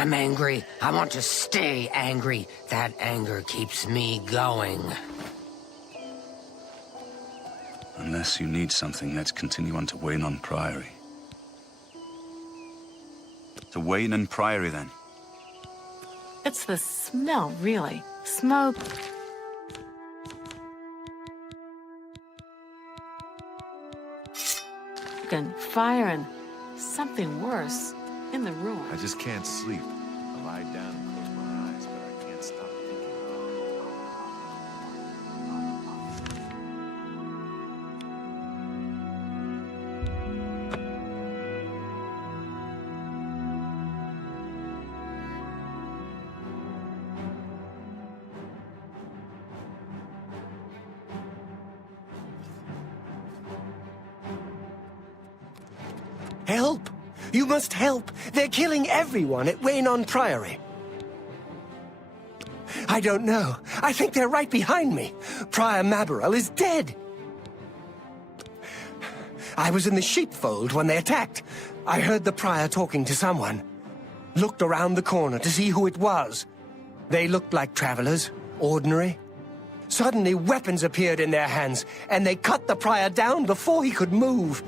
I'm angry. I want to stay angry. That anger keeps me going. Unless you need something, let's continue on to Waynon Priory. To Waynon Priory, then. It's the smell, really. Smoke. And fire and something worse in the ruin. I just can't sleep. I lie down and close my eyes, but I can't stop thinking Help! You must help! They're killing everyone at Waynon Priory. I don't know. I think they're right behind me. Prior Maborel is dead. I was in the sheepfold when they attacked. I heard the prior talking to someone. Looked around the corner to see who it was. They looked like travelers, ordinary. Suddenly weapons appeared in their hands, and they cut the prior down before he could move.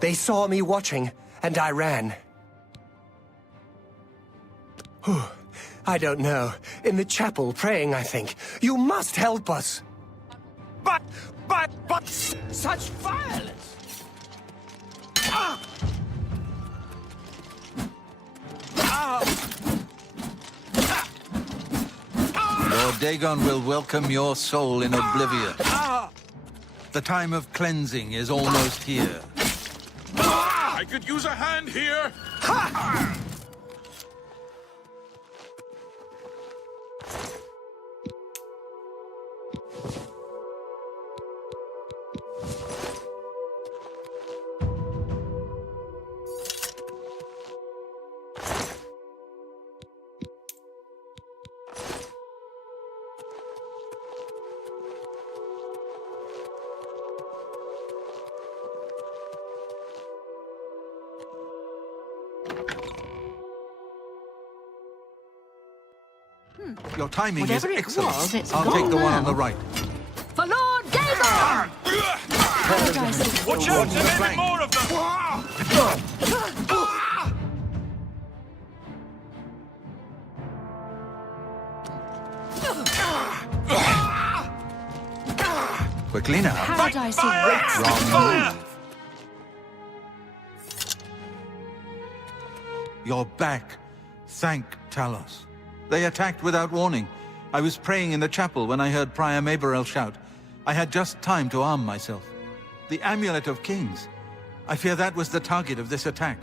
They saw me watching, and I ran. I don't know. In the chapel, praying, I think. You must help us. But... Such violence! Ah! Lord Dagon will welcome your soul in Oblivion. The time of cleansing is almost here. I could use a hand here! Your timing Whatever is it excellent. was, it's I'll gone take the one on now. the right. For Lord Dagon! Watch out, there may be more of them! Quickly now. Paradise awaits. Wrong move. You're back. Thank Talos. They attacked without warning. I was praying in the chapel when I heard Prior Maborel shout. I had just time to arm myself. The Amulet of Kings. I fear that was the target of this attack.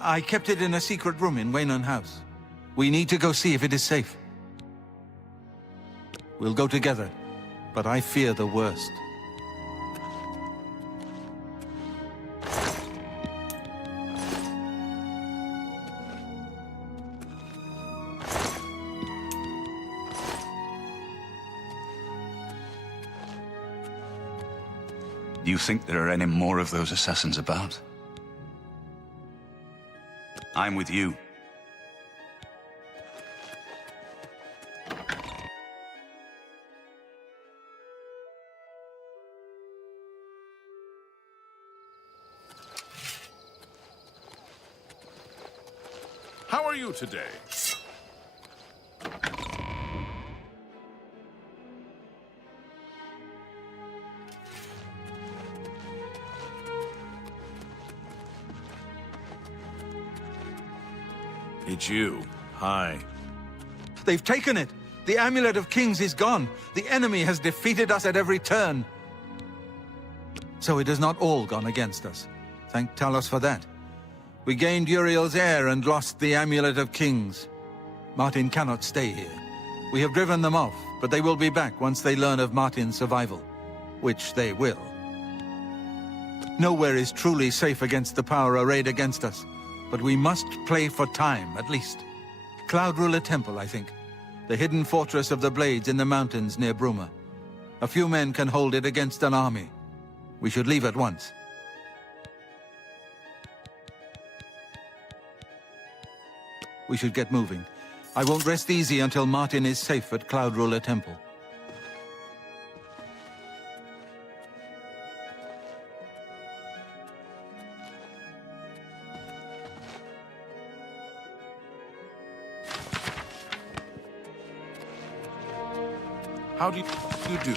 I kept it in a secret room in Waynon House. We need to go see if it is safe. We'll go together, but I fear the worst. Do you think there are any more of those assassins about? I'm with you. How are you today? It's you. Hi. They've taken it! The Amulet of Kings is gone! The enemy has defeated us at every turn! So it has not all gone against us. Thank Talos for that. We gained Uriel's heir and lost the Amulet of Kings. Martin cannot stay here. We have driven them off, but they will be back once they learn of Martin's survival. Which they will. Nowhere is truly safe against the power arrayed against us. But we must play for time, at least. Cloud Ruler Temple, I think. The hidden fortress of the Blades in the mountains near Bruma. A few men can hold it against an army. We should leave at once. We should get moving. I won't rest easy until Martin is safe at Cloud Ruler Temple. How do you do?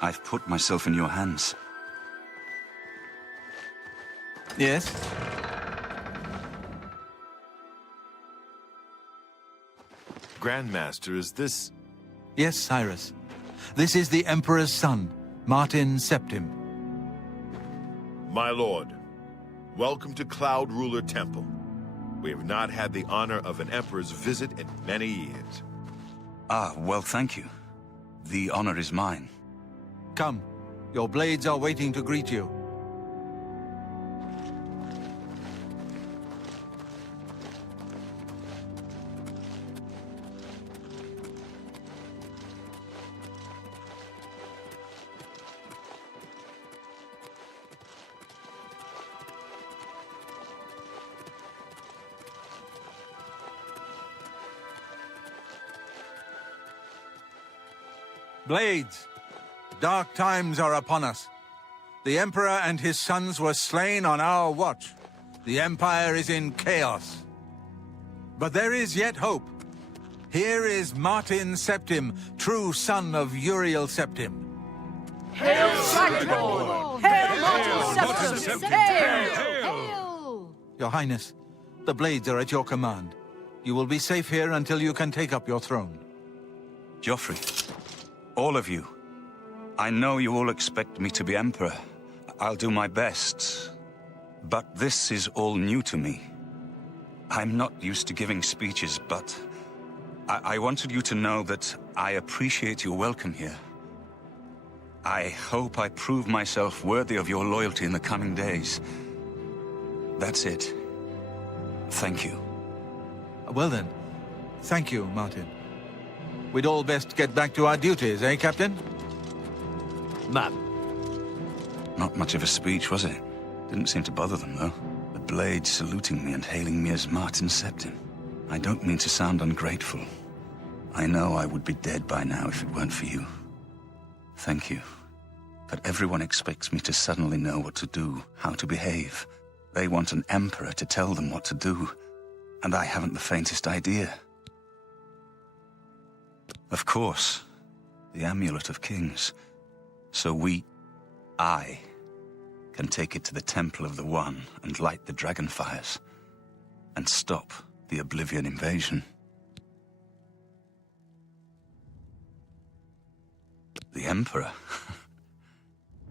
I've put myself in your hands. Yes? Grandmaster, is this... Yes, Cyrus. This is the Emperor's son, Martin Septim. My lord, welcome to Cloud Ruler Temple. We have not had the honor of an emperor's visit in many years. Ah, well, thank you. The honor is mine. Come, your blades are waiting to greet you. Blades, dark times are upon us. The Emperor and his sons were slain on our watch. The Empire is in chaos. But there is yet hope. Here is Martin Septim, true son of Uriel Septim. Hail, Lord! Hail, Martin Septim! Hail! Your Highness, the blades are at your command. You will be safe here until you can take up your throne. Joffrey, all of you. I know you all expect me to be Emperor. I'll do my best. But this is all new to me. I'm not used to giving speeches, but I wanted you to know that I appreciate your welcome here. I hope I prove myself worthy of your loyalty in the coming days. That's it. Thank you. Well then, thank you, Martin. We'd all best get back to our duties, eh, Captain? Ma'am. Not much of a speech, was it? Didn't seem to bother them, though. The blades saluting me and hailing me as Martin Septim. I don't mean to sound ungrateful. I know I would be dead by now if it weren't for you. Thank you. But everyone expects me to suddenly know what to do, how to behave. They want an emperor to tell them what to do, and I haven't the faintest idea. Of course, the Amulet of Kings. So I, can take it to the Temple of the One and light the dragon fires, and stop the Oblivion invasion. The Emperor?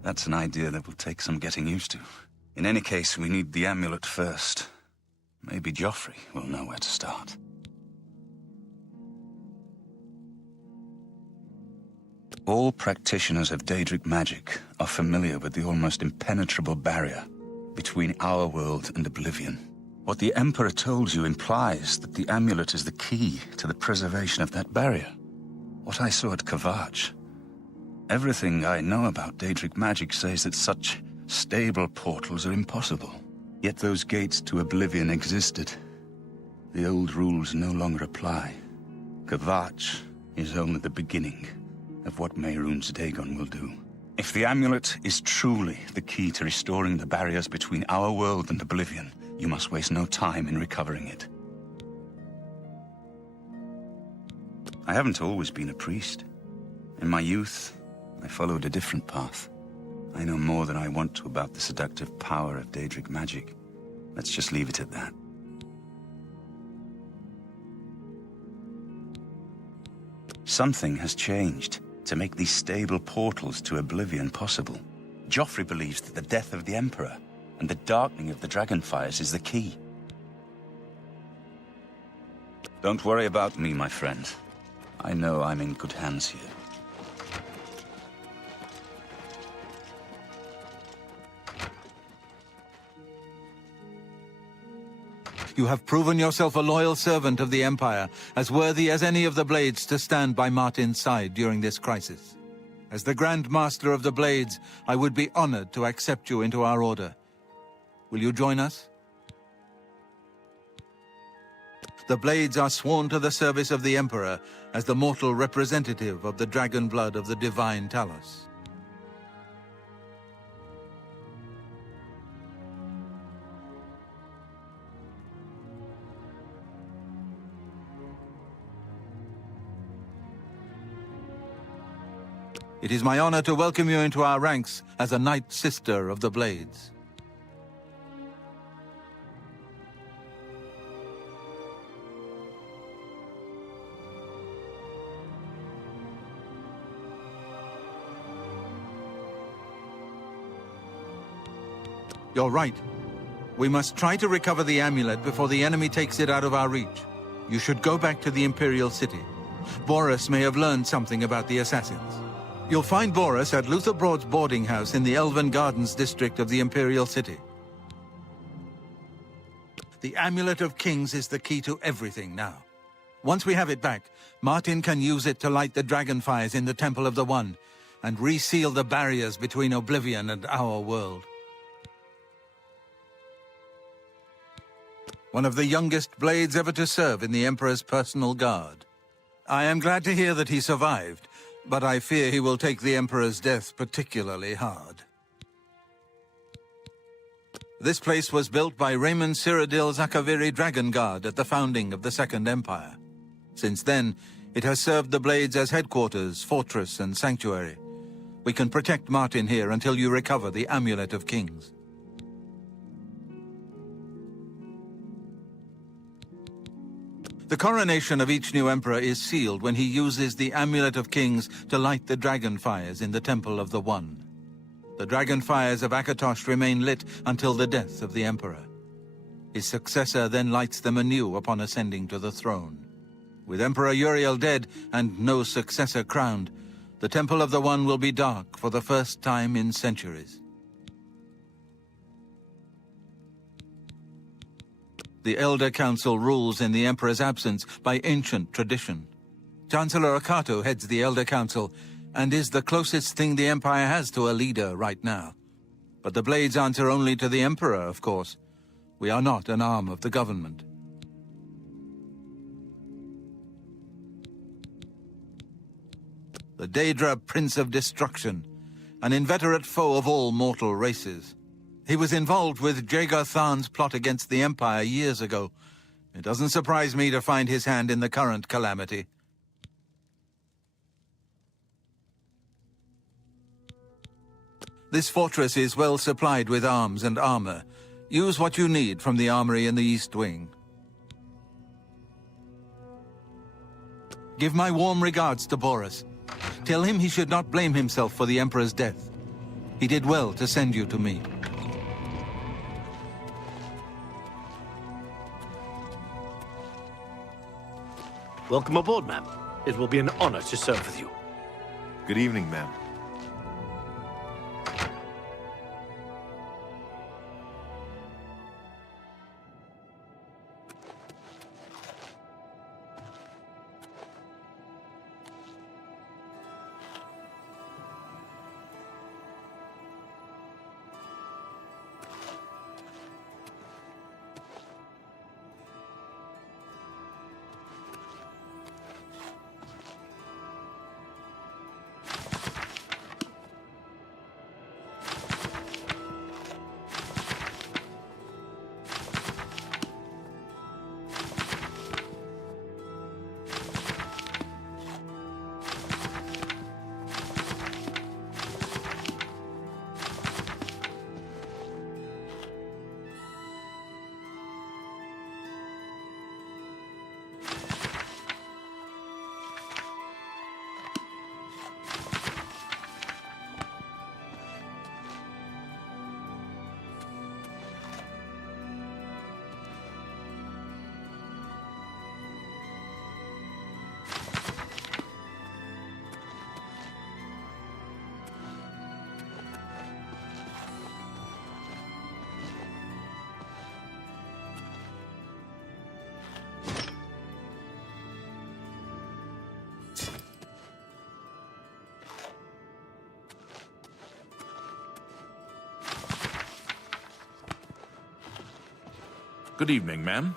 That's an idea that will take some getting used to. In any case, we need the amulet first. Maybe Joffrey will know where to start. All practitioners of Daedric magic are familiar with the almost impenetrable barrier between our world and Oblivion. What the Emperor told you implies that the amulet is the key to the preservation of that barrier. What I saw at Kvatch. Everything I know about Daedric magic says that such stable portals are impossible. Yet those gates to Oblivion existed. The old rules no longer apply. Kvatch is only the beginning of what Mehrunes Dagon will do. If the amulet is truly the key to restoring the barriers between our world and Oblivion, you must waste no time in recovering it. I haven't always been a priest. In my youth, I followed a different path. I know more than I want to about the seductive power of Daedric magic. Let's just leave it at that. Something has changed to make these stable portals to Oblivion possible. Joffrey believes that the death of the Emperor and the darkening of the Dragonfires is the key. Don't worry about me, my friend. I know I'm in good hands here. You have proven yourself a loyal servant of the Empire, as worthy as any of the Blades to stand by Martin's side during this crisis. As the Grand Master of the Blades, I would be honored to accept you into our order. Will you join us? The Blades are sworn to the service of the Emperor as the mortal representative of the dragon blood of the divine Talos. It is my honor to welcome you into our ranks as a Knight Sister of the Blades. You're right. We must try to recover the amulet before the enemy takes it out of our reach. You should go back to the Imperial City. Boris may have learned something about the assassins. You'll find Boris at Luther Broad's boarding house in the Elven Gardens district of the Imperial City. The Amulet of Kings is the key to everything now. Once we have it back, Martin can use it to light the dragonfires in the Temple of the One and reseal the barriers between Oblivion and our world. One of the youngest Blades ever to serve in the Emperor's personal guard. I am glad to hear that he survived, but I fear he will take the Emperor's death particularly hard. This place was built by Raymond Cyrodiil Zakaviri Dragon Guard at the founding of the Second Empire. Since then, it has served the Blades as headquarters, fortress, and sanctuary. We can protect Martin here until you recover the Amulet of Kings. The coronation of each new emperor is sealed when he uses the Amulet of Kings to light the dragonfires in the Temple of the One. The dragonfires of Akatosh remain lit until the death of the emperor. His successor then lights them anew upon ascending to the throne. With Emperor Uriel dead and no successor crowned, the Temple of the One will be dark for the first time in centuries. The Elder Council rules in the Emperor's absence by ancient tradition. Chancellor Akato heads the Elder Council and is the closest thing the Empire has to a leader right now. But the Blades answer only to the Emperor, of course. We are not an arm of the government. The Daedra Prince of Destruction, an inveterate foe of all mortal races. He was involved with Jagar Tharn's plot against the Empire years ago. It doesn't surprise me to find his hand in the current calamity. This fortress is well supplied with arms and armor. Use what you need from the armory in the East Wing. Give my warm regards to Boris. Tell him he should not blame himself for the Emperor's death. He did well to send you to me. Welcome aboard, ma'am. It will be an honor to serve with you. Good evening, ma'am. Good evening, ma'am.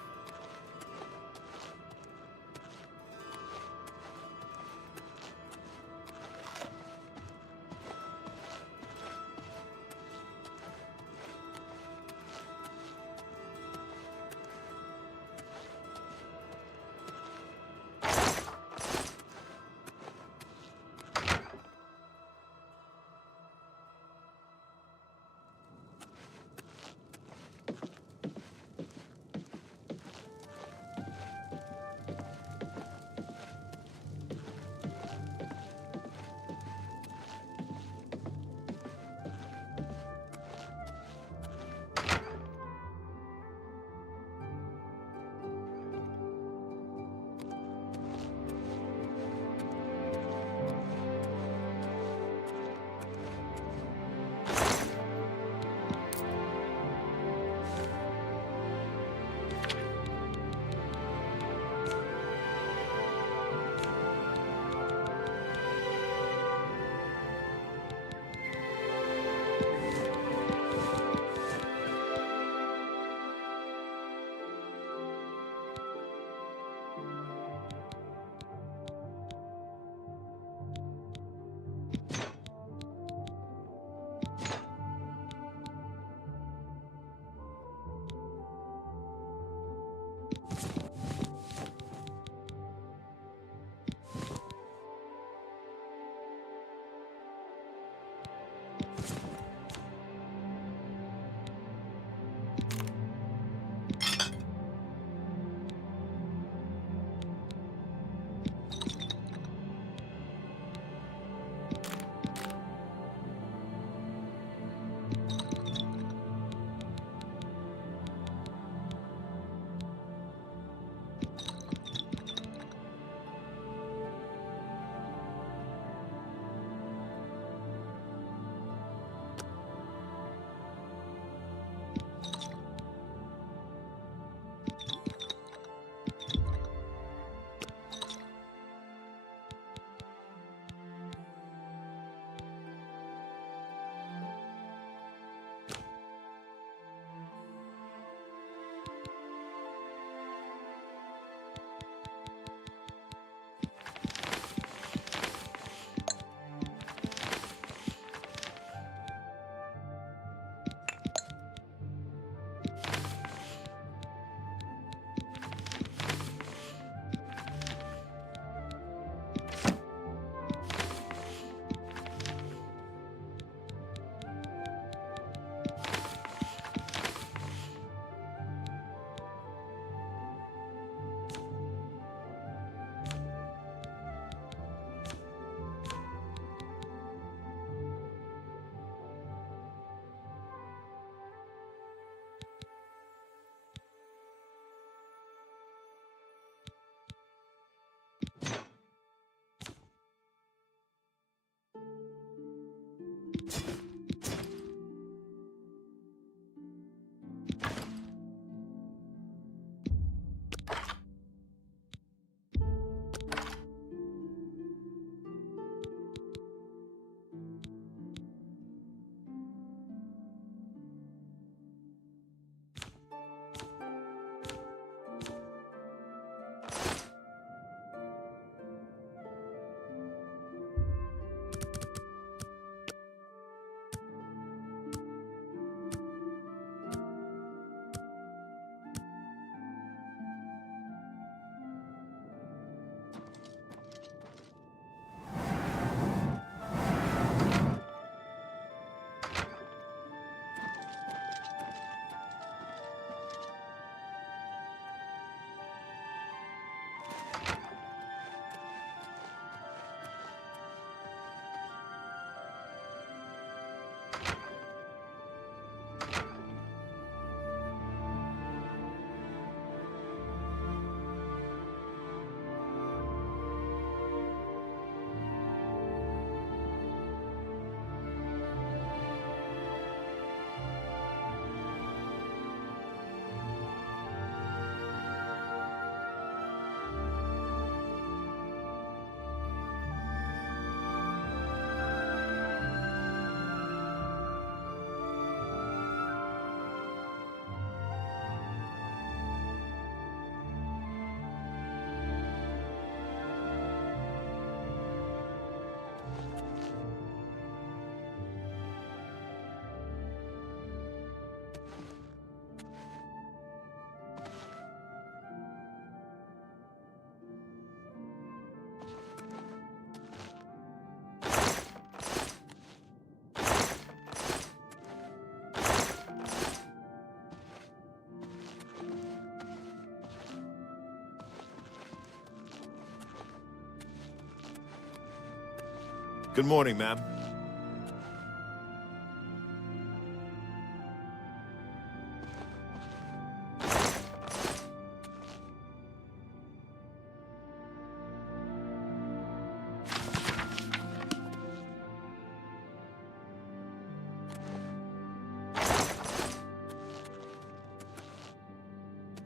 Good morning, ma'am.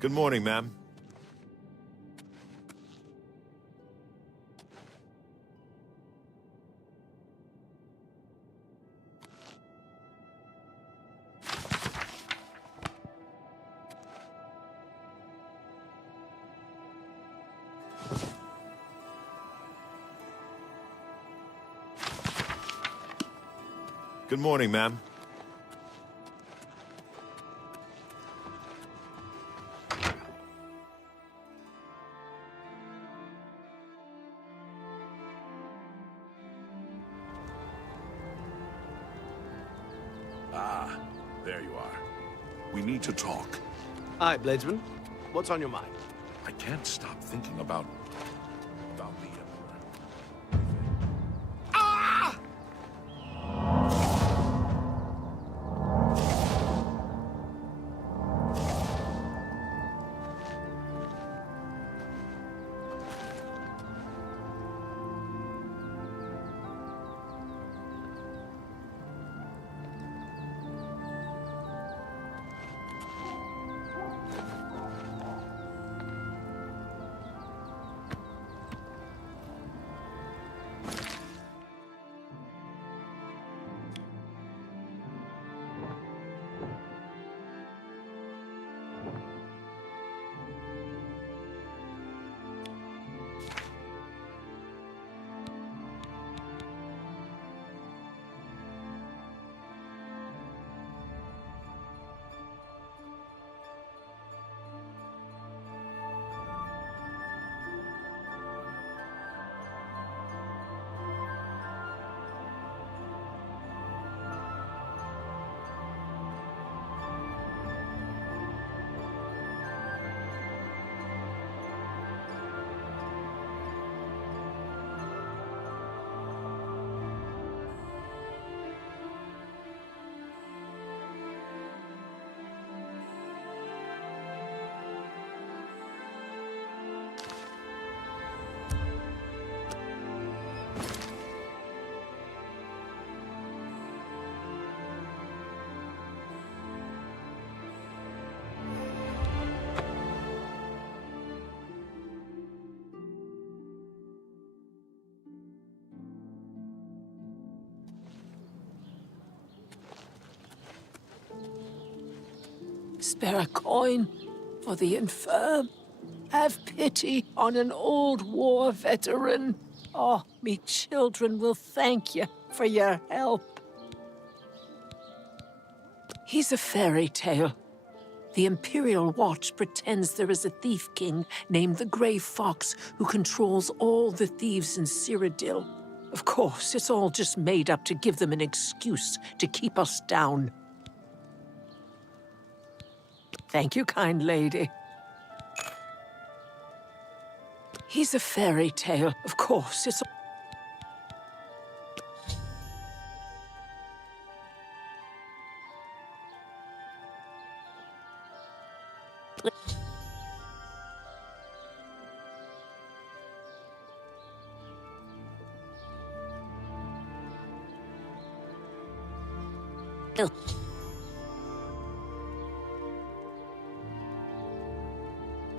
Good morning, ma'am. Good morning, ma'am. Ah, there you are. We need to talk. Aye, Bladesman. What's on your mind? I can't stop thinking about the Emperor. Spare a coin for the infirm. Have pity on an old war veteran. Oh, me children will thank you for your help. He's a fairy tale. The Imperial Watch pretends there is a thief king named the Grey Fox who controls all the thieves in Cyrodiil. Of course, it's all just made up to give them an excuse to keep us down. Thank you, kind lady. He's a fairy tale. Of course, it's...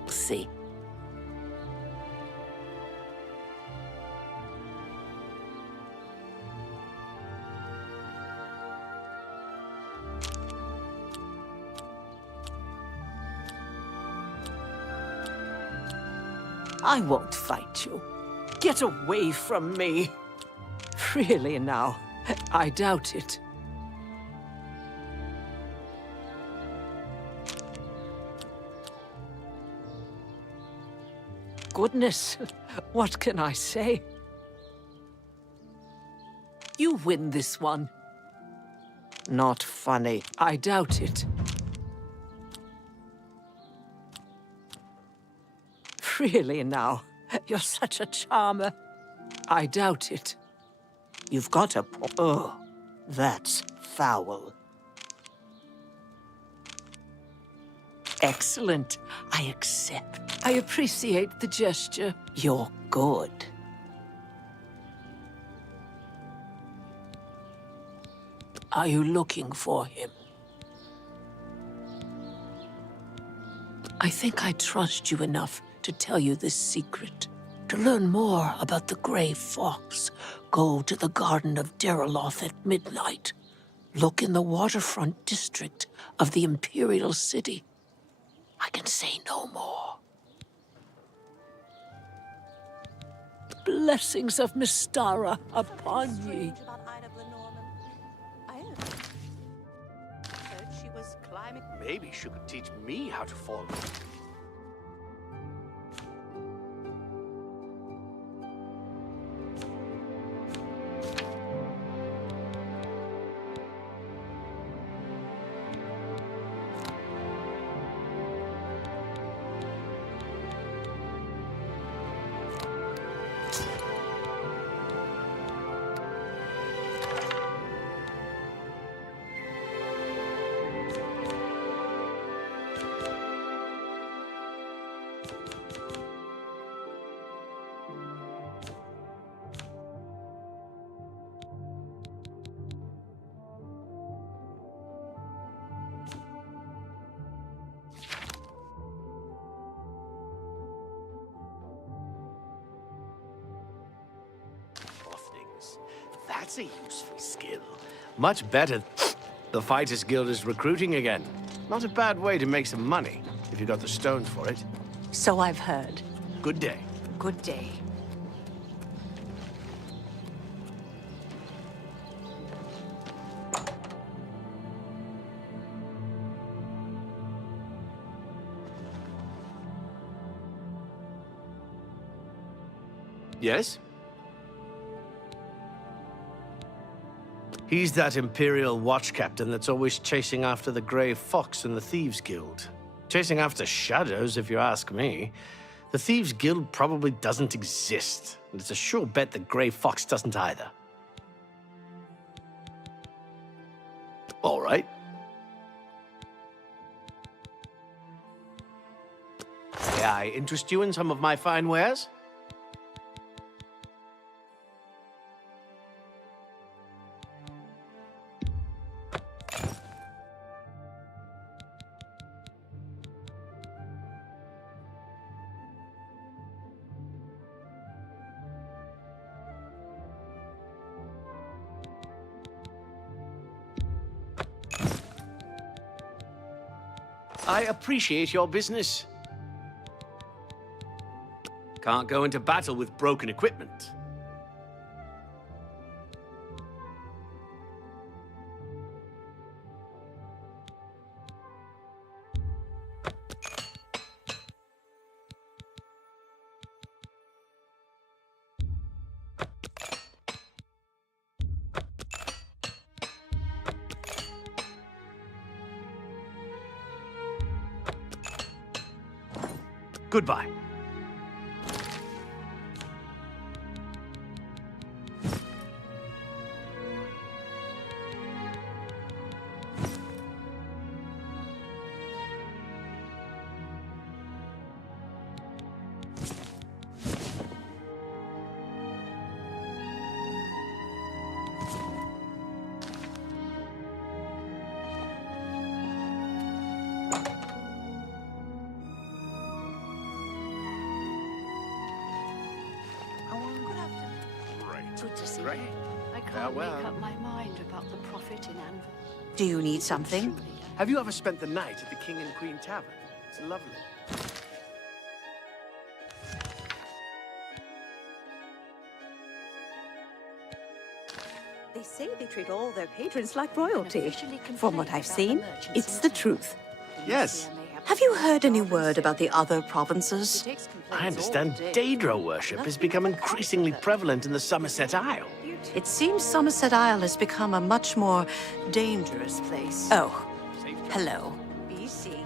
See. I won't fight you. Get away from me. Really now, I doubt it. Goodness, what can I say? You win this one. Not funny. I doubt it. Really now, you're such a charmer. I doubt it. You've got a... Oh, that's foul. Excellent. I accept. I appreciate the gesture. You're good. Are you looking for him? I think I trust you enough to tell you this secret. To learn more about the Grey Fox, go to the Garden of Deriloth at midnight. Look in the waterfront district of the Imperial City. I can say no more. Blessings of Mystara upon ye. Maybe she could teach me how to fall. That's a useful skill. Much better. The Fighters Guild is recruiting again. Not a bad way to make some money, if you got the stones for it. So I've heard. Good day. Good day. Yes? He's that Imperial Watch Captain that's always chasing after the Grey Fox and the Thieves Guild. Chasing after shadows, if you ask me. The Thieves Guild probably doesn't exist, and it's a sure bet the Grey Fox doesn't either. All right. May I interest you in some of my fine wares? I appreciate your business. Can't go into battle with broken equipment. Goodbye. Good to see Great. you. I can't make up my mind about the profit in Anvil. Do you need something? Have you ever spent the night at the King and Queen Tavern? It's lovely. They say they treat all their patrons like royalty. From what I've seen, it's the truth. Yes. Have you heard any word about the other provinces? I understand Daedra worship has become increasingly prevalent in the Somerset Isle. It seems Somerset Isle has become a much more dangerous place. Oh, hello. Be seeing you.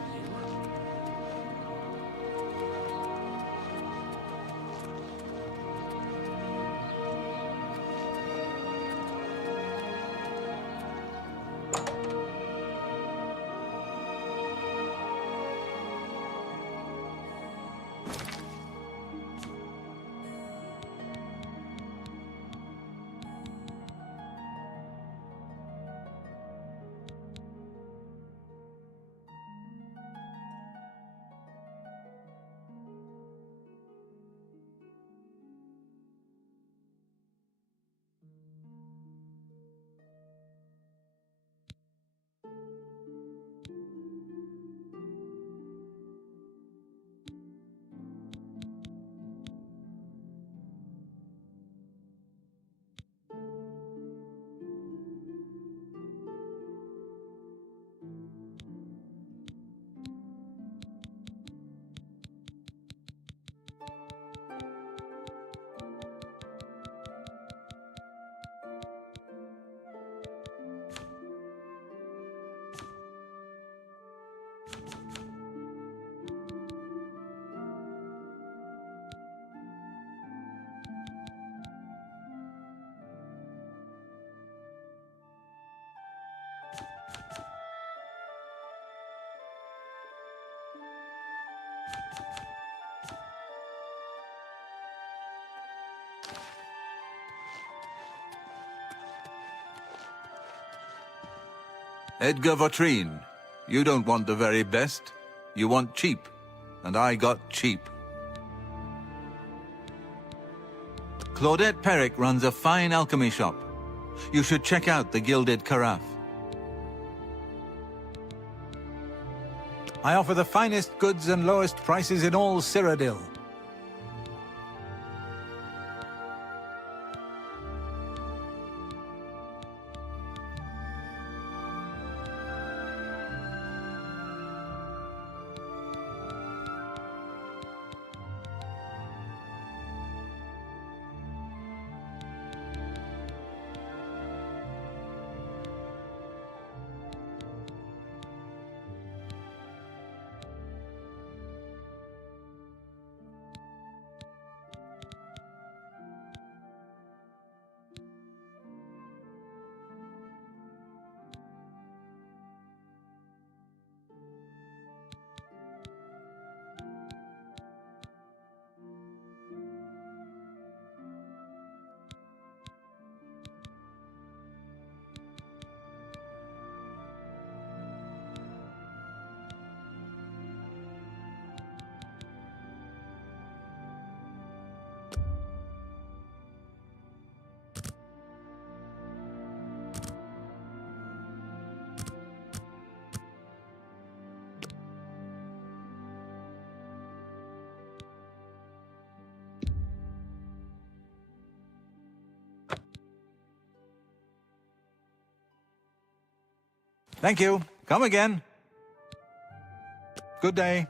Edgar Vautrin, you don't want the very best. You want cheap. And I got cheap. Claudette Perrick runs a fine alchemy shop. You should check out the Gilded Carafe. I offer the finest goods and lowest prices in all Cyrodiil. Thank you. Come again. Good day.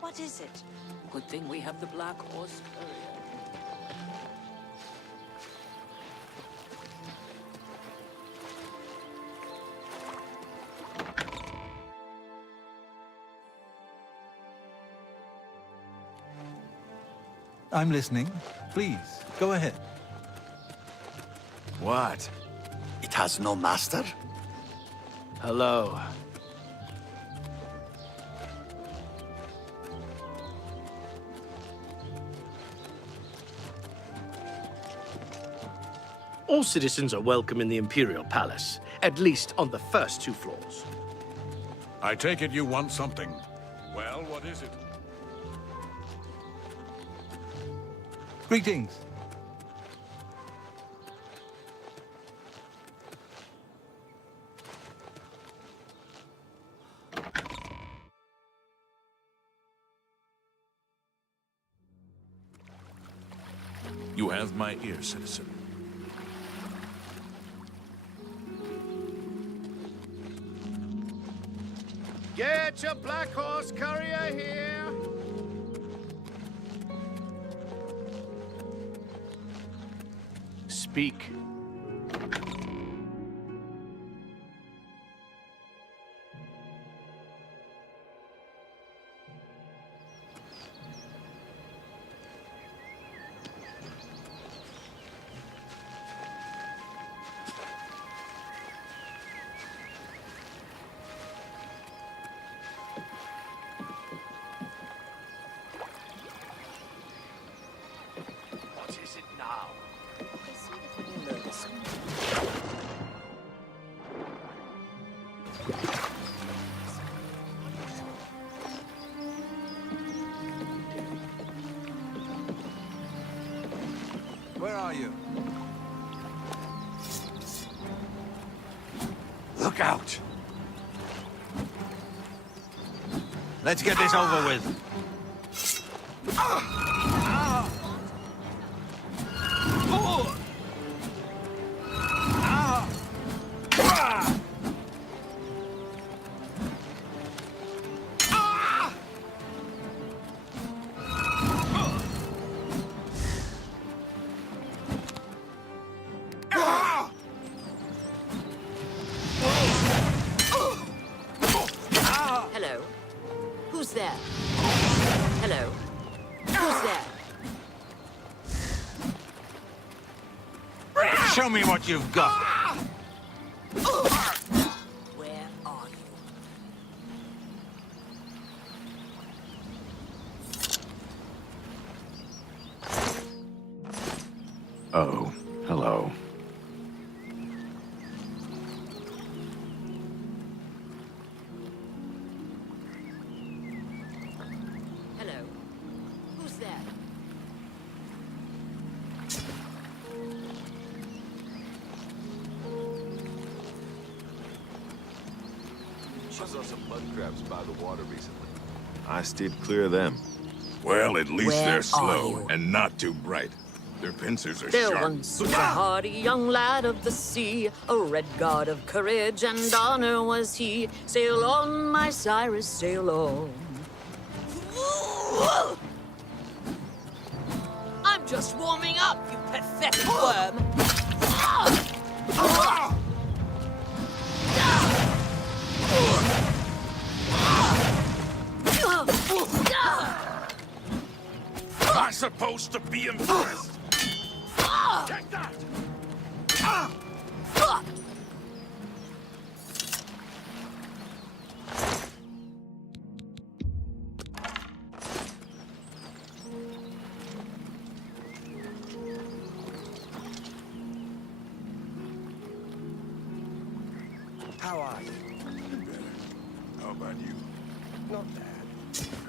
What is it? Good thing we have the Black Horse Courier. I'm listening. Please, go ahead. What? It has no master? Hello. All citizens are welcome in the Imperial Palace, at least on the first 2 floors. I take it you want something. Well, what is it? Greetings. You have my ear, citizen. Get your Black Horse Courier here! Speak. Where are you? Look out! Let's get this over with. Hello? Who's there? Hello? Who's there? Show me what you've got. Where are you? Oh, hello. Hello? Who's there? I saw some mud crabs by the water recently. I steered clear of them. Well, at least Where they're are slow you? and not too bright. Their pincers are There sharp. once was a hardy young lad of the sea, a red god of courage and honor was he. Sail on, my Cyrus, sail on. I'm just warming up, you pathetic worm. Am I supposed to be impressed? Take that! How are you? How about you? Not bad.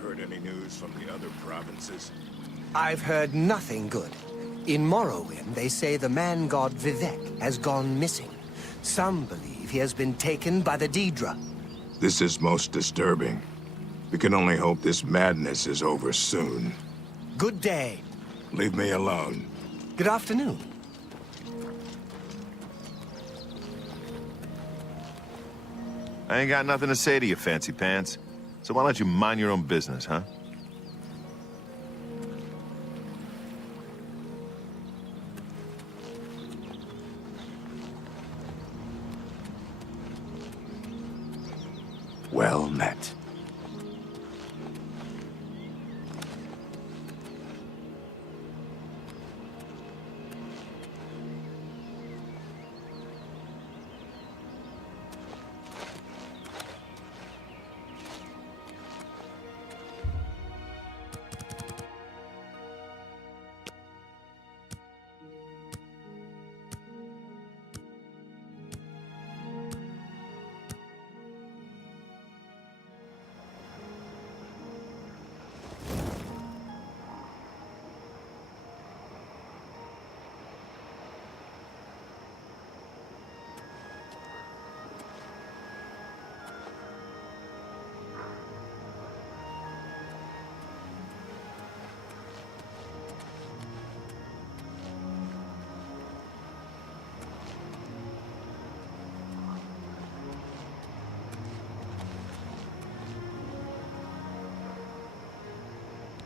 Heard any news from the other provinces? I've heard nothing good. In Morrowind, they say the man-god Vivek has gone missing. Some believe he has been taken by the Daedra. This is most disturbing. We can only hope this madness is over soon. Good day. Leave me alone. Good afternoon. I ain't got nothing to say to you, fancy pants. So why don't you mind your own business, huh? Well met.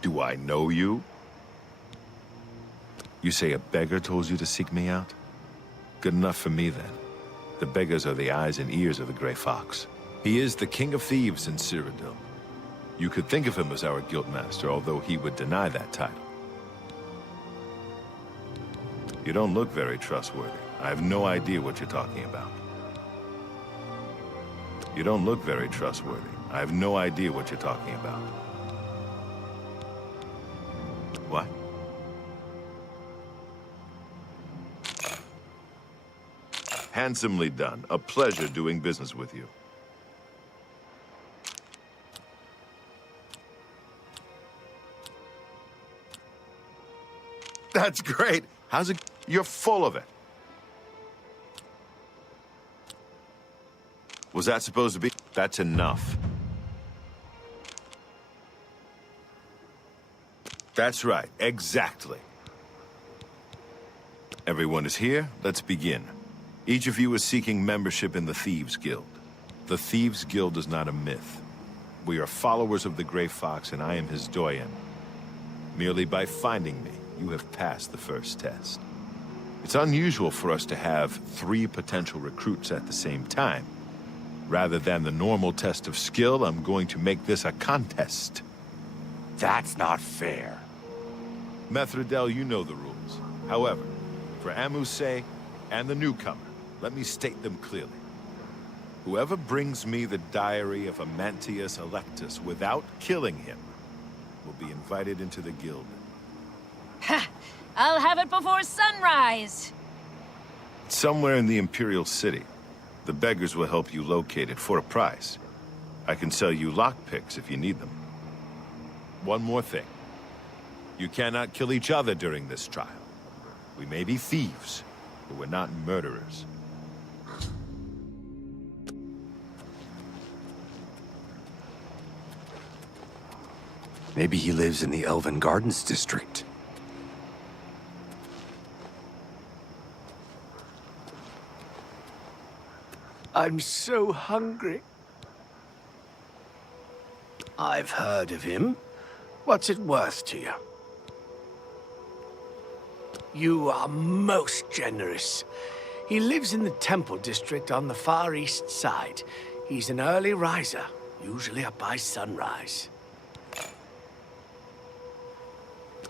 Do I know you? You say a beggar told you to seek me out? Good enough for me, then. The beggars are the eyes and ears of the Grey Fox. He is the king of thieves in Cyrodiil. You could think of him as our guildmaster, although he would deny that title. You don't look very trustworthy. I have no idea what you're talking about. You don't look very trustworthy. I have no idea what you're talking about. What? Handsomely done. A pleasure doing business with you. That's great. How's it? You're full of it. Was that supposed to be? That's enough. That's right, exactly. Everyone is here, let's begin. Each of you is seeking membership in the Thieves Guild. The Thieves Guild is not a myth. We are followers of the Grey Fox, and I am his doyen. Merely by finding me, you have passed the first test. It's unusual for us to have 3 potential recruits at the same time. Rather than the normal test of skill, I'm going to make this a contest. That's not fair. Methredel, you know the rules. However, for Amuse and the newcomer, let me state them clearly. Whoever brings me the diary of Amantius Electus without killing him will be invited into the guild. Ha! I'll have it before sunrise! Somewhere in the Imperial City. The beggars will help you locate it for a price. I can sell you lockpicks if you need them. One more thing. You cannot kill each other during this trial. We may be thieves, but we're not murderers. Maybe he lives in the Elven Gardens district. I'm so hungry. I've heard of him. What's it worth to you? You are most generous. He lives in the Temple District on the far east side. He's an early riser, usually up by sunrise.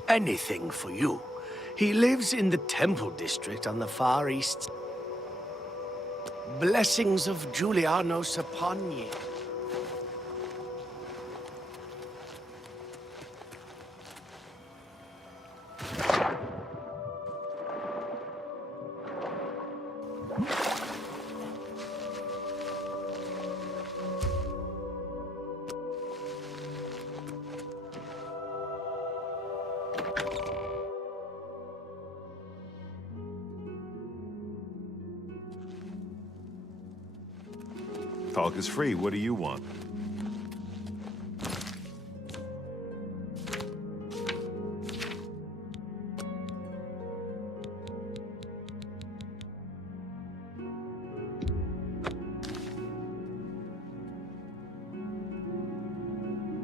Anything for you. He lives in the Temple District on the far east. Blessings of Julianos upon ye. Talk is free. What do you want?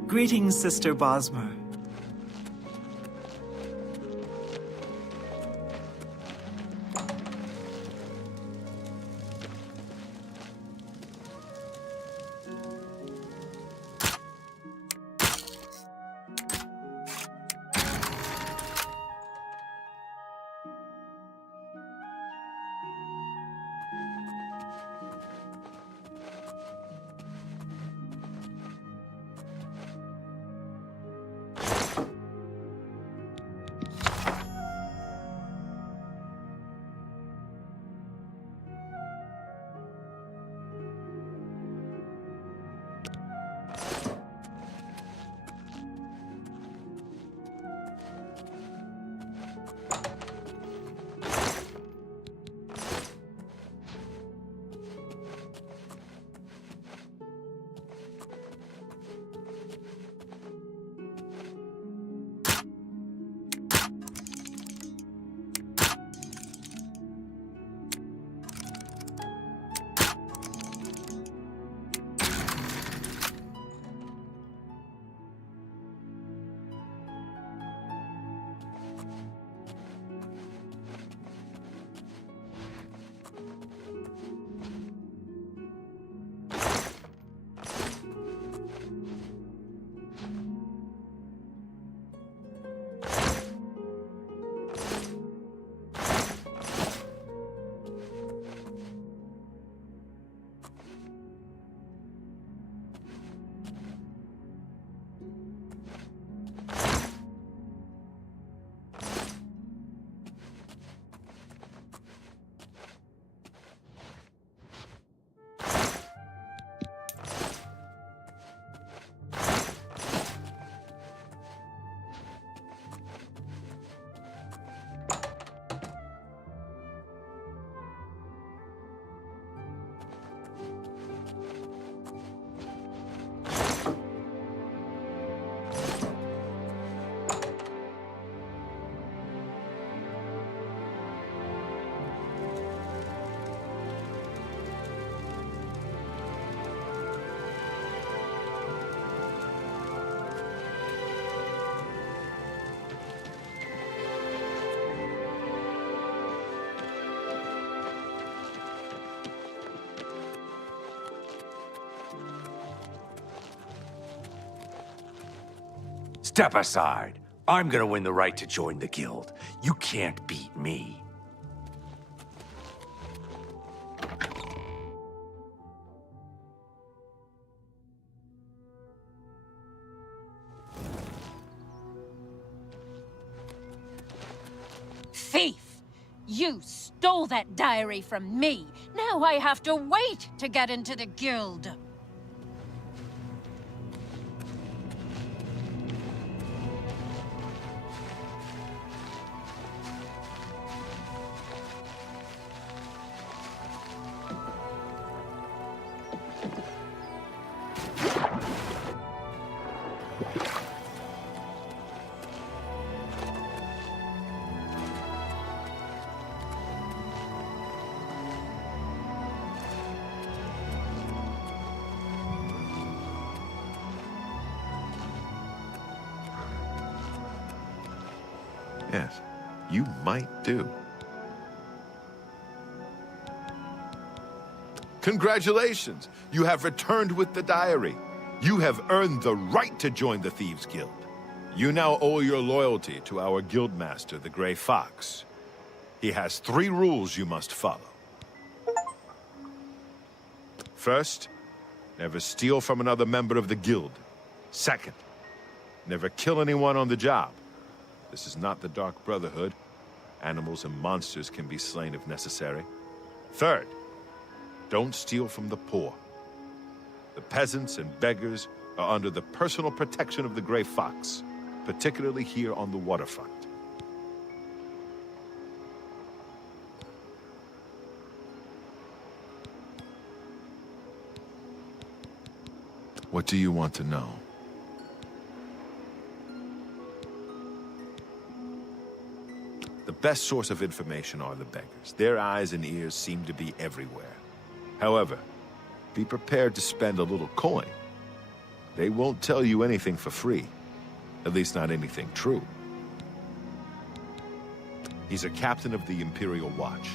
Greetings, Sister Bosmer. Step aside. I'm gonna win the right to join the guild. You can't beat me. Thief! You stole that diary from me. Now I have to wait to get into the guild. Yes, you might do. Congratulations! You have returned with the diary. You have earned the right to join the Thieves Guild. You now owe your loyalty to our guildmaster, the Grey Fox. He has 3 rules you must follow. First, never steal from another member of the guild. Second, never kill anyone on the job. This is not the Dark Brotherhood. Animals and monsters can be slain if necessary. Third, don't steal from the poor. The peasants and beggars are under the personal protection of the Grey Fox, particularly here on the waterfront. What do you want to know? The best source of information are the beggars. Their eyes and ears seem to be everywhere. However, be prepared to spend a little coin. They won't tell you anything for free. At least not anything true. He's a captain of the Imperial Watch.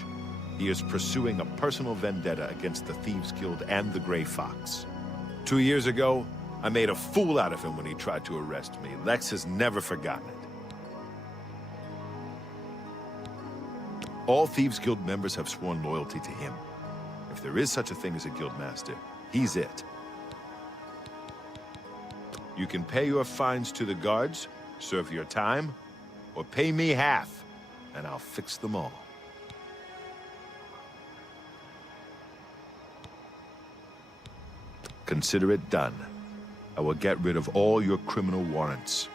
He is pursuing a personal vendetta against the Thieves Guild and the Grey Fox. 2 years ago, I made a fool out of him when he tried to arrest me. Lex has never forgotten it. All Thieves Guild members have sworn loyalty to him. If there is such a thing as a guildmaster, he's it. You can pay your fines to the guards, serve your time, or pay me half, and I'll fix them all. Consider it done. I will get rid of all your criminal warrants.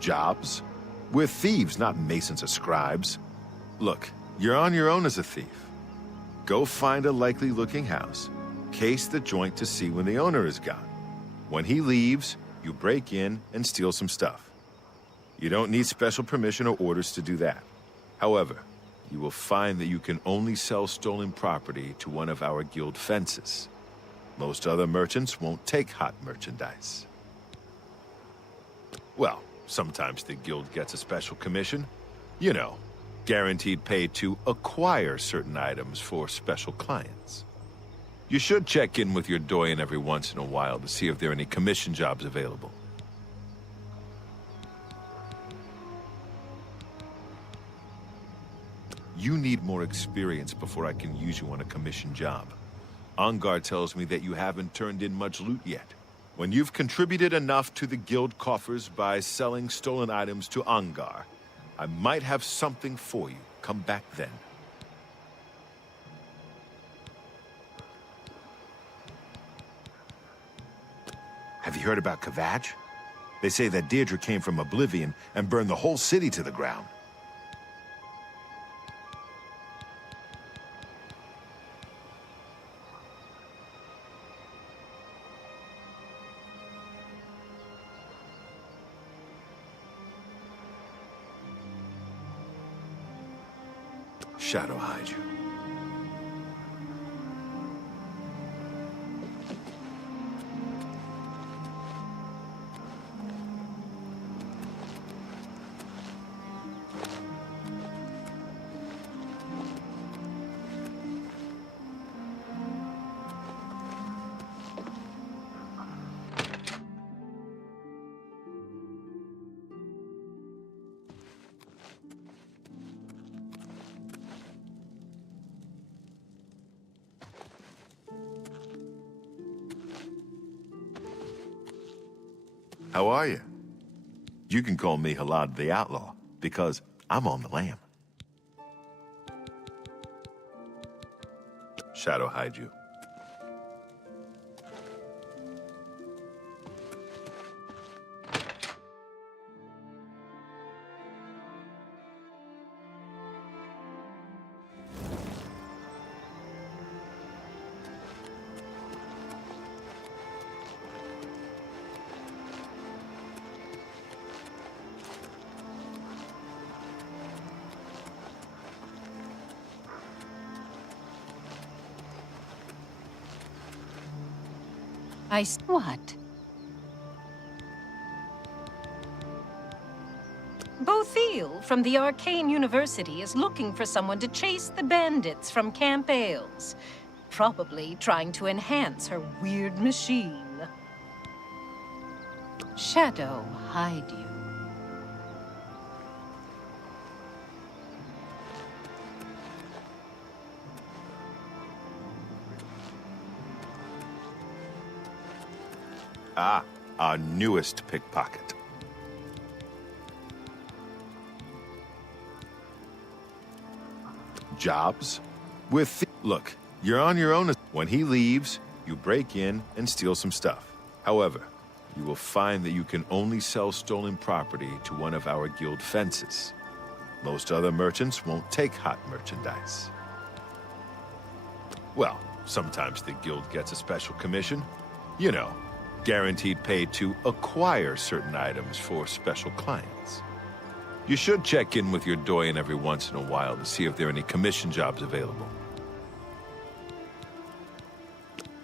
Jobs? We're thieves, not masons or scribes. Look, you're on your own as a thief. Go find a likely-looking house, case the joint to see when the owner is gone. When he leaves, you break in and steal some stuff. You don't need special permission or orders to do that. However, you will find that you can only sell stolen property to one of our guild fences. Most other merchants won't take hot merchandise. Well, sometimes the guild gets a special commission. You know, guaranteed pay to acquire certain items for special clients. You should check in with your doyen every once in a while to see if there are any commission jobs available. You need more experience before I can use you on a commission job. Ongar tells me that you haven't turned in much loot yet. When you've contributed enough to the guild coffers by selling stolen items to Ongar, I might have something for you. Come back then. Have you heard about Kavach? They say that Deirdre came from Oblivion and burned the whole city to the ground. Shadow hide you. How are you? You can call me Halad the Outlaw, because I'm on the lam. Shadow hide you. What? Bothil from the Arcane University is looking for someone to chase the bandits from Camp Ailes. Probably trying to enhance her weird machine. Shadow hide you. Ah, our newest pickpocket. Jobs? Look, you're on your own. When he leaves, you break in and steal some stuff. However, you will find that you can only sell stolen property to one of our guild fences. Most other merchants won't take hot merchandise. Well, sometimes the guild gets a special commission. You know, guaranteed pay to acquire certain items for special clients. You should check in with your doyen every once in a while to see if there are any commission jobs available.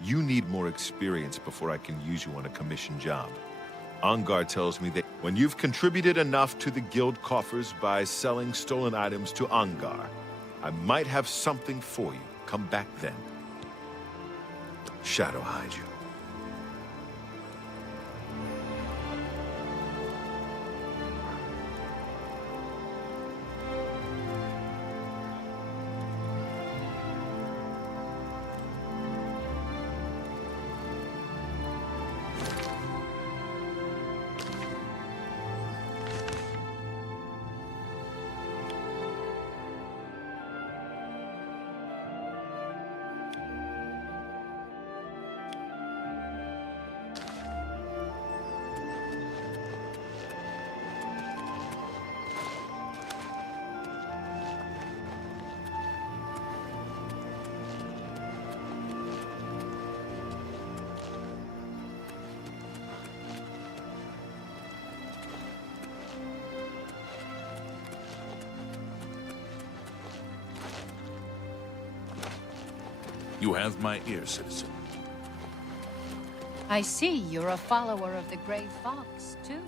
You need more experience before I can use you on a commission job. Angar tells me that when you've contributed enough to the guild coffers by selling stolen items to Angar, I might have something for you. Come back then. Shadow hide you. You have my ear, citizen. I see you're a follower of the Grey Fox, too.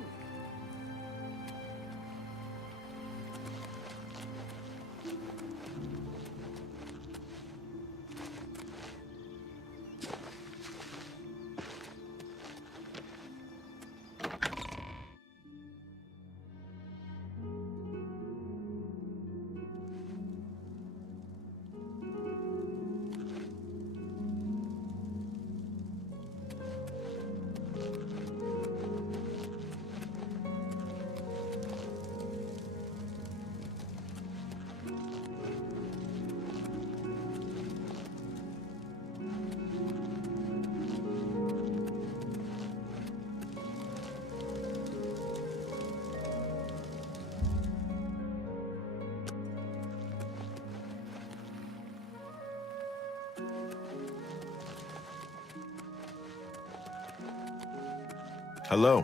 Hello.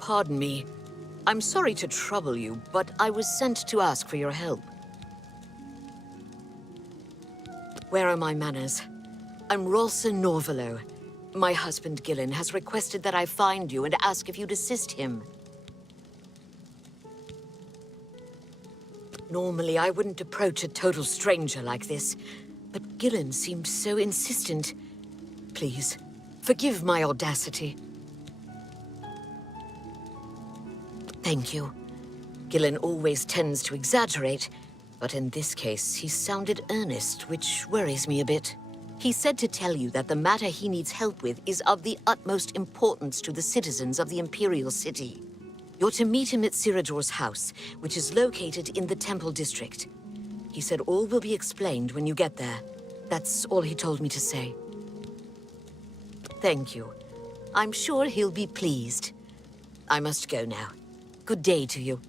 Pardon me. I'm sorry to trouble you, but I was sent to ask for your help. Where are my manners? I'm Rolsa Norvalo. My husband, Gillen, has requested that I find you and ask if you'd assist him. Normally, I wouldn't approach a total stranger like this, but Gillen seemed so insistent. Please, forgive my audacity. Thank you. Gillen always tends to exaggerate, but in this case, he sounded earnest, which worries me a bit. He said to tell you that the matter he needs help with is of the utmost importance to the citizens of the Imperial City. You're to meet him at Ciridor's house, which is located in the Temple District. He said all will be explained when you get there. That's all he told me to say. Thank you. I'm sure he'll be pleased. I must go now. Good day to you.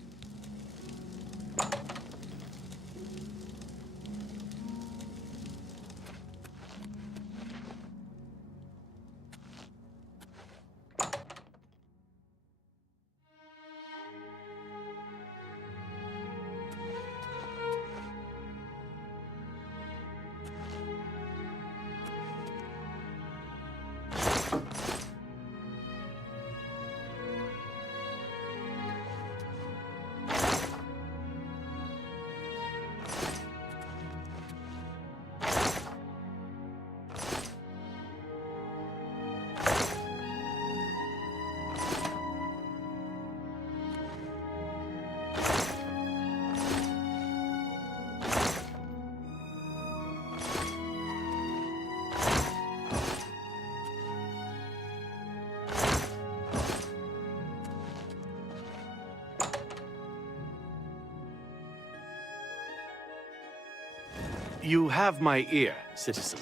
You have my ear, citizen.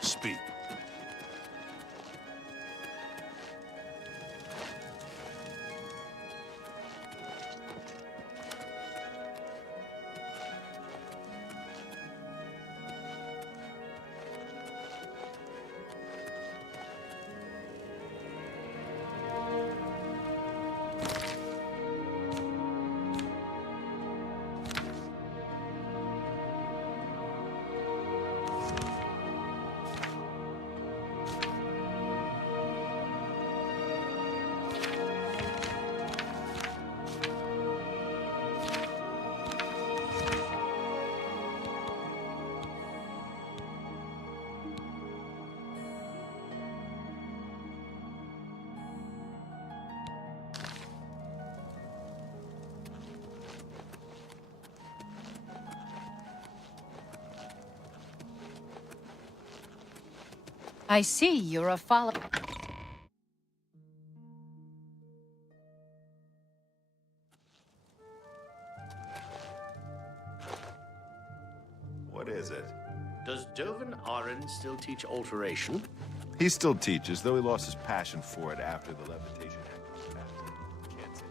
Speak. I see you're a follower. What is it? Does Dovin Aron still teach alteration? He still teaches, though he lost his passion for it after the levitation act was passed. Can't say.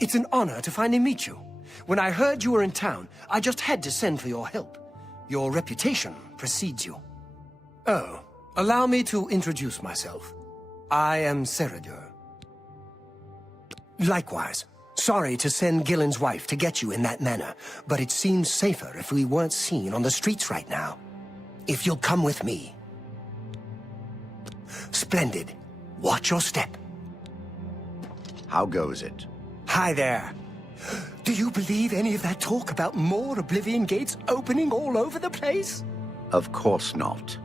It's an honor to finally meet you. When I heard you were in town, I just had to send for your help. Your reputation precedes you. Oh, allow me to introduce myself. I am Ciridor. Likewise. Sorry to send Gillen's wife to get you in that manner, but it seems safer if we weren't seen on the streets right now. If you'll come with me. Splendid. Watch your step. How goes it? Hi there. Do you believe any of that talk about more Oblivion gates opening all over the place? Of course not.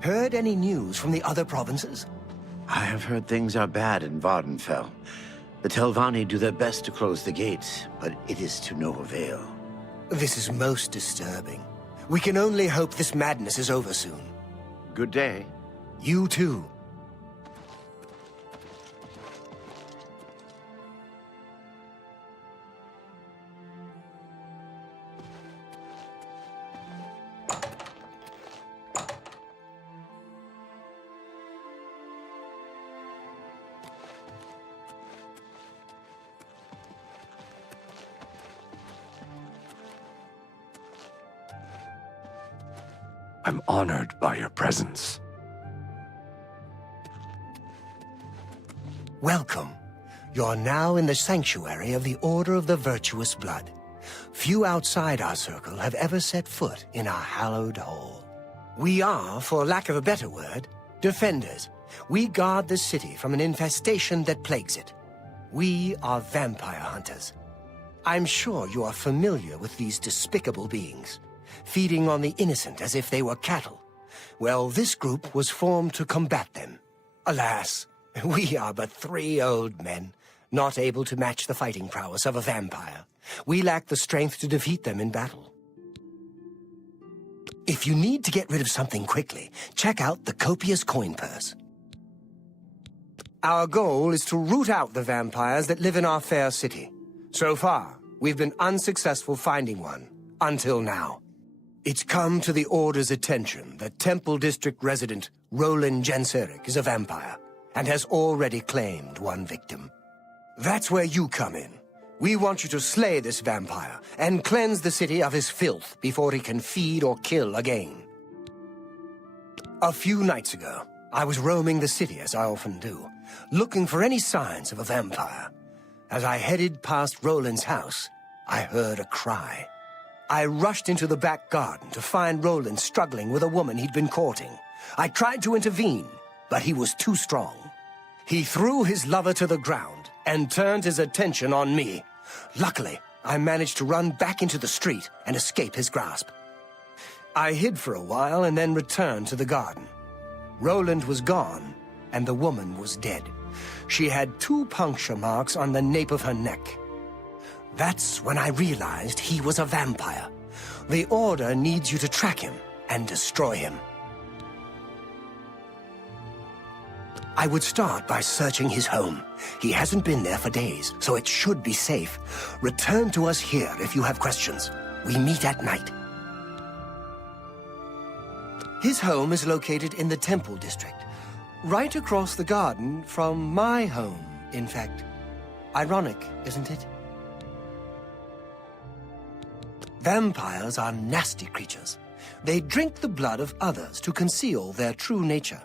Heard any news from the other provinces? I have heard things are bad in Vardenfell. The Telvanni do their best to close the gates, but it is to no avail. This is most disturbing. We can only hope this madness is over soon. Good day. You too. I'm honored by your presence. Welcome. You're now in the sanctuary of the Order of the Virtuous Blood. Few outside our circle have ever set foot in our hallowed hall. We are, for lack of a better word, defenders. We guard the city from an infestation that plagues it. We are vampire hunters. I'm sure you are familiar with these despicable beings, feeding on the innocent as if they were cattle. Well, this group was formed to combat them. Alas, we are but 3 old men, not able to match the fighting prowess of a vampire. We lack the strength to defeat them in battle. If you need to get rid of something quickly, check out the copious coin purse. Our goal is to root out the vampires that live in our fair city. So far, we've been unsuccessful finding one, until now. It's come to the Order's attention that Temple District resident Roland Genseric is a vampire, and has already claimed one victim. That's where you come in. We want you to slay this vampire and cleanse the city of his filth before he can feed or kill again. A few nights ago, I was roaming the city as I often do, looking for any signs of a vampire. As I headed past Roland's house, I heard a cry. I rushed into the back garden to find Roland struggling with a woman he'd been courting. I tried to intervene, but he was too strong. He threw his lover to the ground and turned his attention on me. Luckily, I managed to run back into the street and escape his grasp. I hid for a while and then returned to the garden. Roland was gone, and the woman was dead. She had 2 puncture marks on the nape of her neck. That's when I realized he was a vampire. The Order needs you to track him and destroy him. I would start by searching his home. He hasn't been there for days, so it should be safe. Return to us here if you have questions. We meet at night. His home is located in the Temple District, right across the garden from my home, in fact. Ironic, isn't it? Vampires are nasty creatures. They drink the blood of others to conceal their true nature.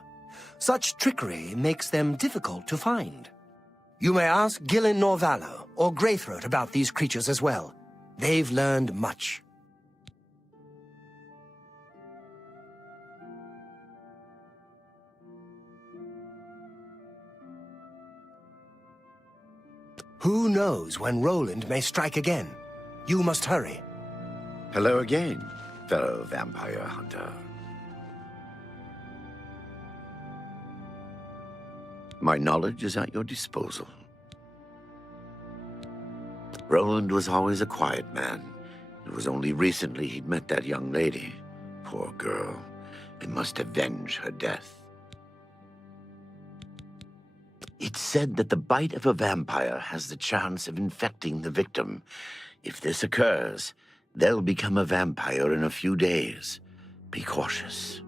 Such trickery makes them difficult to find. You may ask Gillen Norvallo or Greythroat about these creatures as well. They've learned much. Who knows when Roland may strike again? You must hurry. Hello again, fellow vampire hunter. My knowledge is at your disposal. Roland was always a quiet man. It was only recently he'd met that young lady. Poor girl. I must avenge her death. It's said that the bite of a vampire has the chance of infecting the victim. If this occurs, they'll become a vampire in a few days. Be cautious.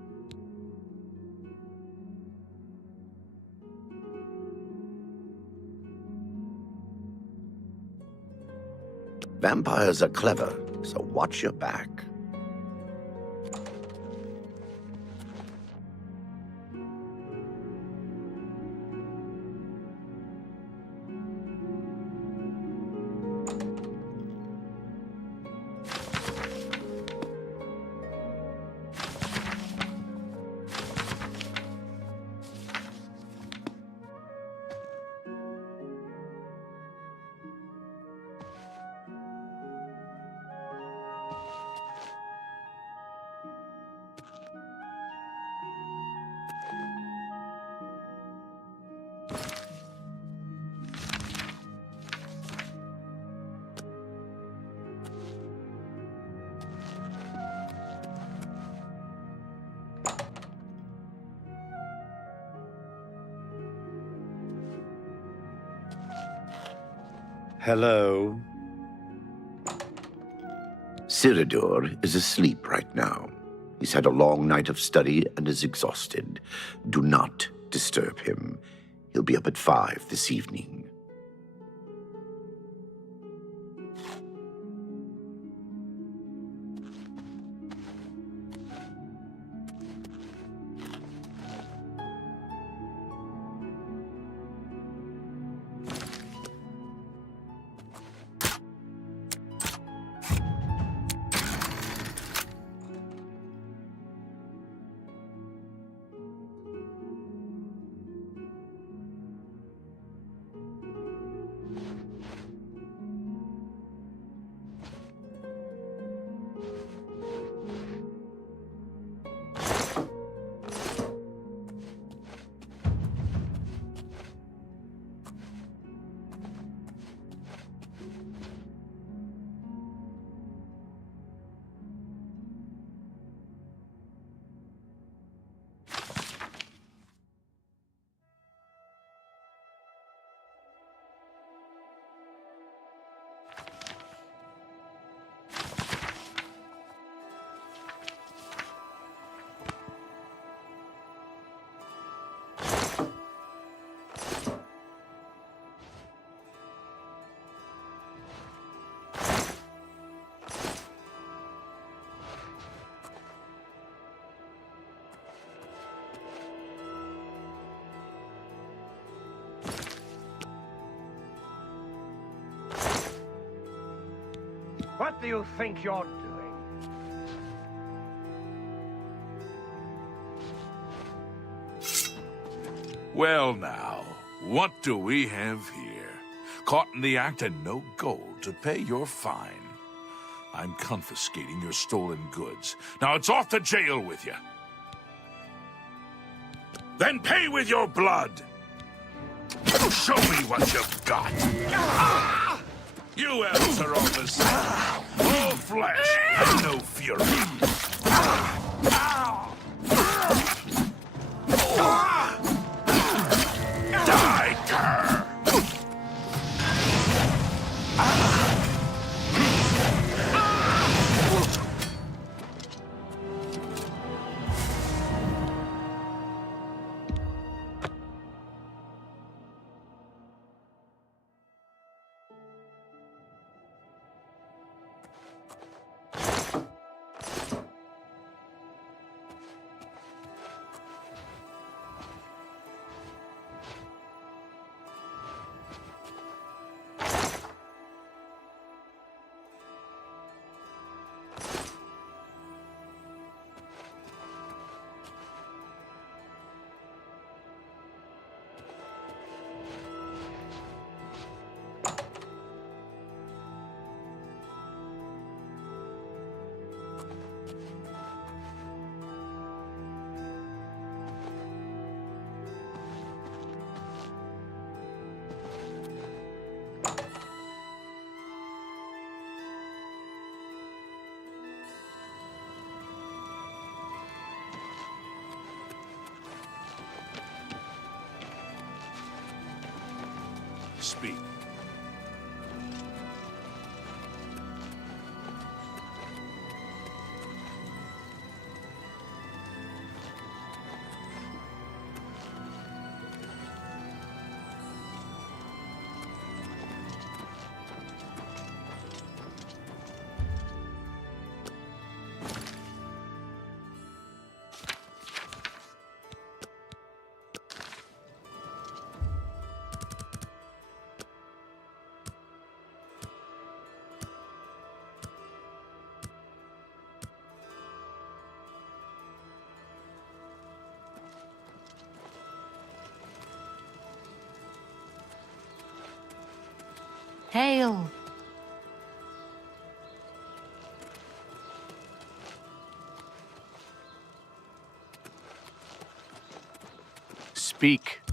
Vampires are clever, so watch your back. Hello. Cyrodiil is asleep right now. He's had a long night of study and is exhausted. Do not disturb him. He'll be up at 5 this evening. What do you think you're doing? Well now, what do we have here? Caught in the act and no gold to pay your fine. I'm confiscating your stolen goods. Now it's off to jail with you. Then pay with your blood! Show me what you've got! You elves are all the same. All flesh and no fury. Die, cur! Speak. Hail! Speak.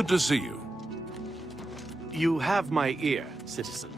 Good to see you. You have my ear, citizen.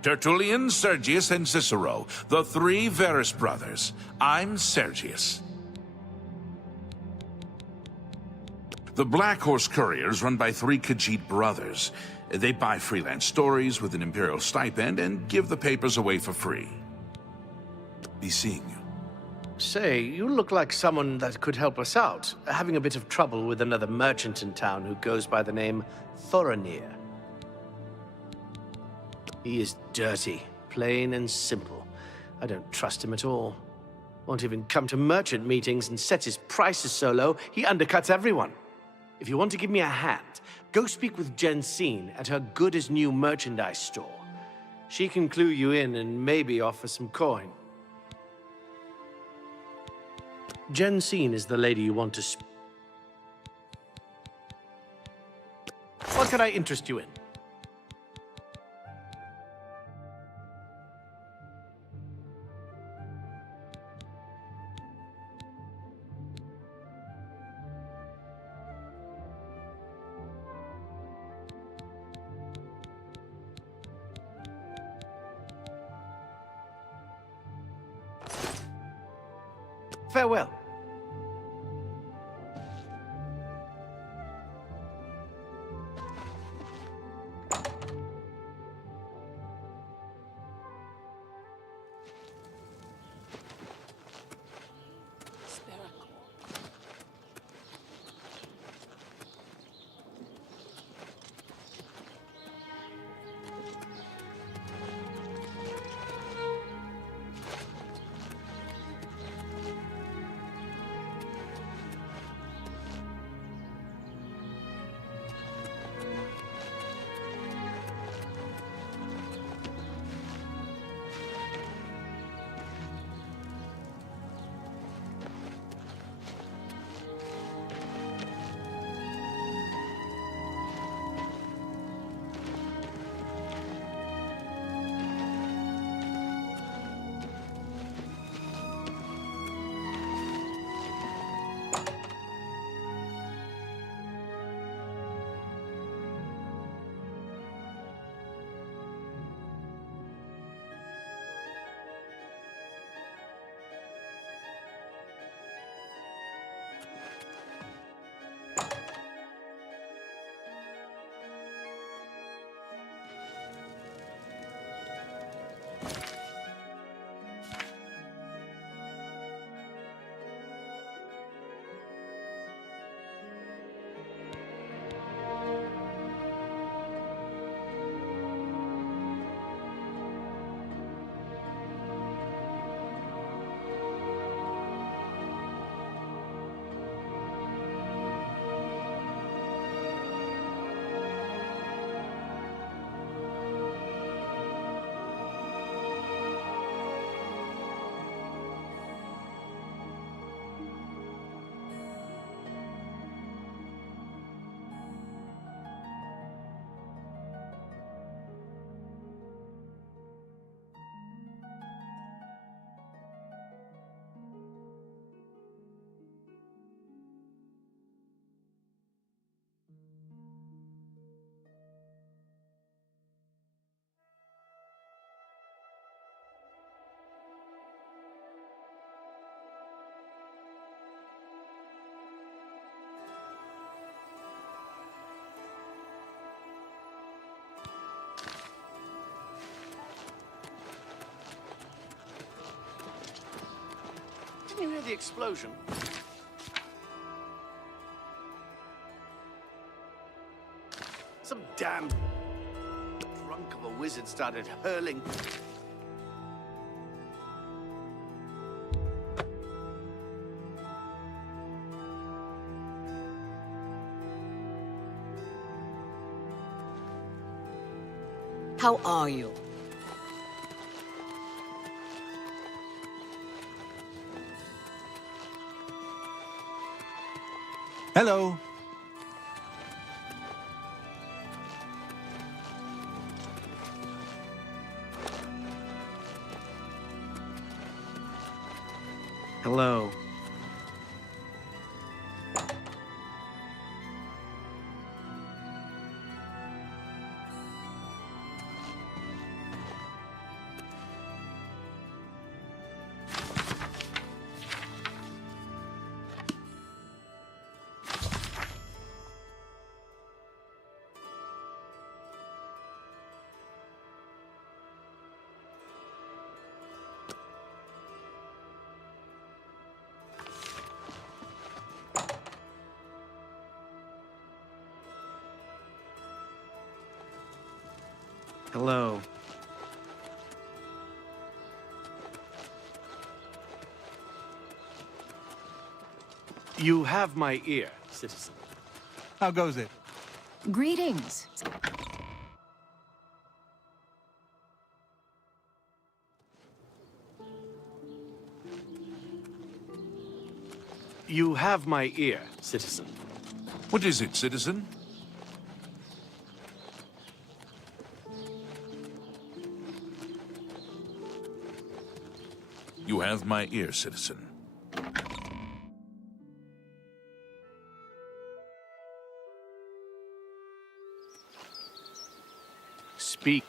Tertullian, Sergius, and Cicero, the three Verus brothers. I'm Sergius. The Black Horse Couriers run by three Khajiit brothers. They buy freelance stories with an imperial stipend and give the papers away for free. Be seeing you. Say, you look like someone that could help us out. Having a bit of trouble with another merchant in town who goes by the name Thorinir. He is dirty, plain and simple. I don't trust him at all. Won't even come to merchant meetings and sets his prices so low, he undercuts everyone. If you want to give me a hand, go speak with Jensine at her good-as-new merchandise store. She can clue you in and maybe offer some coin. Jensine is the lady you want to speak. What can I interest you in? Farewell. Didn't you hear the explosion? Some damn drunk of a wizard started hurling. How are you? Hello. Hello. Hello. You have my ear, citizen. How goes it? Greetings. You have my ear, citizen. What is it, citizen? You have my ear, citizen. Speak.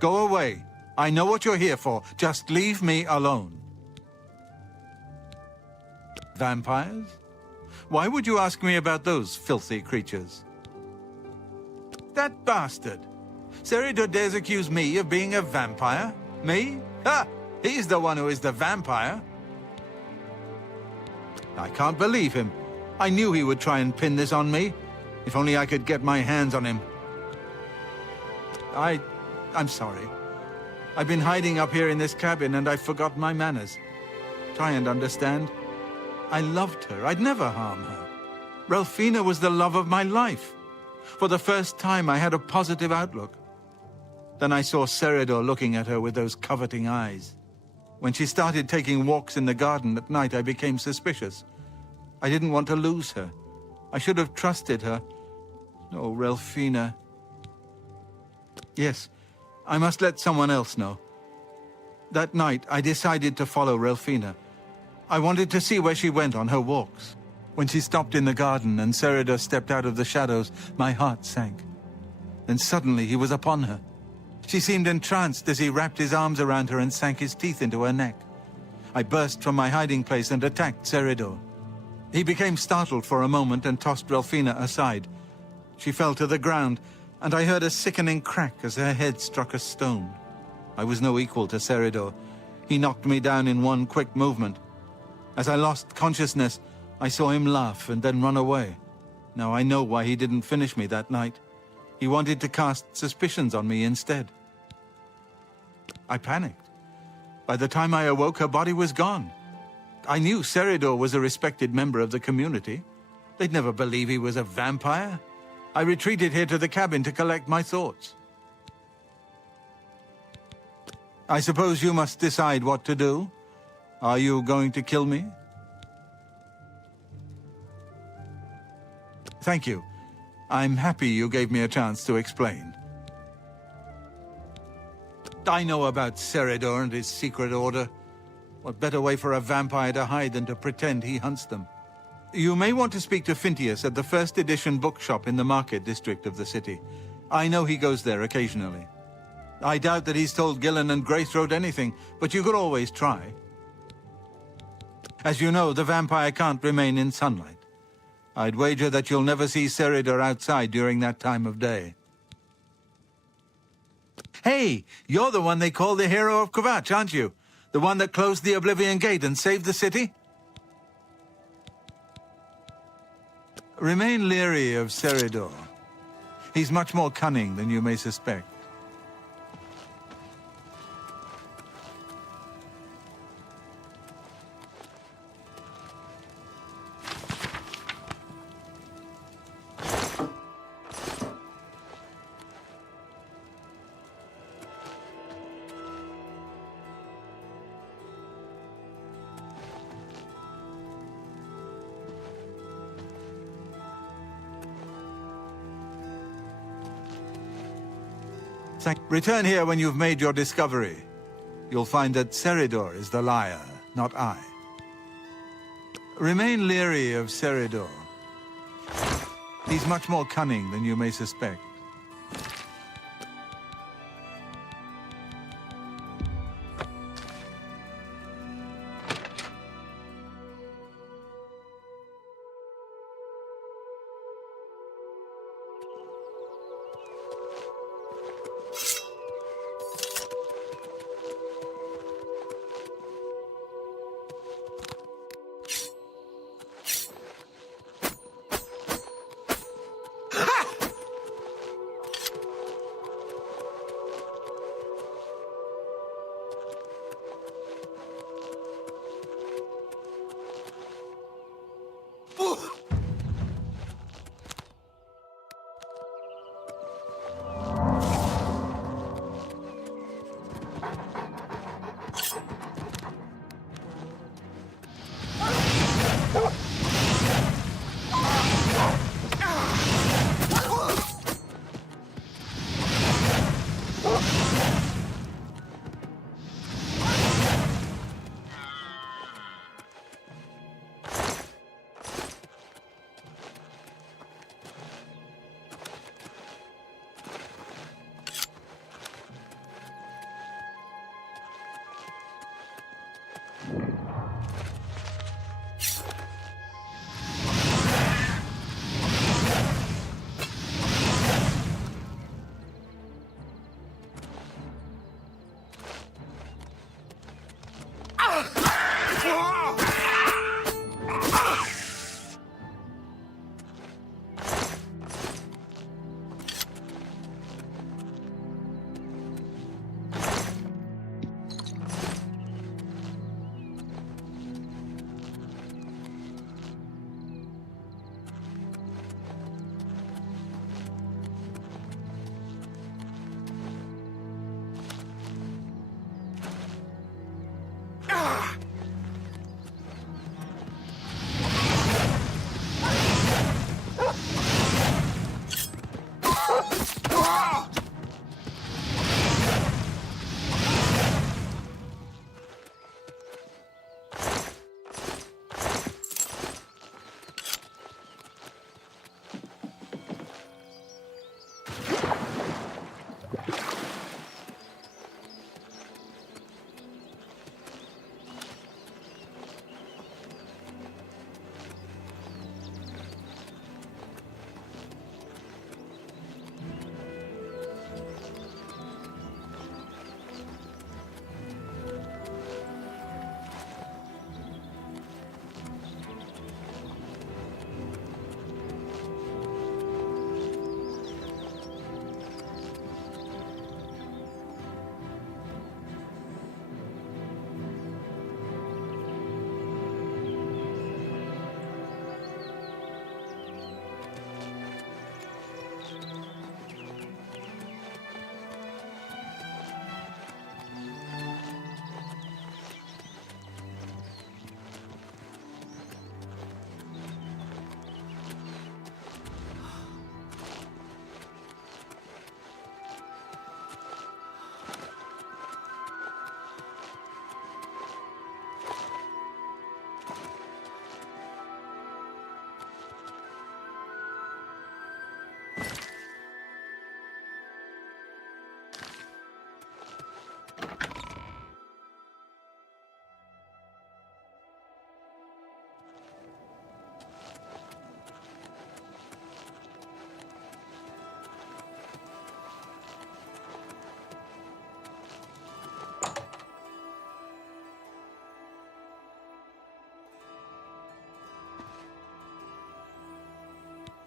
Go away. I know what you're here for. Just leave me alone. Vampires? Why would you ask me about those filthy creatures? That bastard! Seridor dares accuse me of being a vampire? Me? Ha! He's the one who is the vampire. I can't believe him. I knew he would try and pin this on me. If only I could get my hands on him. I'm sorry. I've been hiding up here in this cabin and I've forgotten my manners. Try and understand. I loved her. I'd never harm her. Ralphina was the love of my life. For the first time, I had a positive outlook. Then I saw Seridor looking at her with those coveting eyes. When she started taking walks in the garden at night, I became suspicious. I didn't want to lose her. I should have trusted her. Oh, Ralphina. Yes, I must let someone else know. That night, I decided to follow Ralphina. I wanted to see where she went on her walks. When she stopped in the garden and Seridor stepped out of the shadows, my heart sank. Then suddenly he was upon her. She seemed entranced as he wrapped his arms around her and sank his teeth into her neck. I burst from my hiding place and attacked Seridor. He became startled for a moment and tossed Ralphina aside. She fell to the ground, and I heard a sickening crack as her head struck a stone. I was no equal to Seridor. He knocked me down in one quick movement. As I lost consciousness, I saw him laugh and then run away. Now I know why he didn't finish me that night. He wanted to cast suspicions on me instead. I panicked. By the time I awoke, her body was gone. I knew Seridor was a respected member of the community. They'd never believe he was a vampire. I retreated here to the cabin to collect my thoughts. I suppose you must decide what to do. Are you going to kill me? Thank you. I'm happy you gave me a chance to explain. I know about Seridor and his secret order. What better way for a vampire to hide than to pretend he hunts them? You may want to speak to Phintius at the first edition bookshop in the market district of the city. I know he goes there occasionally. I doubt that he's told Gillen and Greythroat anything, but you could always try. As you know, the vampire can't remain in sunlight. I'd wager that you'll never see Seridor outside during that time of day. Hey, you're the one they call the hero of Kvatch, aren't you? The one that closed the Oblivion Gate and saved the city? Remain leery of Seridor. He's much more cunning than you may suspect. Return here when you've made your discovery. You'll find that Seridor is the liar, not I. Remain leery of Seridor. He's much more cunning than you may suspect.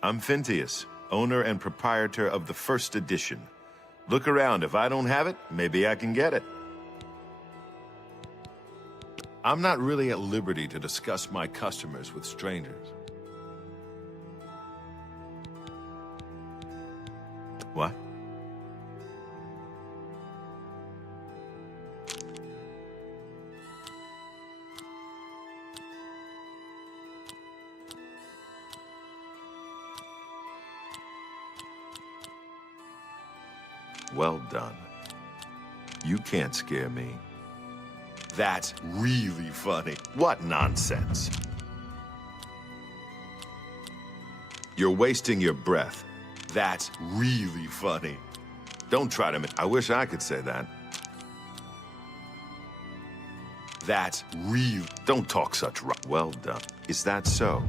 I'm Phintius, owner and proprietor of the first edition. Look around. If I don't have it, maybe I can get it. I'm not really at liberty to discuss my customers with strangers. What? Well done. You can't scare me. That's really funny. What nonsense. You're wasting your breath. That's really funny. Don't try to... I wish I could say that. That's real. Don't talk such Well done. Is that so?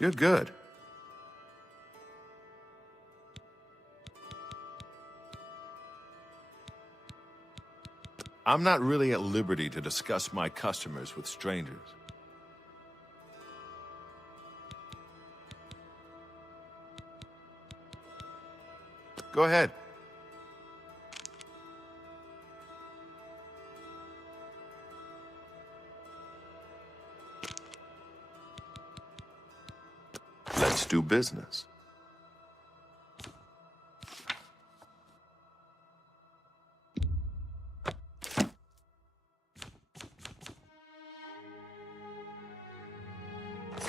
You're good. I'm not really at liberty to discuss my customers with strangers. Go ahead. Let's do business.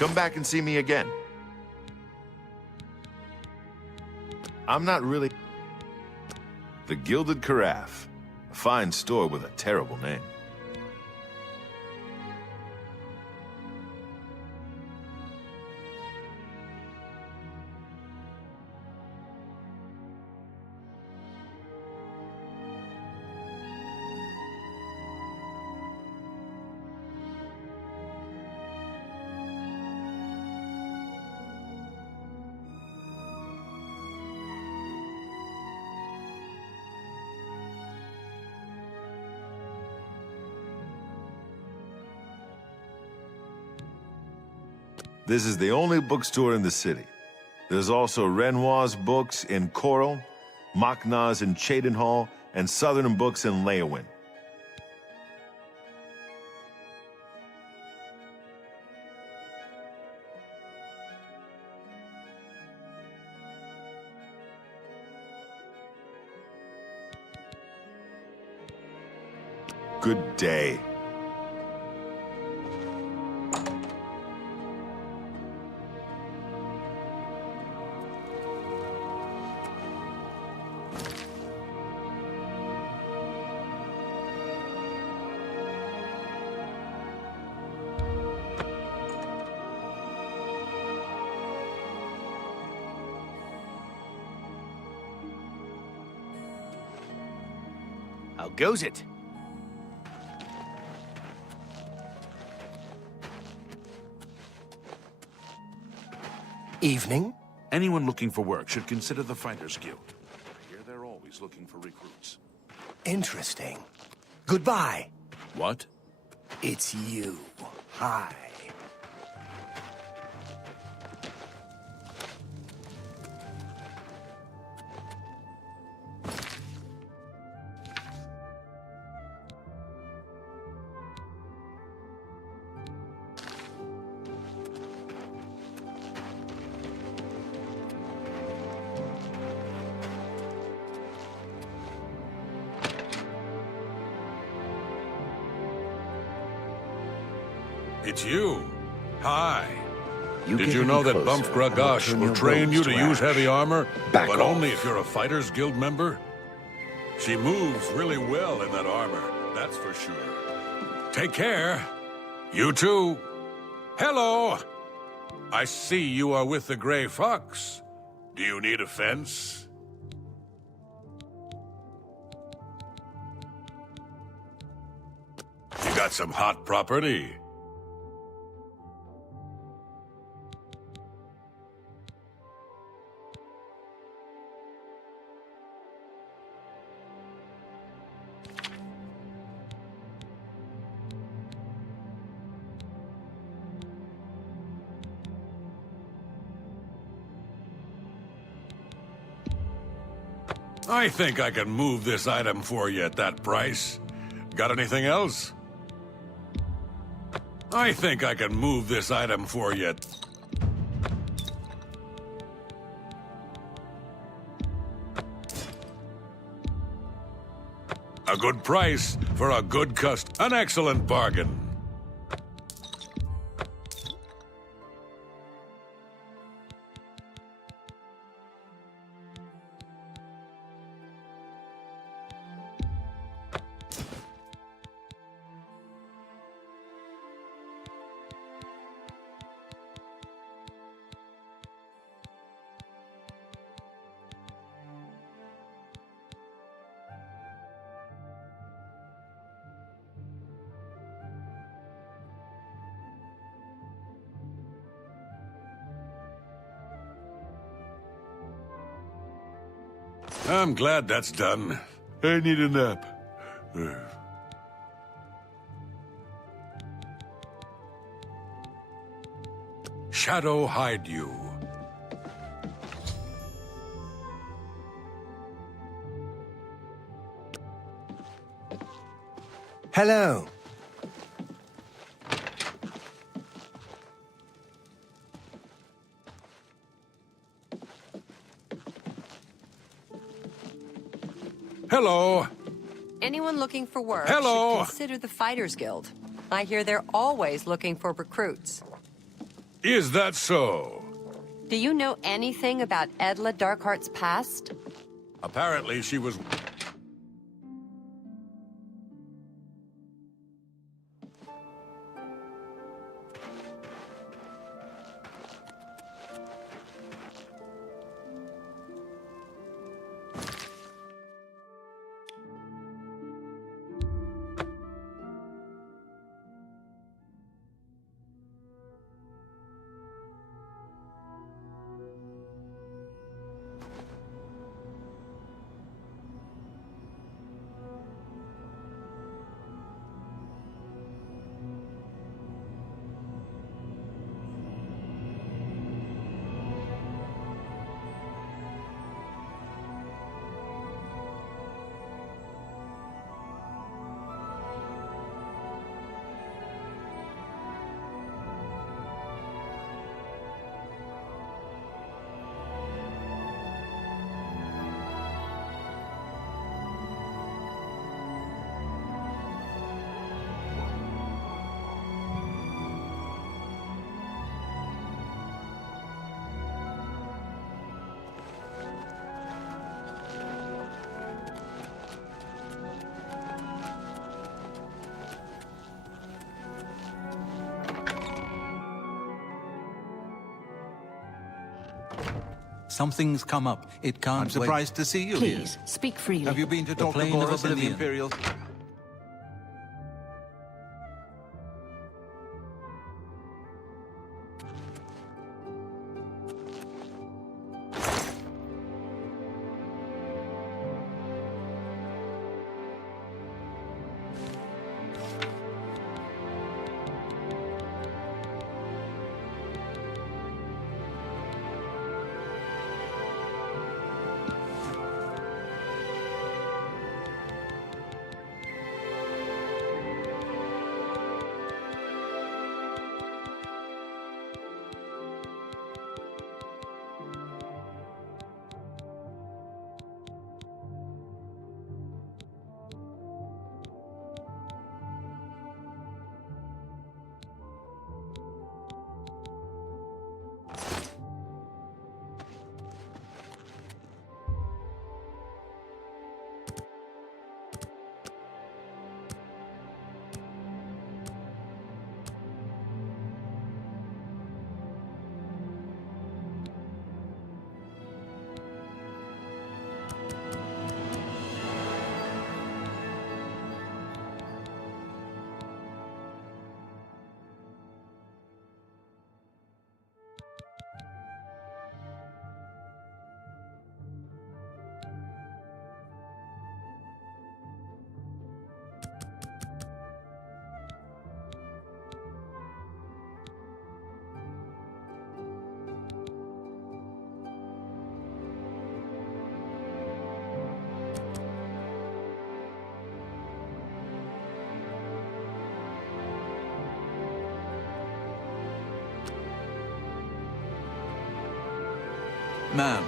Come back and see me again. I'm not really... The Gilded Carafe. A fine store with a terrible name. This is the only bookstore in the city. There's also Renoir's books in Coral, Machna's in Cheydinhall, and Southern Books in Leyawiin. Good day. How goes it? Evening? Anyone looking for work should consider the Fighters Guild. I hear they're always looking for recruits. Interesting. Goodbye. What? It's you. Hi. It's you. Hi. You Did get you any know that closer, Bumf and I'll Gragash turn will your train bones you to to use ash. heavy armor? Back but off. only if you're a Fighters Guild member? She moves really well in that armor, that's for sure. Take care. You too. Hello. I see you are with the Grey Fox. Do you need a fence? You got some hot property. I think I can move this item for you at that price. Got anything else? I think I can move this item for you. A good price for a good an excellent bargain. I'm glad that's done. I need a nap. Shadow hide you. Hello. Hello. Anyone looking for work Hello. should consider the Fighters Guild. I hear they're always looking for recruits. Is that so? Do you know anything about Edla Darkheart's past? Apparently she was... Something's come up. It can't. I'm surprised to see you here. Please, speak freely. Have you been to talk to Boris in the Imperial? Ma'am.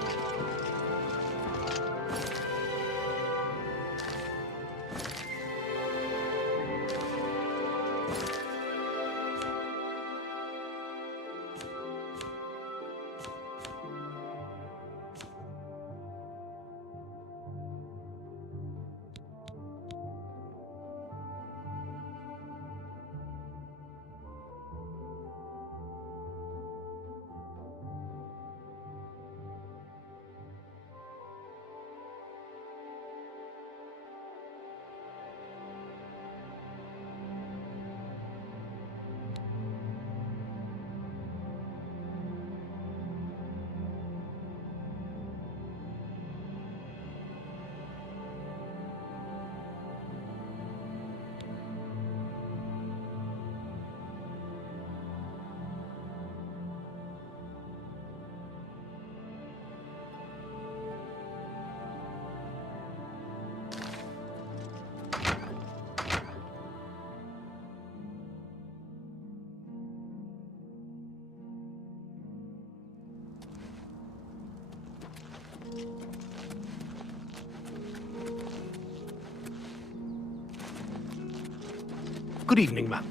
Good evening, ma'am.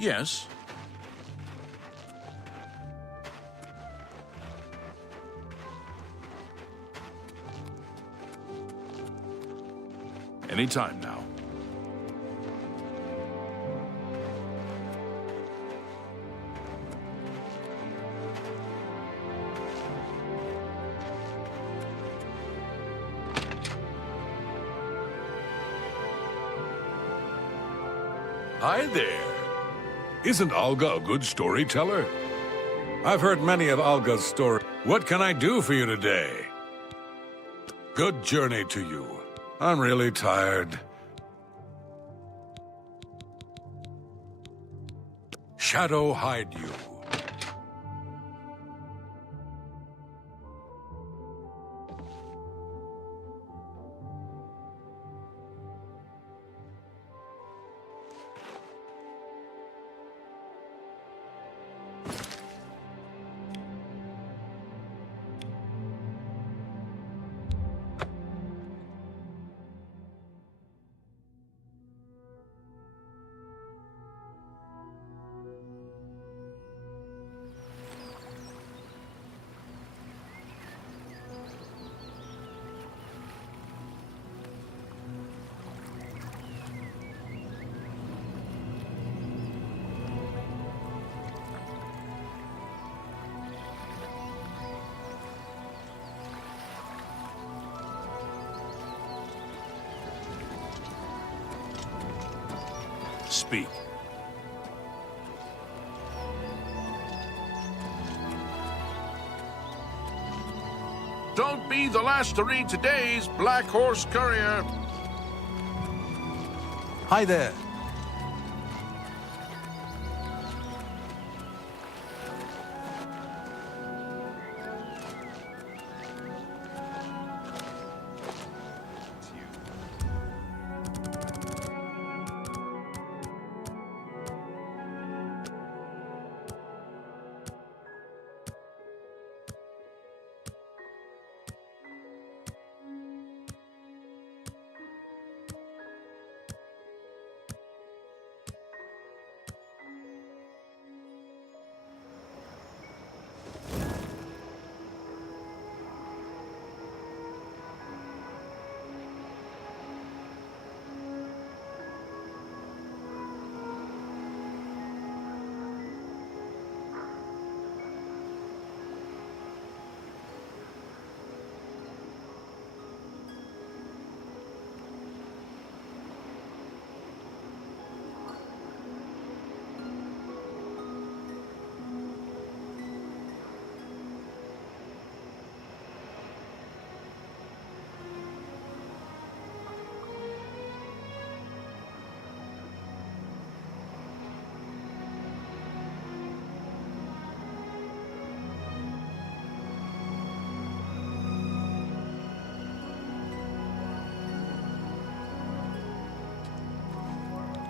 Yes. Anytime now. Hi there. Isn't Olga a good storyteller? I've heard many of Olga's stories. What can I do for you today? Good journey to you. I'm really tired. Shadow hide you. Speak. Don't be the last to read today's Black Horse Courier. Hi there.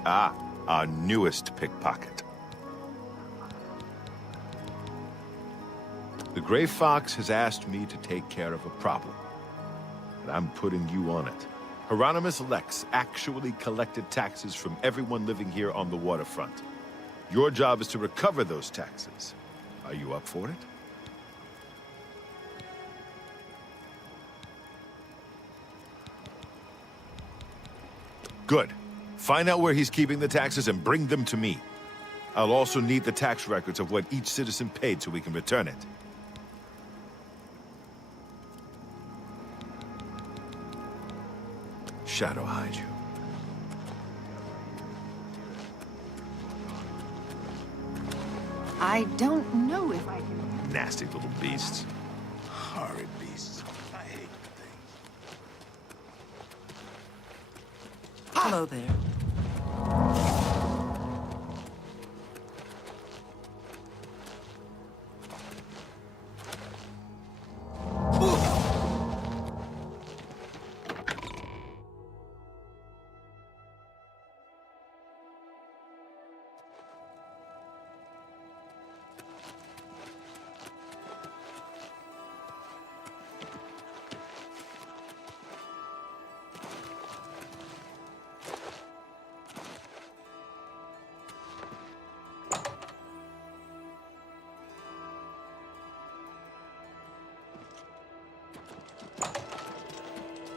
Ah, our newest pickpocket. The Gray Fox has asked me to take care of a problem, and I'm putting you on it. Hieronymus Lex actually collected taxes from everyone living here on the waterfront. Your job is to recover those taxes. Are you up for it? Good. Find out where he's keeping the taxes and bring them to me. I'll also need the tax records of what each citizen paid so we can return it. Shadow hide you. I don't know if I can... Nasty little beasts. Horrid beasts. I hate things. Hello there.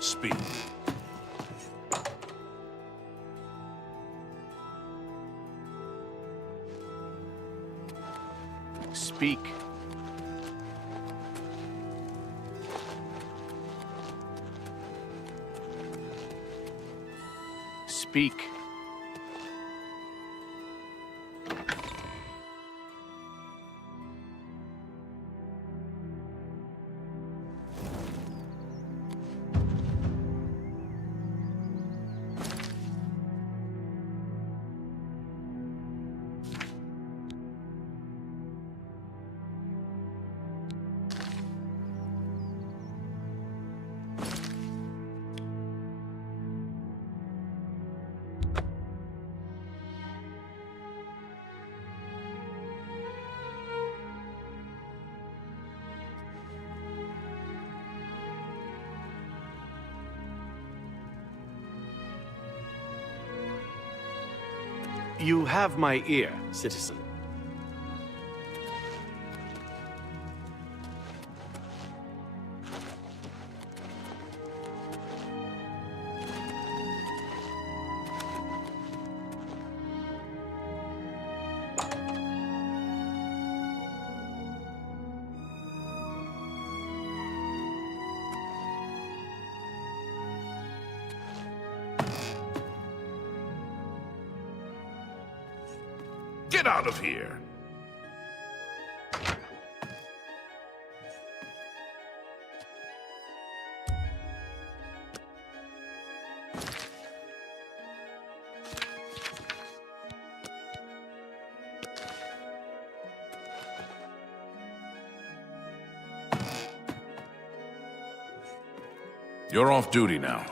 Speak. Speak. Speak. You have my ear, citizen. Get out of here! You're off duty now.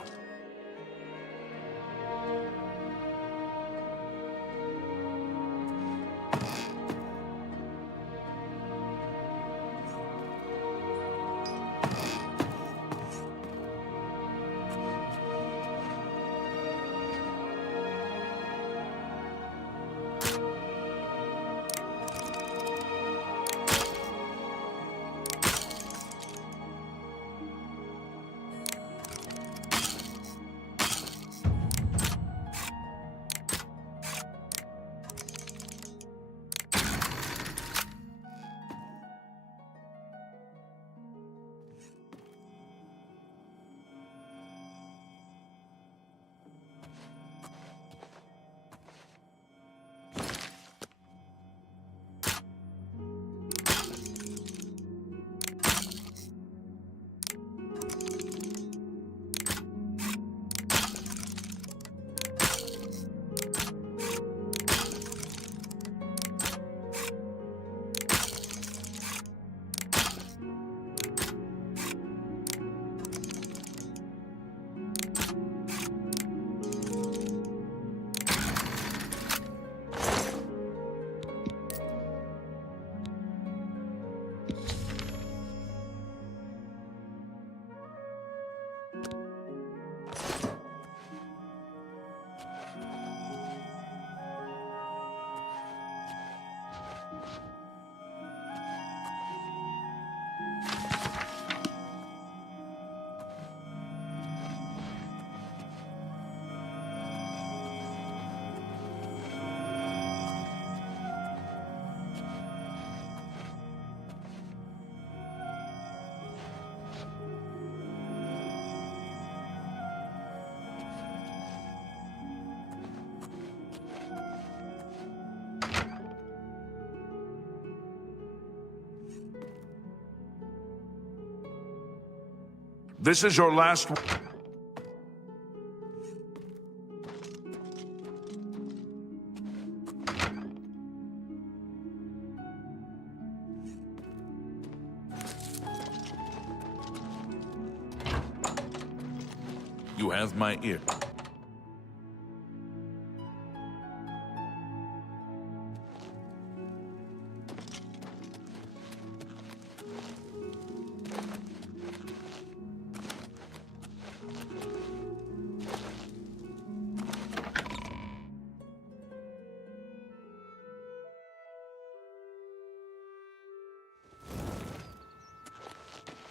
This is your last... You have my ear.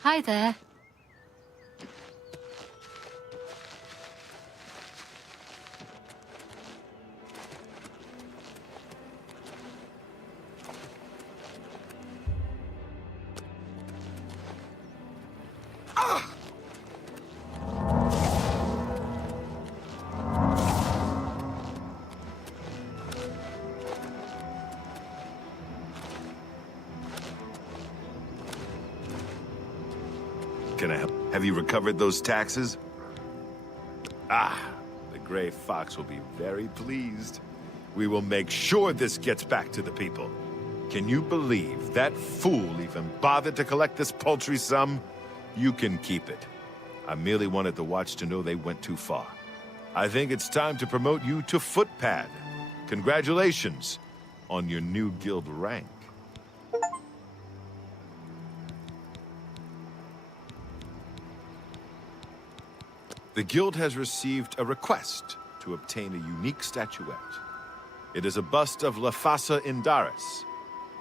Hi there. Can I help? Have you recovered those taxes? Ah, the Gray Fox will be very pleased. We will make sure this gets back to the people. Can you believe that fool even bothered to collect this paltry sum? You can keep it. I merely wanted the Watch to know they went too far. I think it's time to promote you to Footpad. Congratulations on your new guild rank. The guild has received a request to obtain a unique statuette. It is a bust of Lafasa Indaris,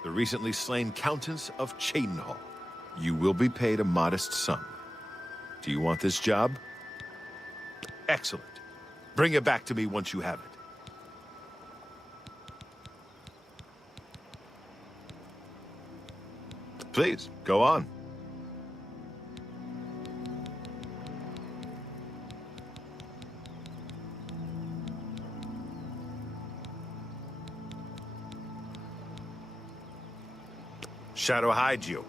the recently slain Countess of Chadenhall. You will be paid a modest sum. Do you want this job? Excellent. Bring it back to me once you have it. Please, go on. Shadow hide you.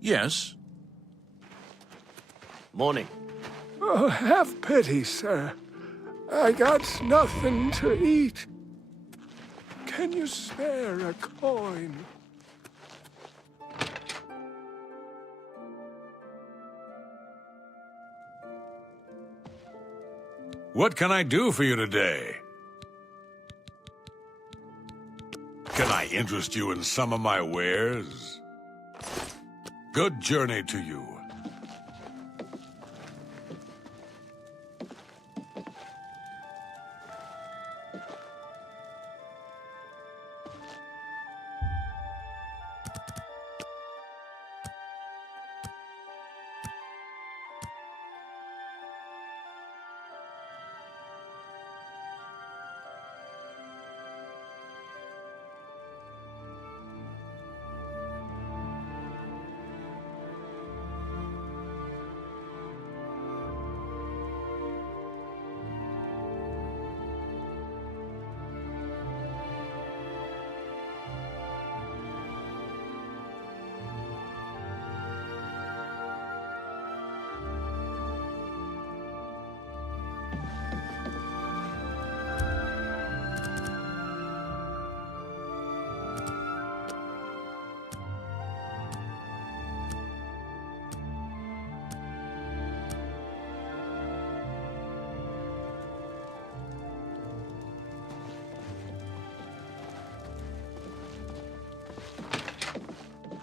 Yes? Morning. Oh, have pity, sir. I got nothing to eat. Can you spare a coin? What can I do for you today? Can I interest you in some of my wares? Good journey to you.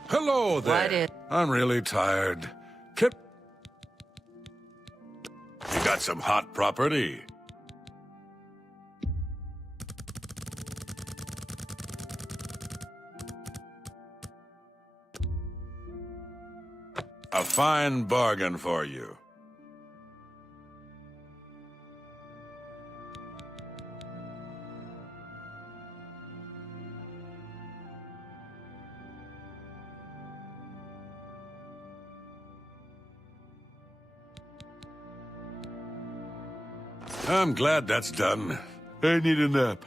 Hello there. What is- I'm really tired. You got some hot property? A fine bargain for you. I'm glad that's done. I need a nap.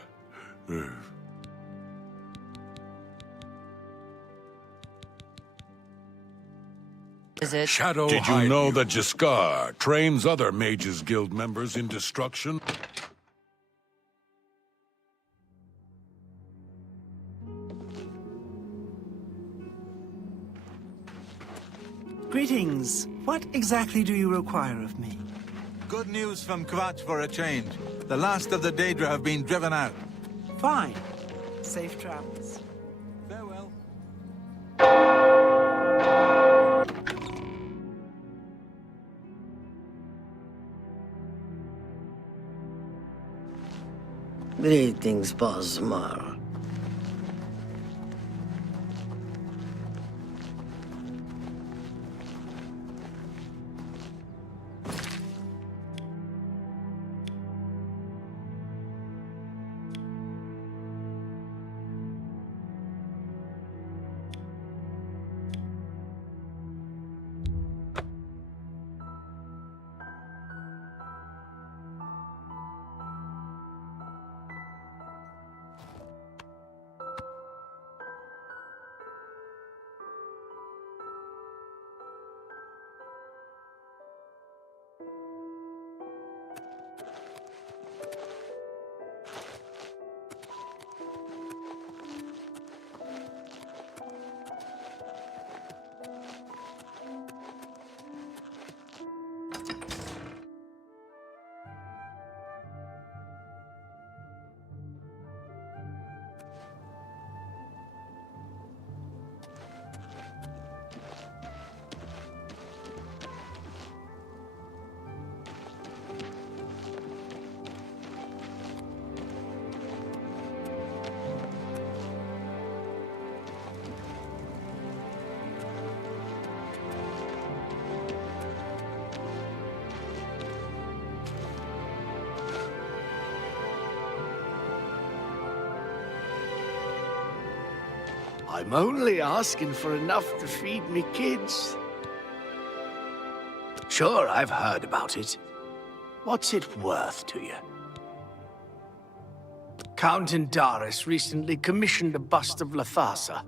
Is it? Shadow Did you know that Jaskar trains other Mages Guild members in destruction? Greetings. What exactly do you require of me? Good news from Kvatch for a change. The last of the Daedra have been driven out. Fine. Safe travels. Farewell. Greetings, Bosmar. I'm only asking for enough to feed me kids. Sure, I've heard about it. What's it worth to you? Count Indaris recently commissioned a bust of Lathasa.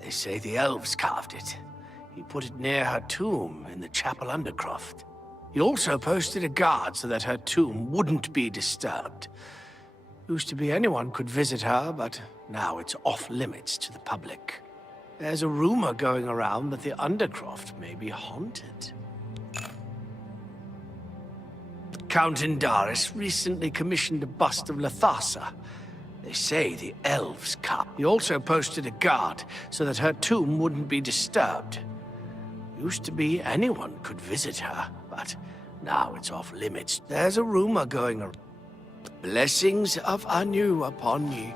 They say the elves carved it. He put it near her tomb in the chapel undercroft. He also posted a guard so that her tomb wouldn't be disturbed. Used to be anyone could visit her, but now it's off limits to the public. There's a rumor going around that the undercroft may be haunted. Count Indaris recently commissioned a bust of Lathasa. They say the elves carved. He also posted a guard so that her tomb wouldn't be disturbed. Used to be anyone could visit her, but now it's off limits. There's a rumor going around. Blessings of Anu upon ye.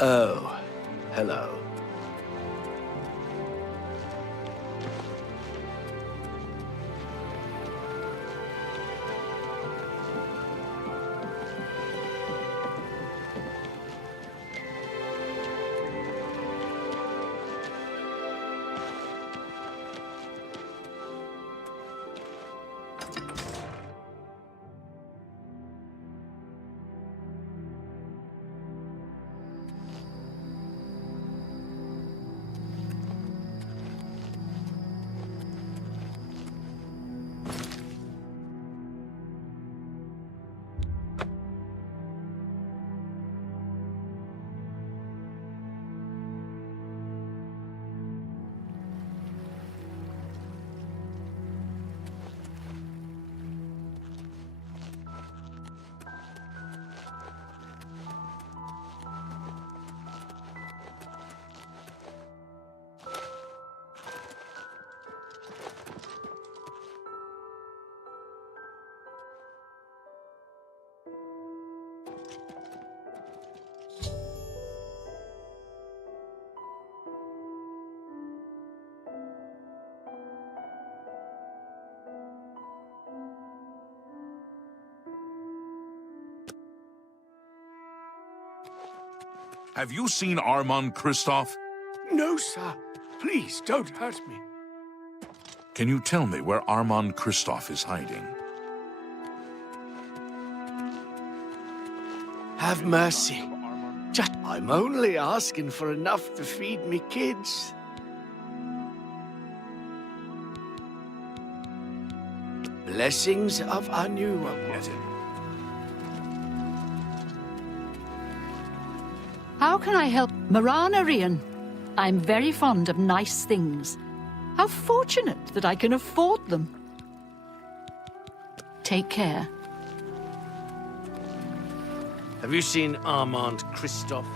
Oh, hello. Have you seen Armand Kristoff? No, sir. Please, don't hurt me. Can you tell me where Armand Kristoff is hiding? Have mercy. I'm only asking for enough to feed me kids. Blessings of Anu upon him. How can I help? Marana Rian. I'm very fond of nice things. How fortunate that I can afford them. Take care. Have you seen Armand Kristoff?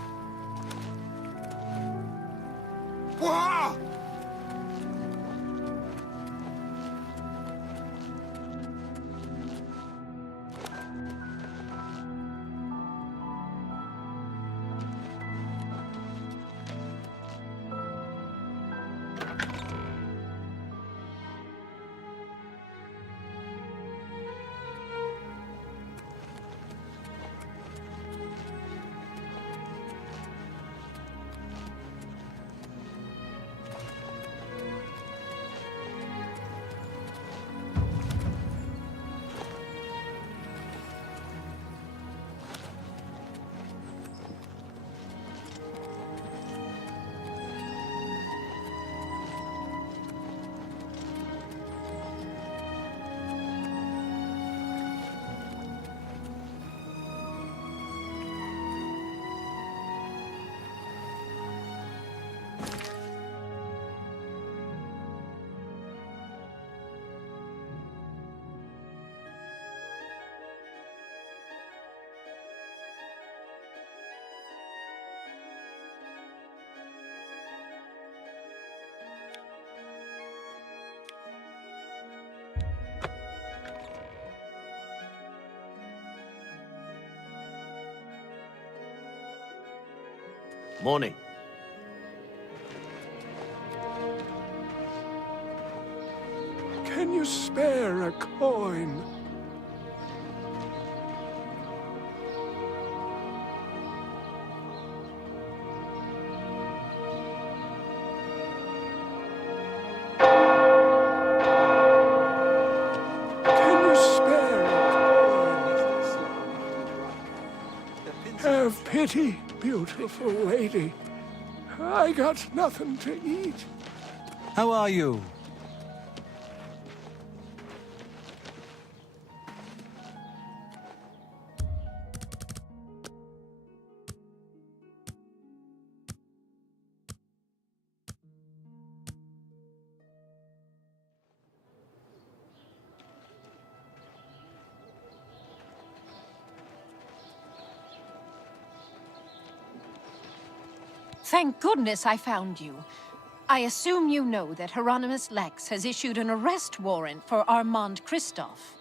Morning. Can you spare a coin? Can you spare a coin? Have pity, beautiful lady. I got nothing to eat. How are you? Thank goodness I found you. I assume you know that Hieronymus Lex has issued an arrest warrant for Armand Kristoff.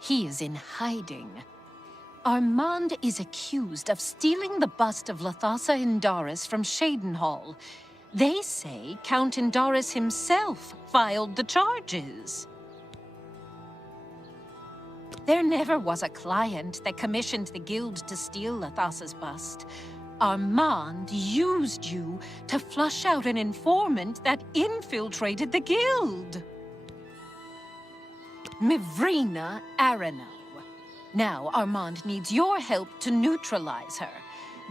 He is in hiding. Armand is accused of stealing the bust of Lathasa Indaris from Shadenhall. They say Count Indaris himself filed the charges. There never was a client that commissioned the guild to steal Lathasa's bust. Armand used you to flush out an informant that infiltrated the guild. Mivrina Arano. Now Armand needs your help to neutralize her.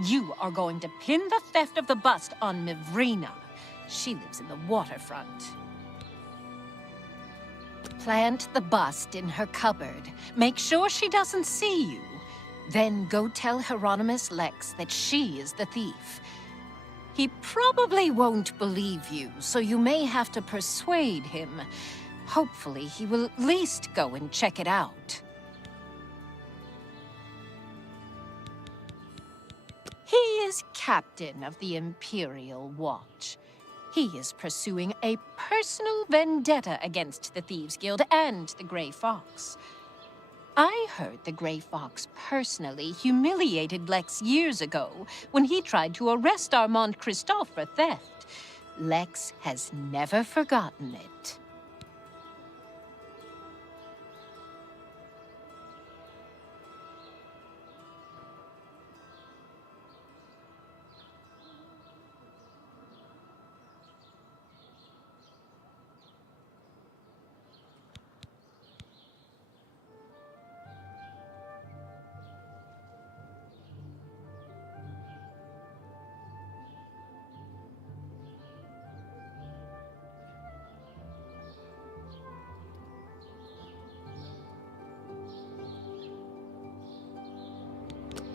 You are going to pin the theft of the bust on Mivrina. She lives in the waterfront. Plant the bust in her cupboard. Make sure she doesn't see you. Then go tell Hieronymus Lex that she is the thief. He probably won't believe you, so you may have to persuade him. Hopefully, he will at least go and check it out. He is captain of the Imperial Watch. He is pursuing a personal vendetta against the Thieves Guild and the Grey Fox. I heard the Grey Fox personally humiliated Lex years ago when he tried to arrest Armand Christophe for theft. Lex has never forgotten it.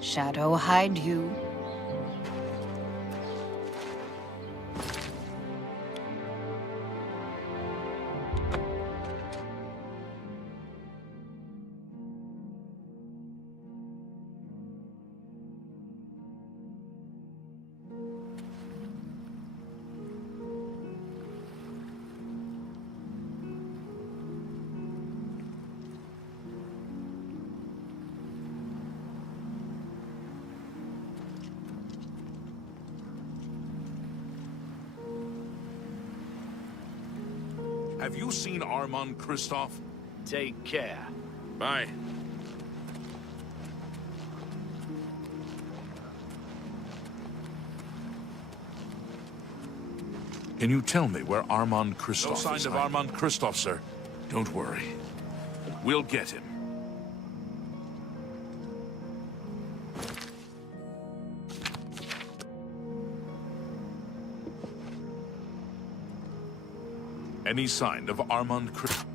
Shadow hide you. Have you seen Armand Christophe? Take care. Bye. Can you tell me where Armand Christophe is? No sign of Armand Christophe, sir. Don't worry. We'll get him. Any sign of Armand Christophe?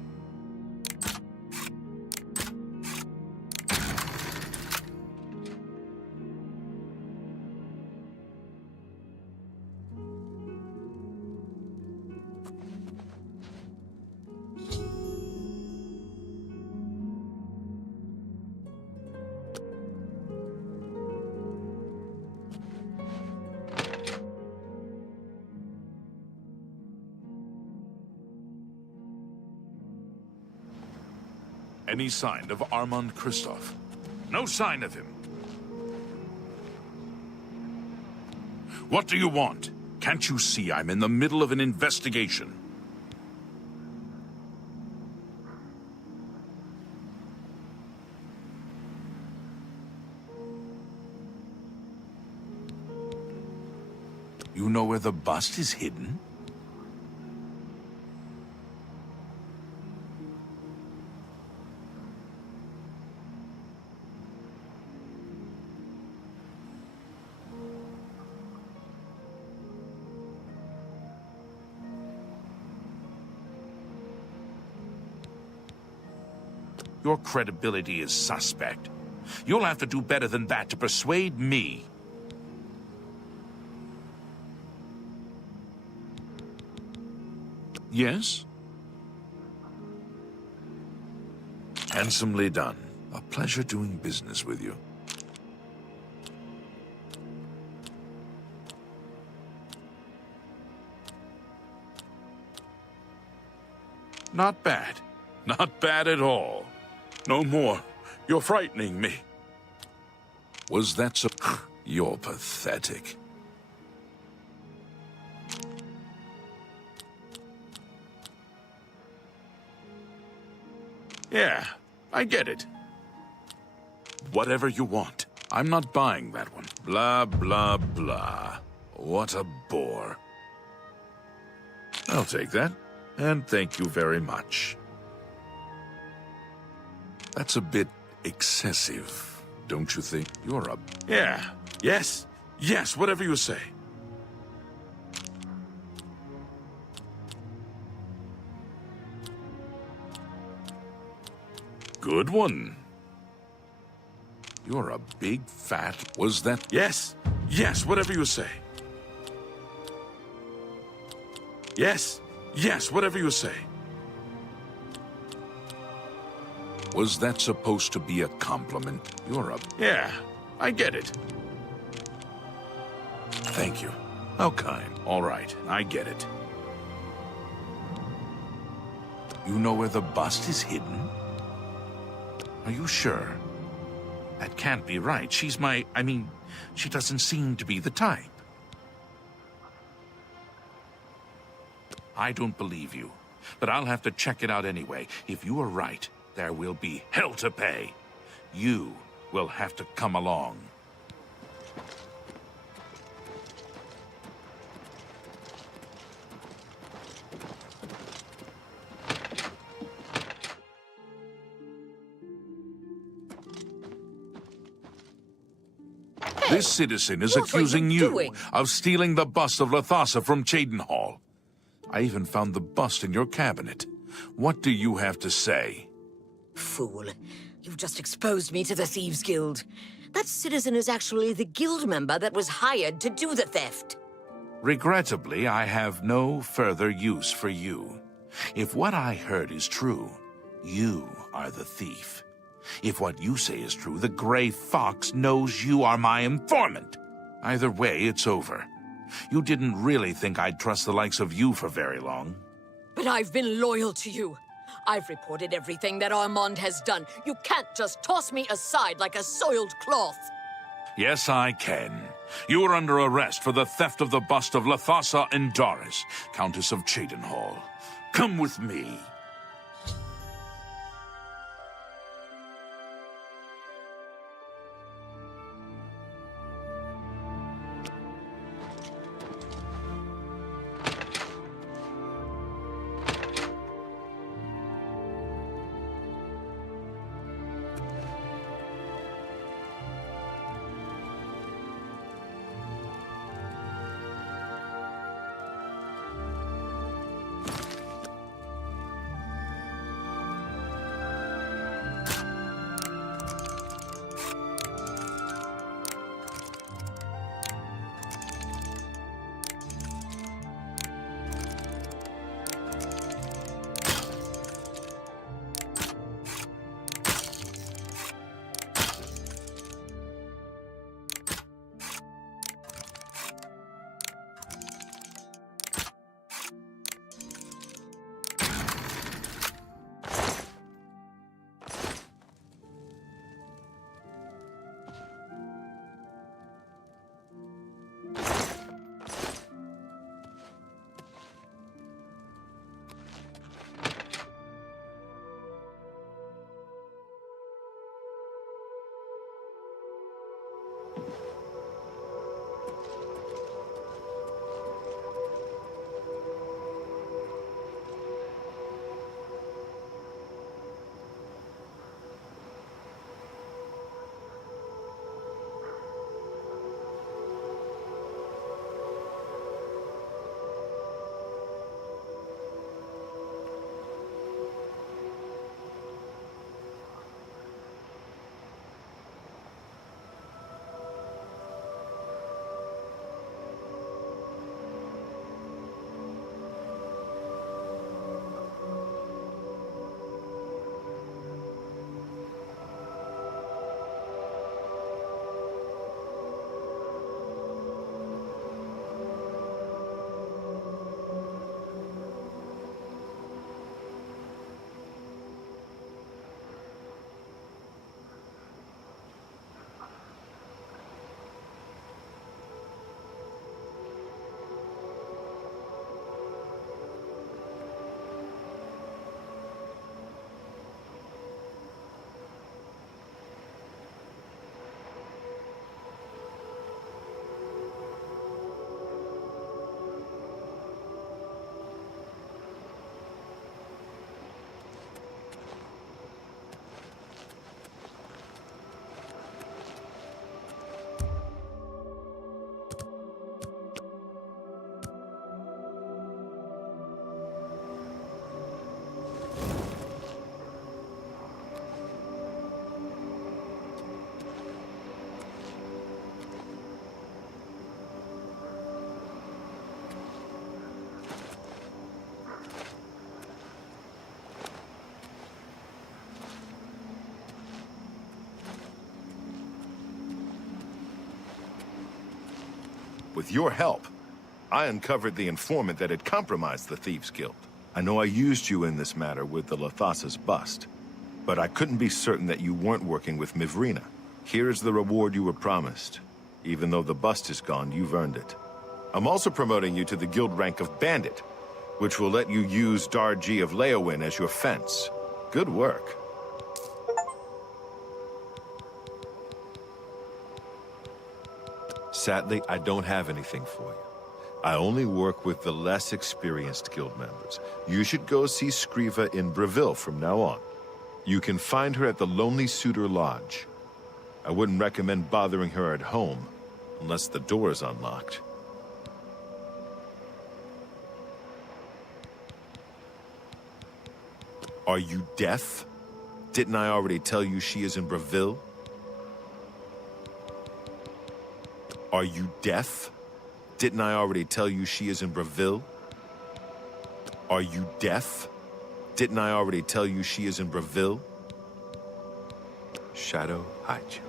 Any sign of Armand Christophe? No sign of him. What do you want? Can't you see I'm in the middle of an investigation? You know where the bust is hidden? Your credibility is suspect. You'll have to do better than that to persuade me. Yes? Handsomely done. A pleasure doing business with you. Not bad. Not bad at all. No more. You're frightening me. Was that so? You're pathetic. Yeah, I get it. Whatever you want. I'm not buying that one. Blah, blah, blah. What a bore. I'll take that, and thank you very much. That's a bit excessive, don't you think? You're a... Yeah, yes, whatever you say. Good one. You're a big fat... Was that... Yes, whatever you say. Yes, whatever you say. Was that supposed to be a compliment? You're a... Yeah, I get it. Thank you. How kind. All right, I get it. You know where the bust is hidden? Are you sure? That can't be right. She's my... I mean, she doesn't seem to be the type. I don't believe you, but I'll have to check it out anyway. If you are right, there will be hell to pay. You will have to come along. This citizen is accusing you of stealing the bust of Lathasa from Cheydinhal. I even found the bust in your cabinet. What do you have to say? Fool. You've just exposed me to the Thieves Guild. That citizen is actually the guild member that was hired to do the theft. Regrettably, I have no further use for you. If what I heard is true, you are the thief. If what you say is true, the Grey Fox knows you are my informant. Either way, it's over. You didn't really think I'd trust the likes of you for very long. But I've been loyal to you. I've reported everything that Armand has done. You can't just toss me aside like a soiled cloth. Yes, I can. You are under arrest for the theft of the bust of Lathasa Endaris, Countess of Cheydinhal. Come with me. With your help, I uncovered the informant that had compromised the Thieves Guild. I know I used you in this matter with the Lathasa's bust, but I couldn't be certain that you weren't working with Mivrina. Here's the reward you were promised. Even though the bust is gone, you've earned it. I'm also promoting you to the guild rank of Bandit, which will let you use Darji of Leowin as your fence. Good work. Sadly, I don't have anything for you. I only work with the less experienced guild members. You should go see Skriva in Breville from now on. You can find her at the Lonely Suitor Lodge. I wouldn't recommend bothering her at home, unless the door is unlocked. Are you deaf? Didn't I already tell you she is in Breville? Are you deaf? Didn't I already tell you she is in Breville? Are you deaf? Didn't I already tell you she is in Breville? Shadow, hide you.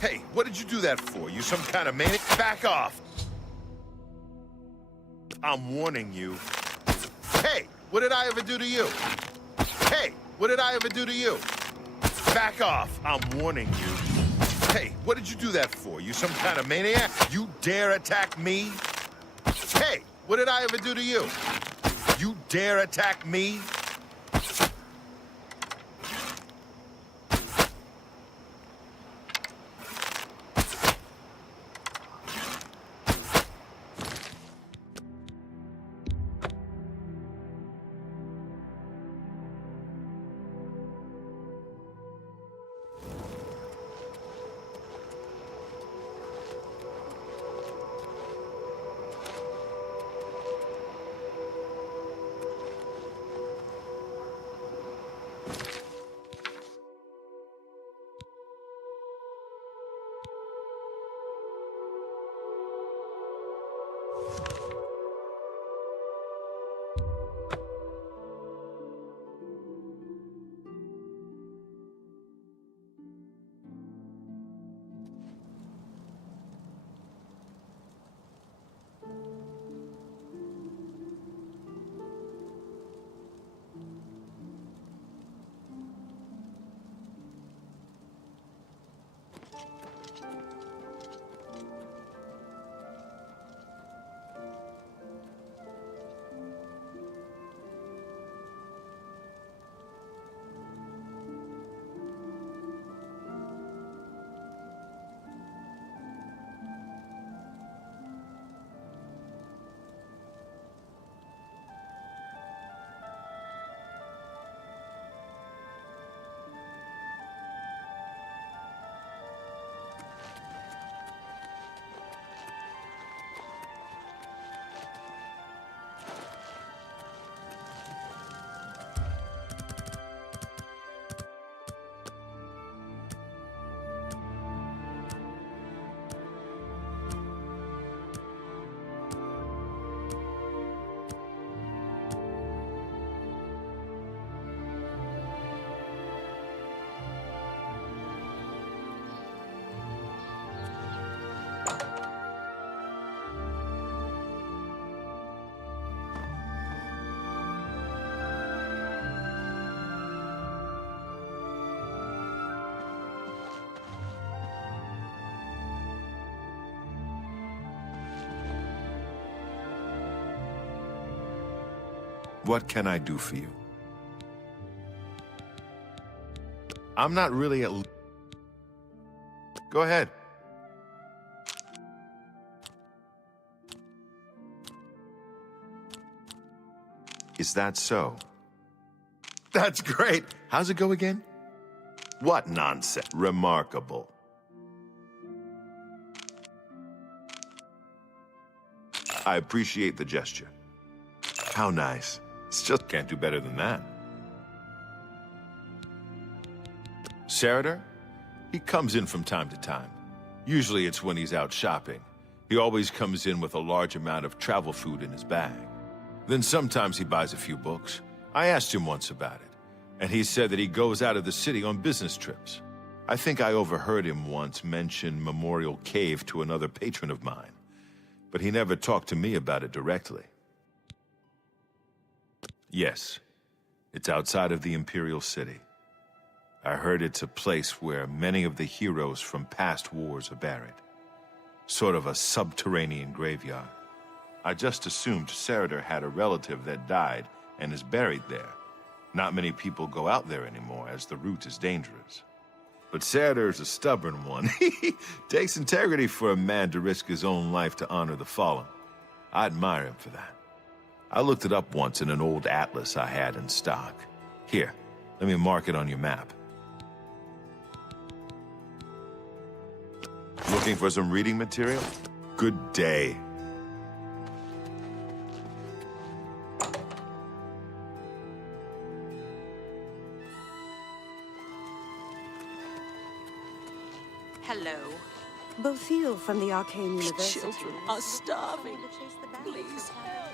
Hey, what did you do that for? You some kind of maniac? Back off! I'm warning you. Hey, what did I ever do to you? Hey, what did I ever do to you? Back off, I'm warning you. Hey, what did you do that for? You some kind of maniac? You dare attack me? Hey, what did I ever do to you? You dare attack me? What can I do for you? I'm not really at... Go ahead. Is that so? That's great. How's it go again? What nonsense. Remarkable. I appreciate the gesture. How nice. Just can't do better than that. Sarader? He comes in from time to time. Usually it's when he's out shopping. He always comes in with a large amount of travel food in his bag. Then sometimes he buys a few books. I asked him once about it, and he said that he goes out of the city on business trips. I think I overheard him once mention Memorial Cave to another patron of mine, but he never talked to me about it directly. Yes, it's outside of the Imperial City. I heard it's a place where many of the heroes from past wars are buried. Sort of a subterranean graveyard. I just assumed Cerader had a relative that died and is buried there. Not many people go out there anymore, as the route is dangerous. But Cerader's a stubborn one. Takes integrity for a man to risk his own life to honor the fallen. I admire him for that. I looked it up once in an old atlas I had in stock. Here, let me mark it on your map. Looking for some reading material? Good day. Hello. Bothil from the Arcane University. Children are starving. Please help.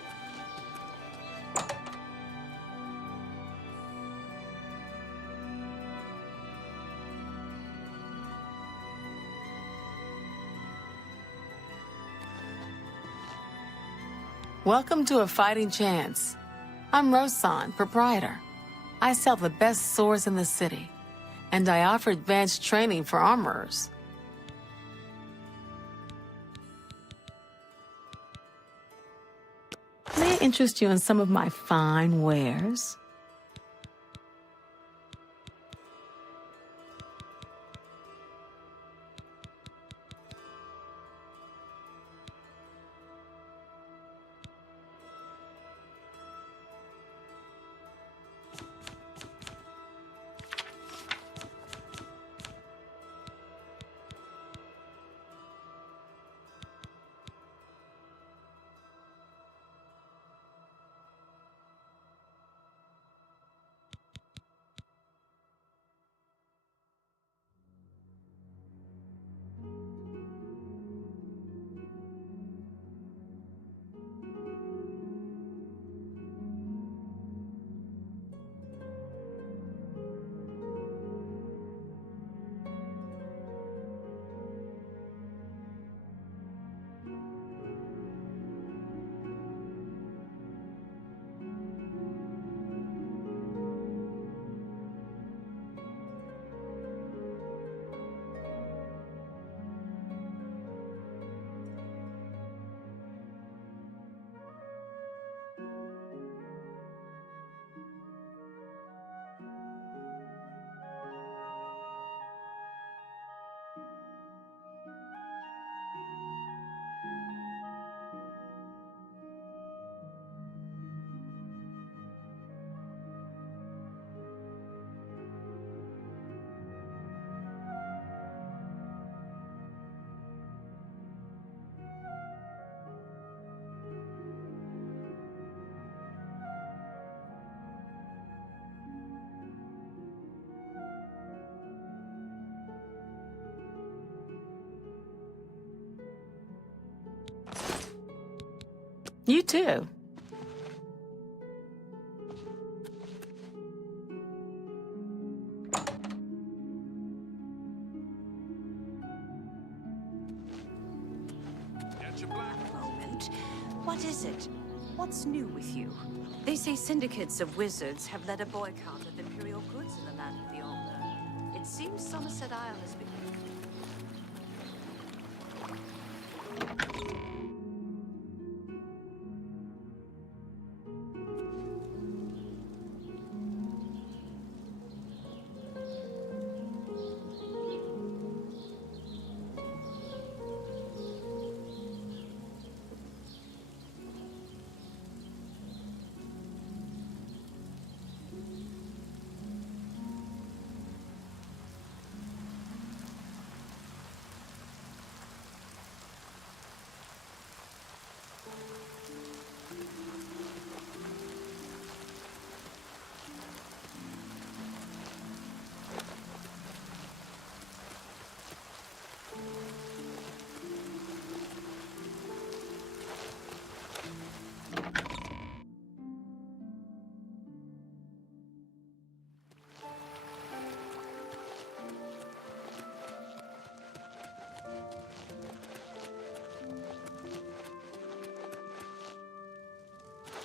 Welcome to A Fighting Chance. I'm Rosan, proprietor. I sell the best swords in the city, and I offer advanced training for armorers. May I interest you in some of my fine wares? You too. Moment. What is it? What's new with you? They say syndicates of wizards have led a boycott of imperial goods in the land of the Alder. It seems Somerset Isle has been...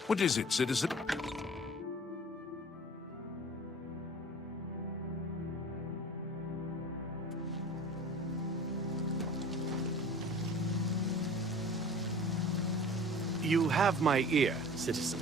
What is it, citizen? You have my ear, citizen.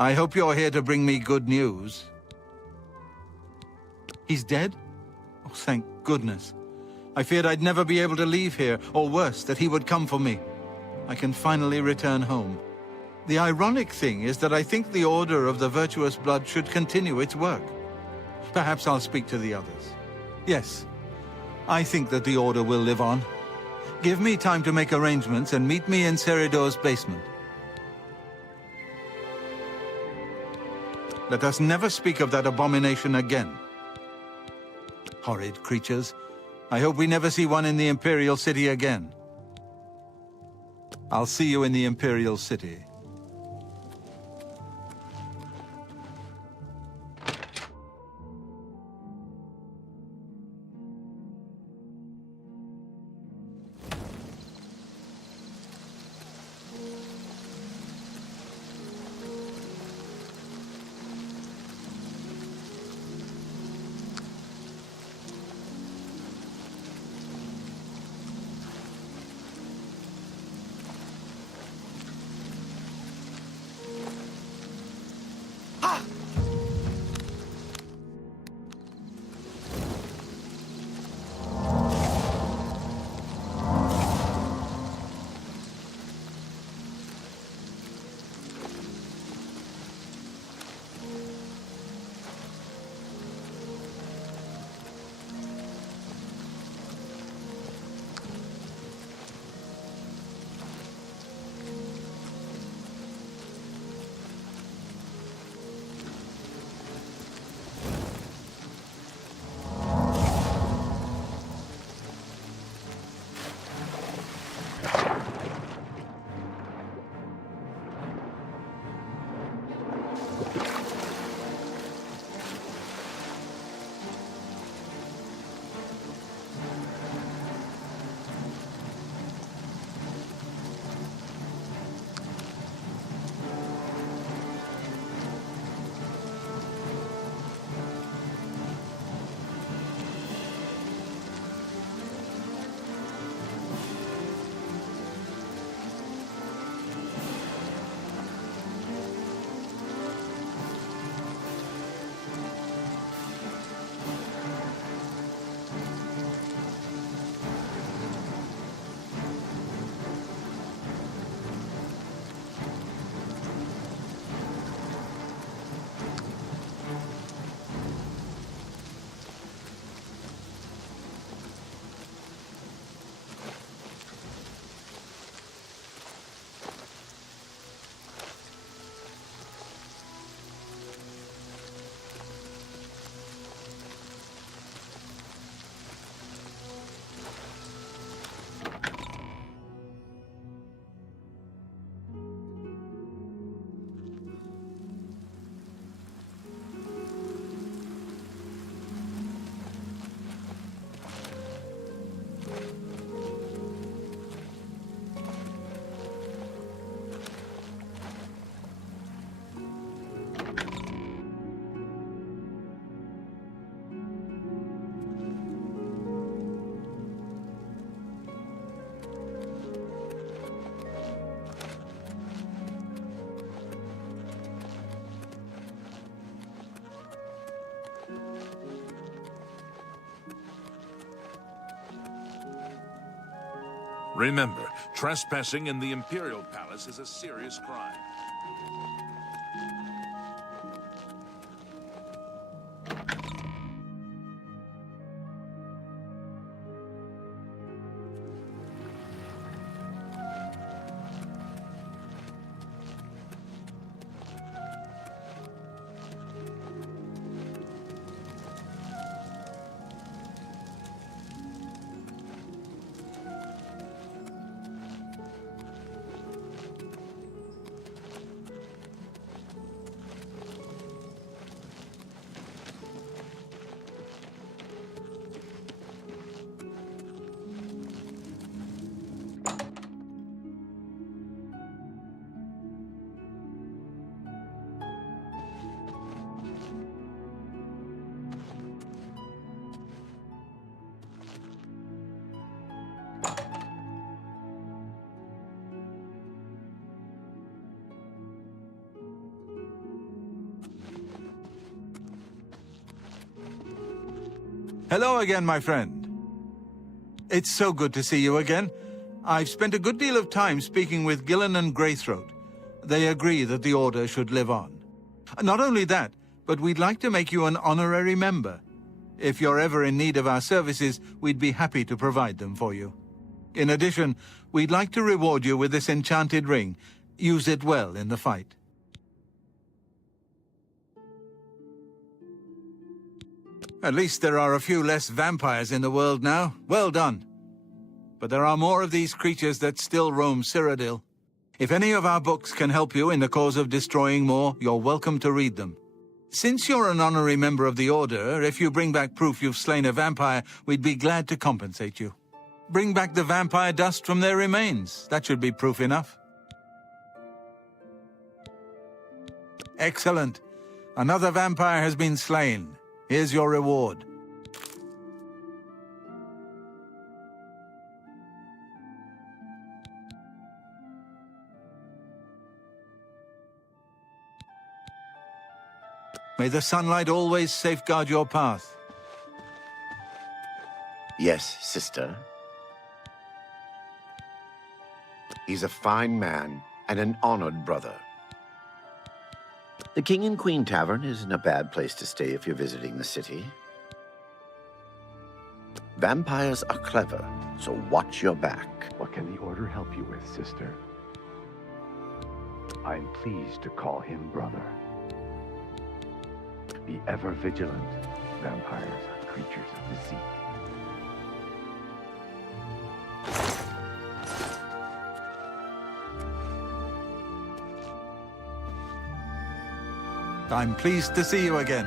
I hope you're here to bring me good news. He's dead? Oh, thank goodness. I feared I'd never be able to leave here, or worse, that he would come for me. I can finally return home. The ironic thing is that I think the Order of the Virtuous Blood should continue its work. Perhaps I'll speak to the others. Yes, I think that the Order will live on. Give me time to make arrangements and meet me in Seridor's basement. Let us never speak of that abomination again. Horrid creatures. I hope we never see one in the Imperial City again. I'll see you in the Imperial City. Remember, trespassing in the Imperial Palace is a serious crime. Hello again, my friend. It's so good to see you again. I've spent a good deal of time speaking with Gillen and Greythroat. They agree that the Order should live on. Not only that, but we'd like to make you an honorary member. If you're ever in need of our services, we'd be happy to provide them for you. In addition, we'd like to reward you with this enchanted ring. Use it well in the fight. At least there are a few less vampires in the world now. Well done. But there are more of these creatures that still roam Cyrodiil. If any of our books can help you in the cause of destroying more, you're welcome to read them. Since you're an honorary member of the Order, if you bring back proof you've slain a vampire, we'd be glad to compensate you. Bring back the vampire dust from their remains. That should be proof enough. Excellent. Another vampire has been slain. Here's your reward. May the sunlight always safeguard your path. Yes, sister. He's a fine man and an honored brother. The King and Queen Tavern isn't a bad place to stay if you're visiting the city. Vampires are clever, so watch your back. What can the Order help you with, sister? I'm pleased to call him brother. Be ever vigilant. Vampires are creatures of the sea. I'm pleased to see you again.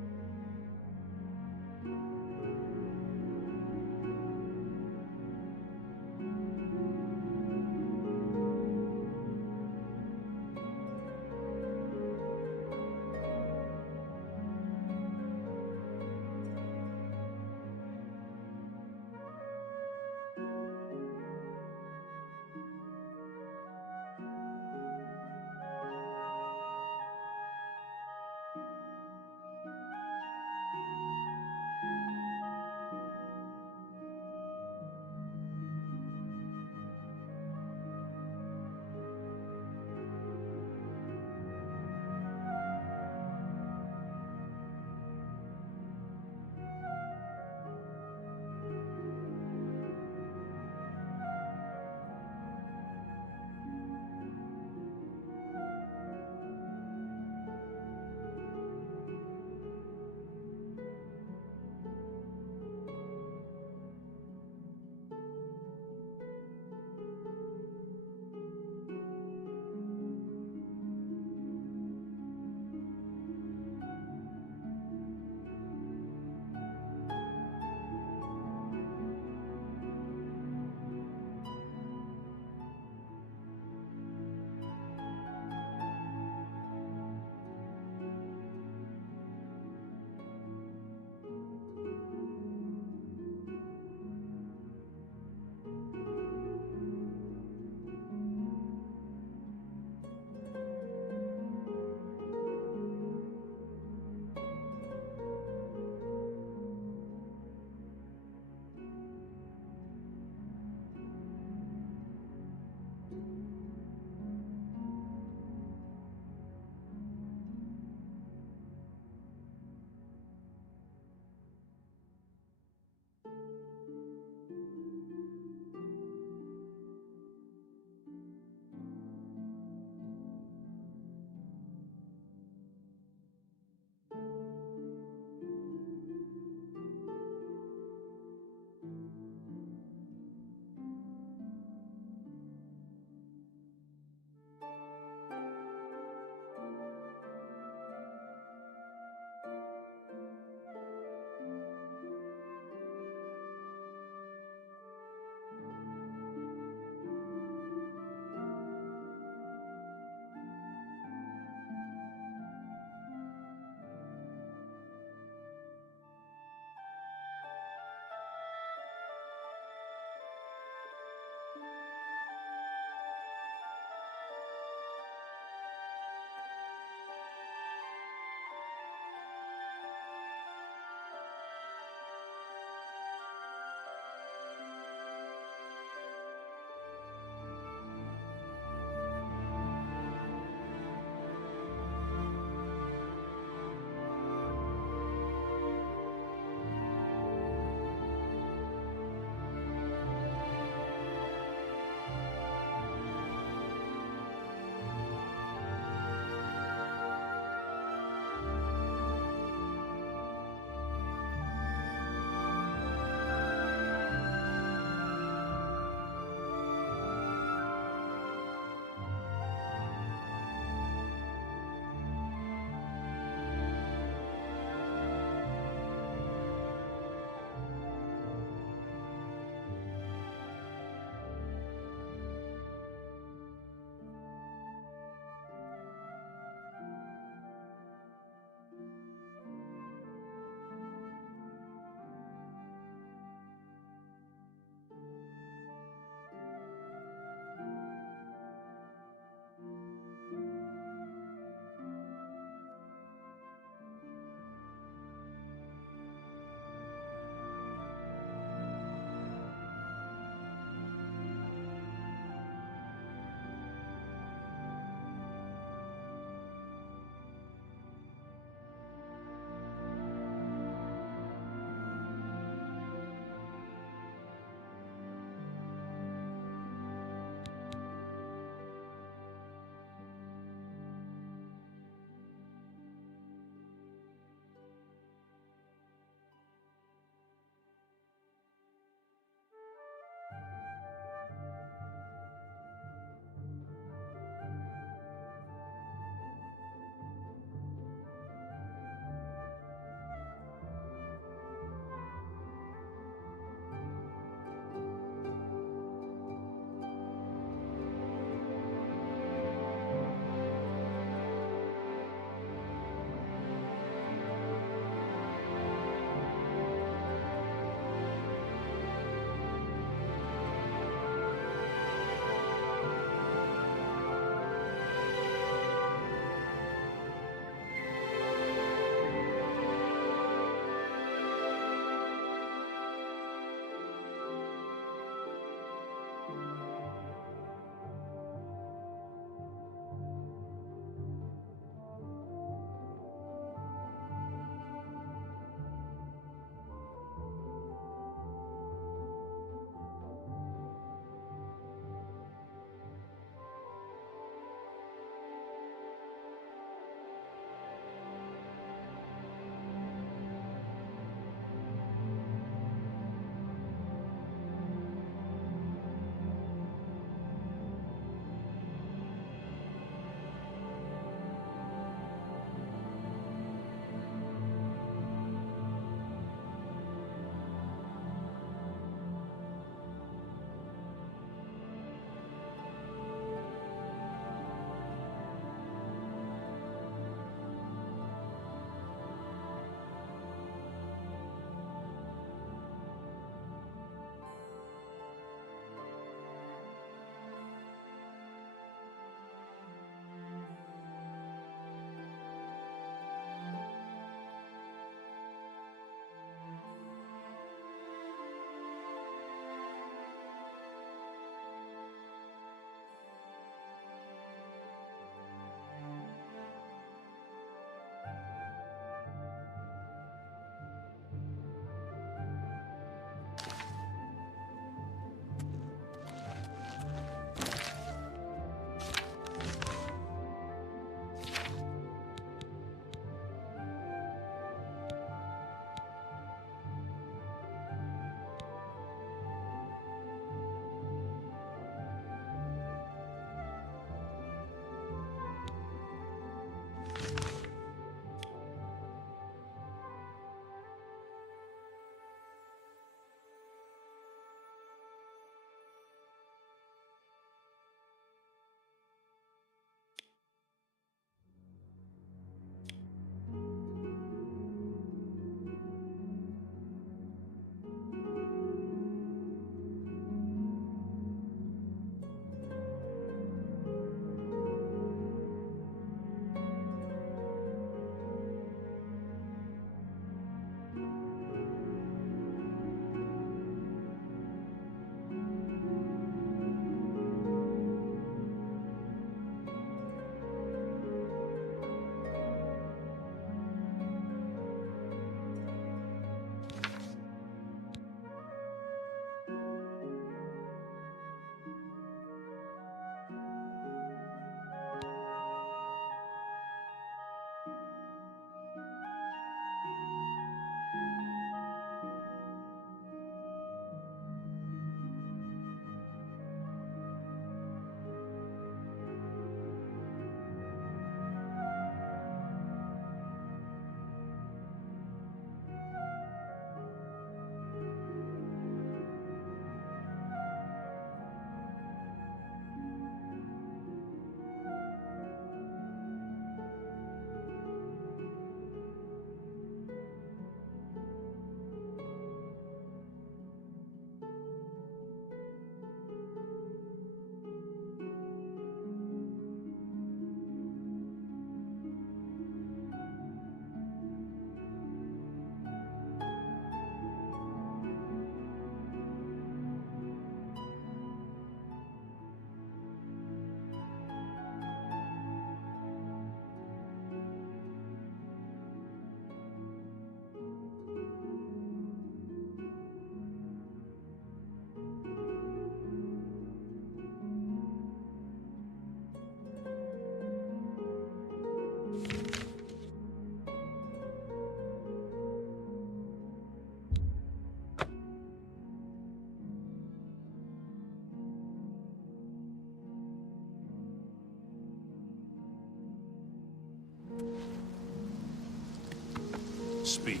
speak.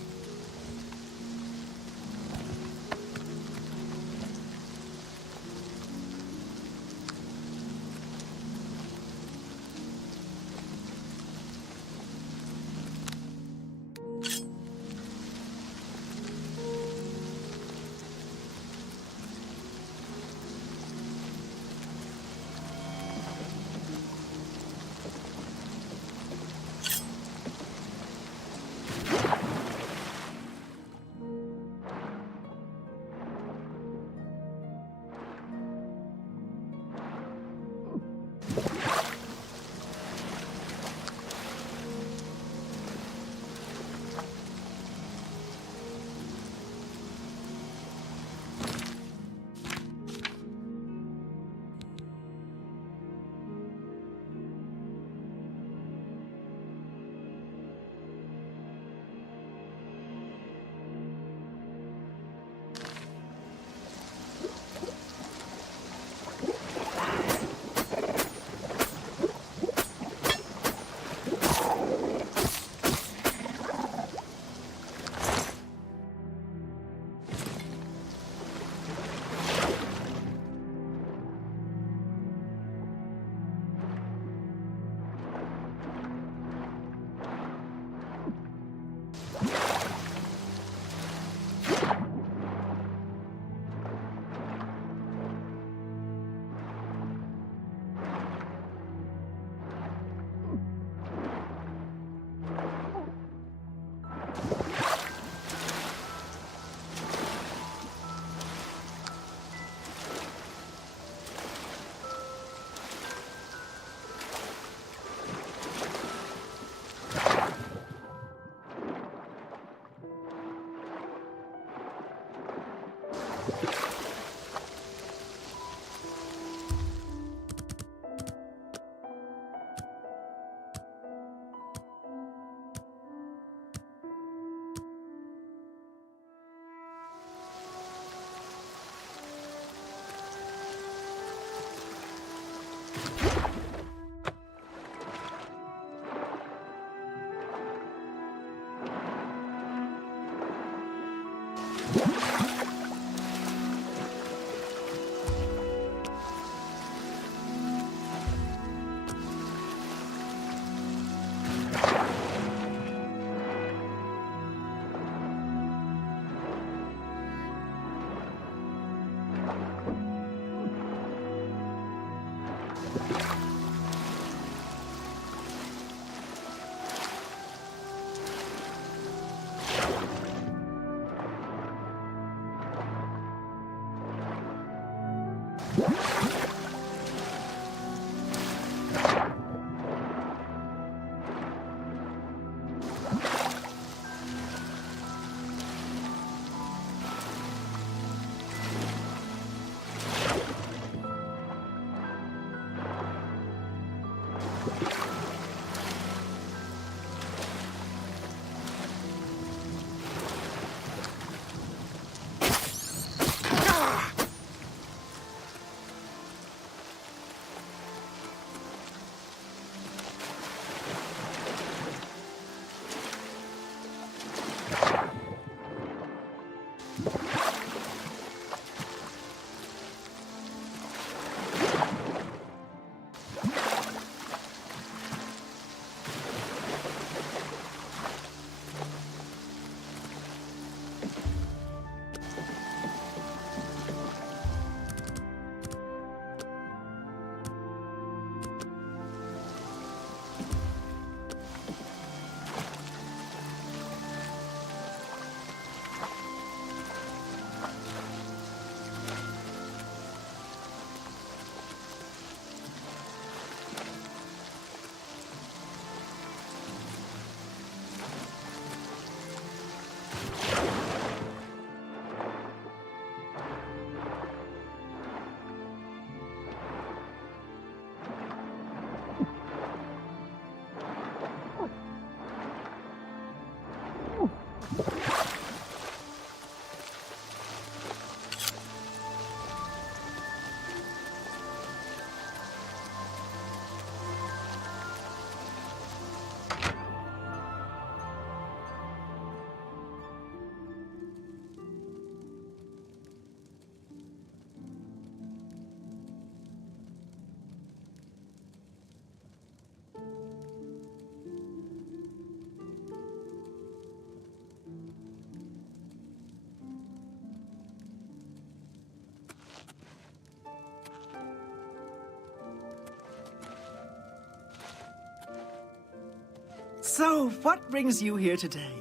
So, what brings you here today?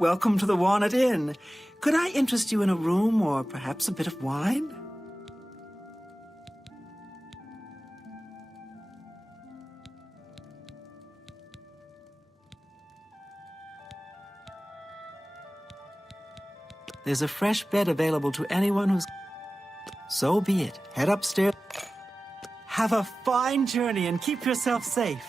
Welcome to the Walnut Inn. Could I interest you in a room or perhaps a bit of wine? There's a fresh bed available to anyone who's... So be it. Head upstairs. Have a fine journey and keep yourself safe.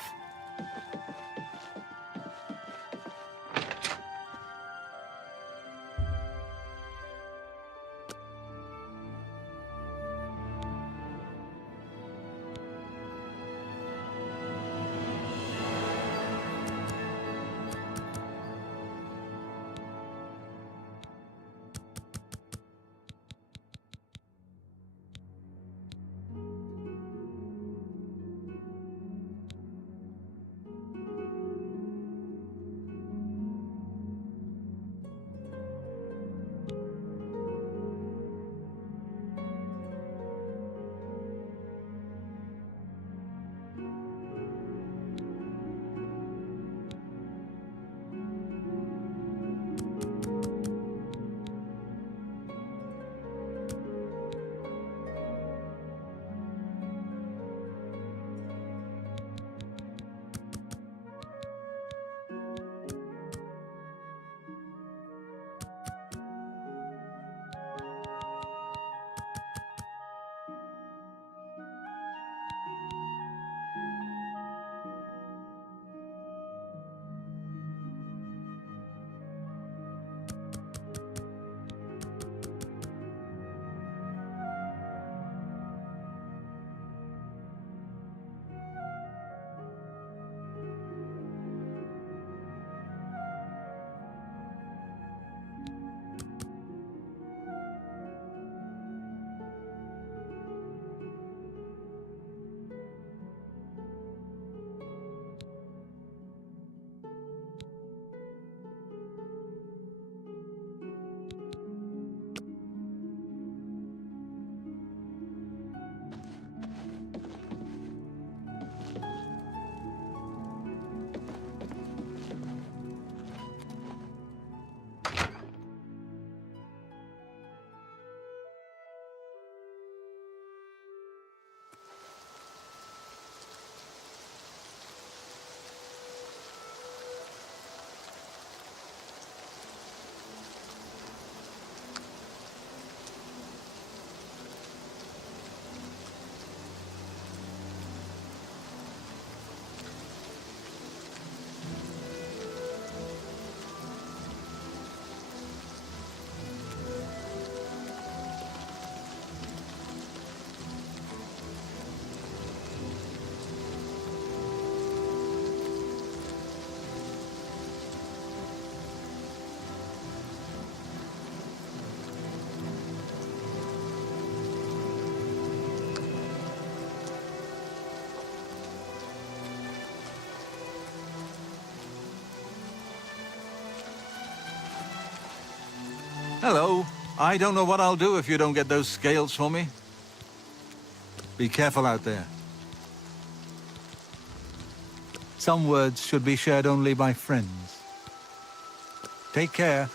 Hello. I don't know what I'll do if you don't get those scales for me. Be careful out there. Some words should be shared only by friends. Take care.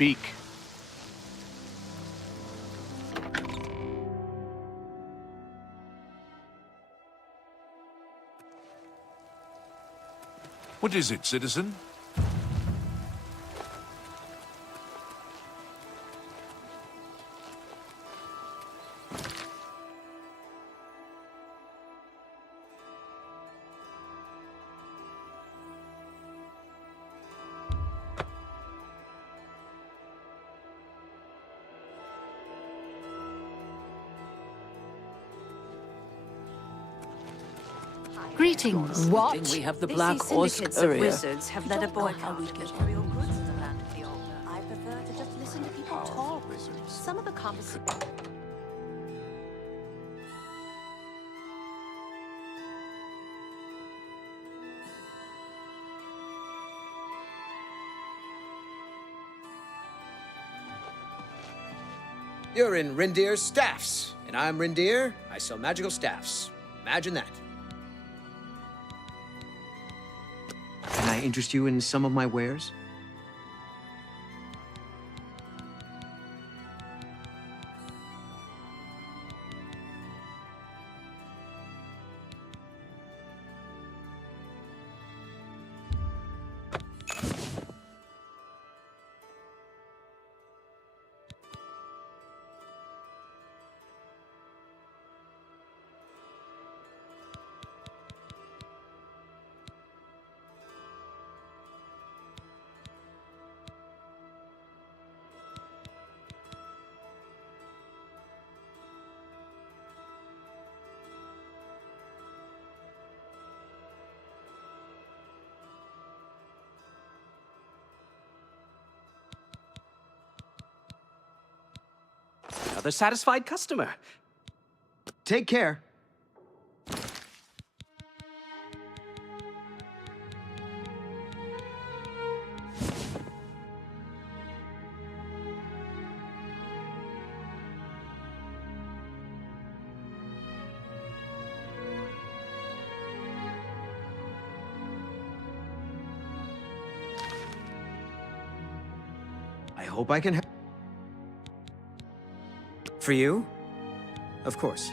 Speak. What is it, citizen? Greetings. What? We have the They Black say Horse syndicates of Courier. wizards have led a boycott of imperial goods in the land of the Altar. I prefer to just listen to people talk. Some of the conversations. You're in Rindir's Staffs, and I'm Rindir. I sell magical staffs. Imagine that. Can I interest you in some of my wares? Another satisfied customer. Take care. I hope I can help. For you? Of course.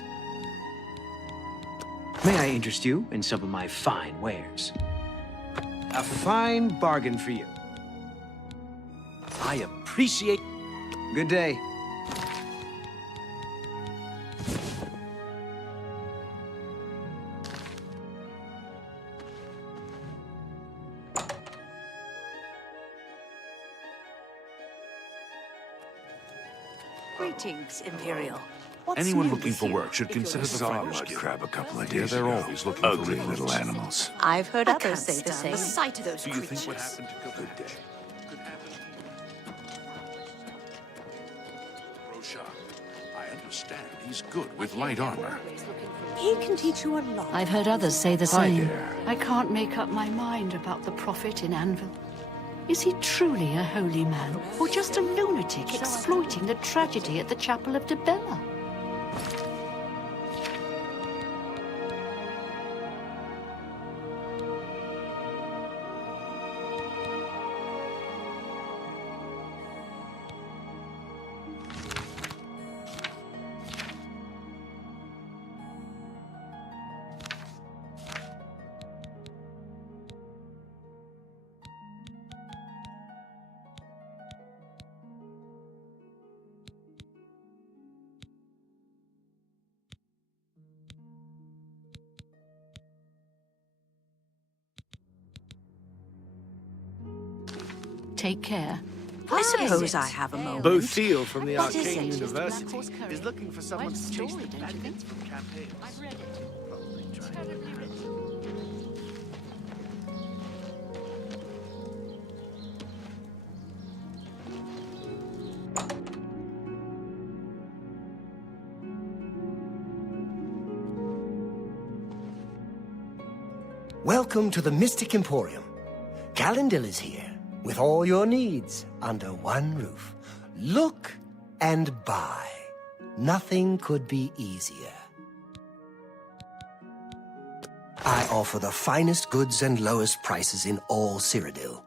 May I interest you in some of my fine wares? A fine bargain for you. I appreciate... Good day. Greetings, Imperial. What's Anyone new looking with for you? work should consider the Fighter's Guild. Crab a couple of Yeah, days they're ago. always looking Ugly for little recruits. animals. I've heard I others can't say the stand same. the sight of those Do you think what creatures. happened to Good Day could happen to you? Roshan, I understand he's good with light armor. He can teach you a lot. I've heard others say the Hi same. there. I can't make up my mind about the prophet in Anvil. Is he truly a holy man, or just a lunatic exploiting the tragedy at the Chapel of Debella? Take care. I suppose I have a moment. Bo Thiel from the What is Arcane it? University is looking for someone to chase the bandits from campaigns. I've read it. Probably trying to Terribly written. Welcome to the Mystic Emporium. Calendil is here, with all your needs under one roof. Look and buy. Nothing could be easier. I offer the finest goods and lowest prices in all Cyrodiil.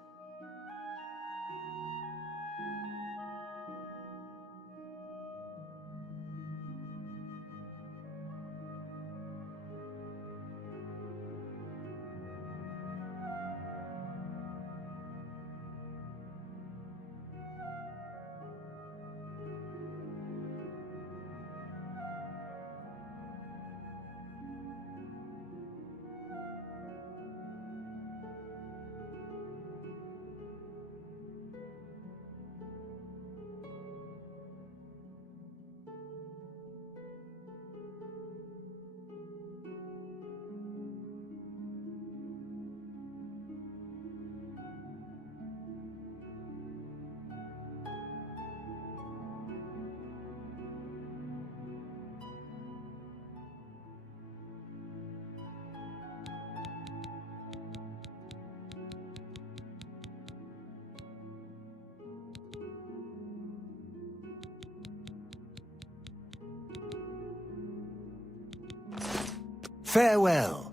Farewell.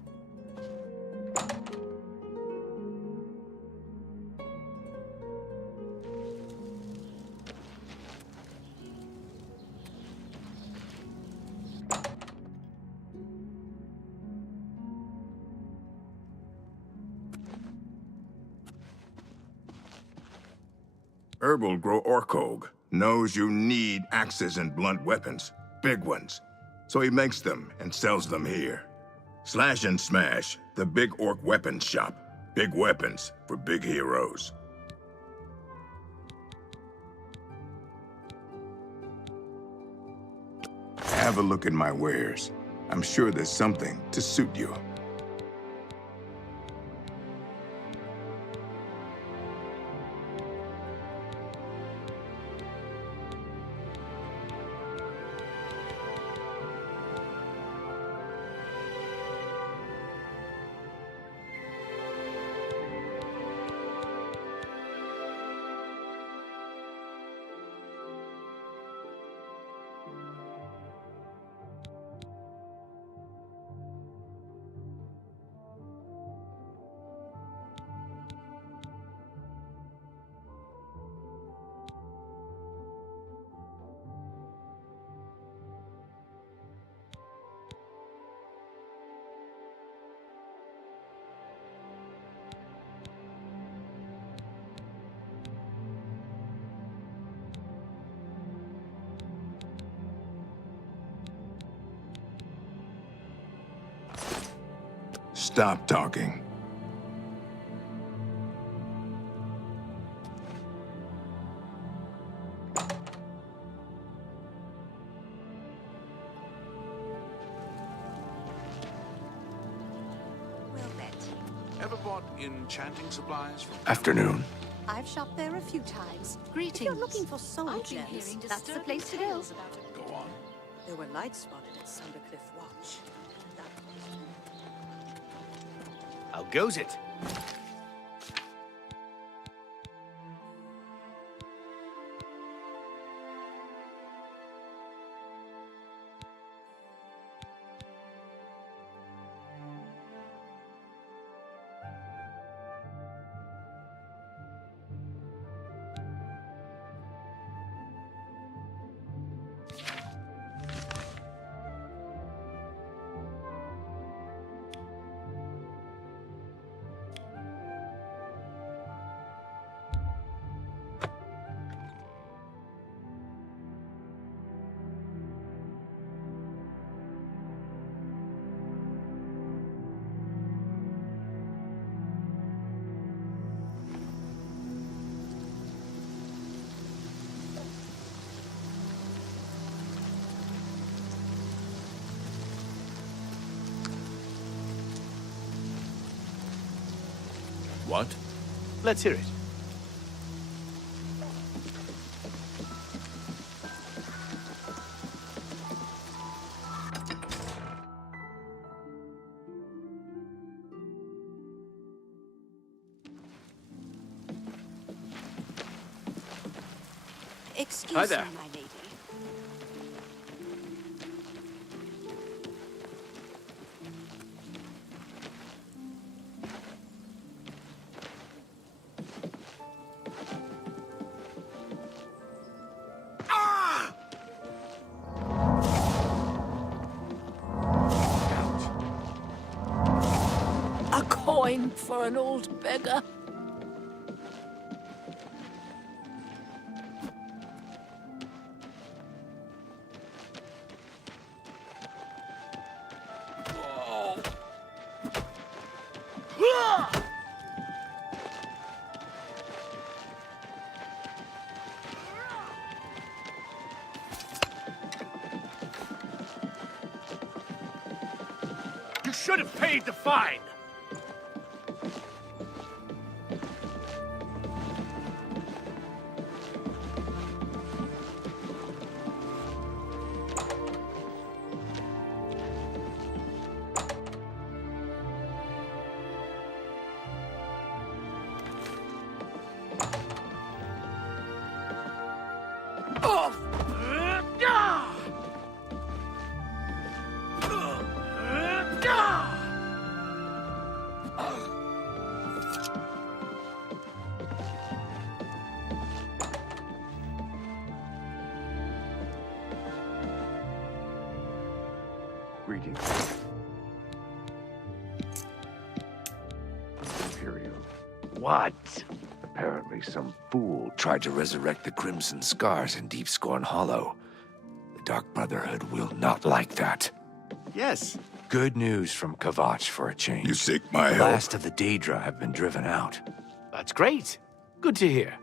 Herbal grow Orkog knows you need axes and blunt weapons, big ones. So he makes them and sells them here. Slash and Smash, the big orc weapons shop. Big weapons for big heroes. Have a look at my wares. I'm sure there's something to suit you. Stop talking. Ever bought enchanting supplies from... Afternoon. I've shopped there a few times. Greetings. If you're looking for soul I've been gems, hearing that's the disturbing place to go. tales about it. Go on. There were lights spotted at Sundercliff Watch. How goes it? What? Let's hear it. Excuse Hi there. me, my lady. A coin for an old beggar. You should have paid the fine. Greetings. Imperial. What? Apparently some fool tried to resurrect the Crimson Scars in Deep Scorn Hollow. The Dark Brotherhood will not like that. Yes. Good news from Kavach for a change. You seek my The help? last of the Daedra have been driven out. That's great. Good to hear.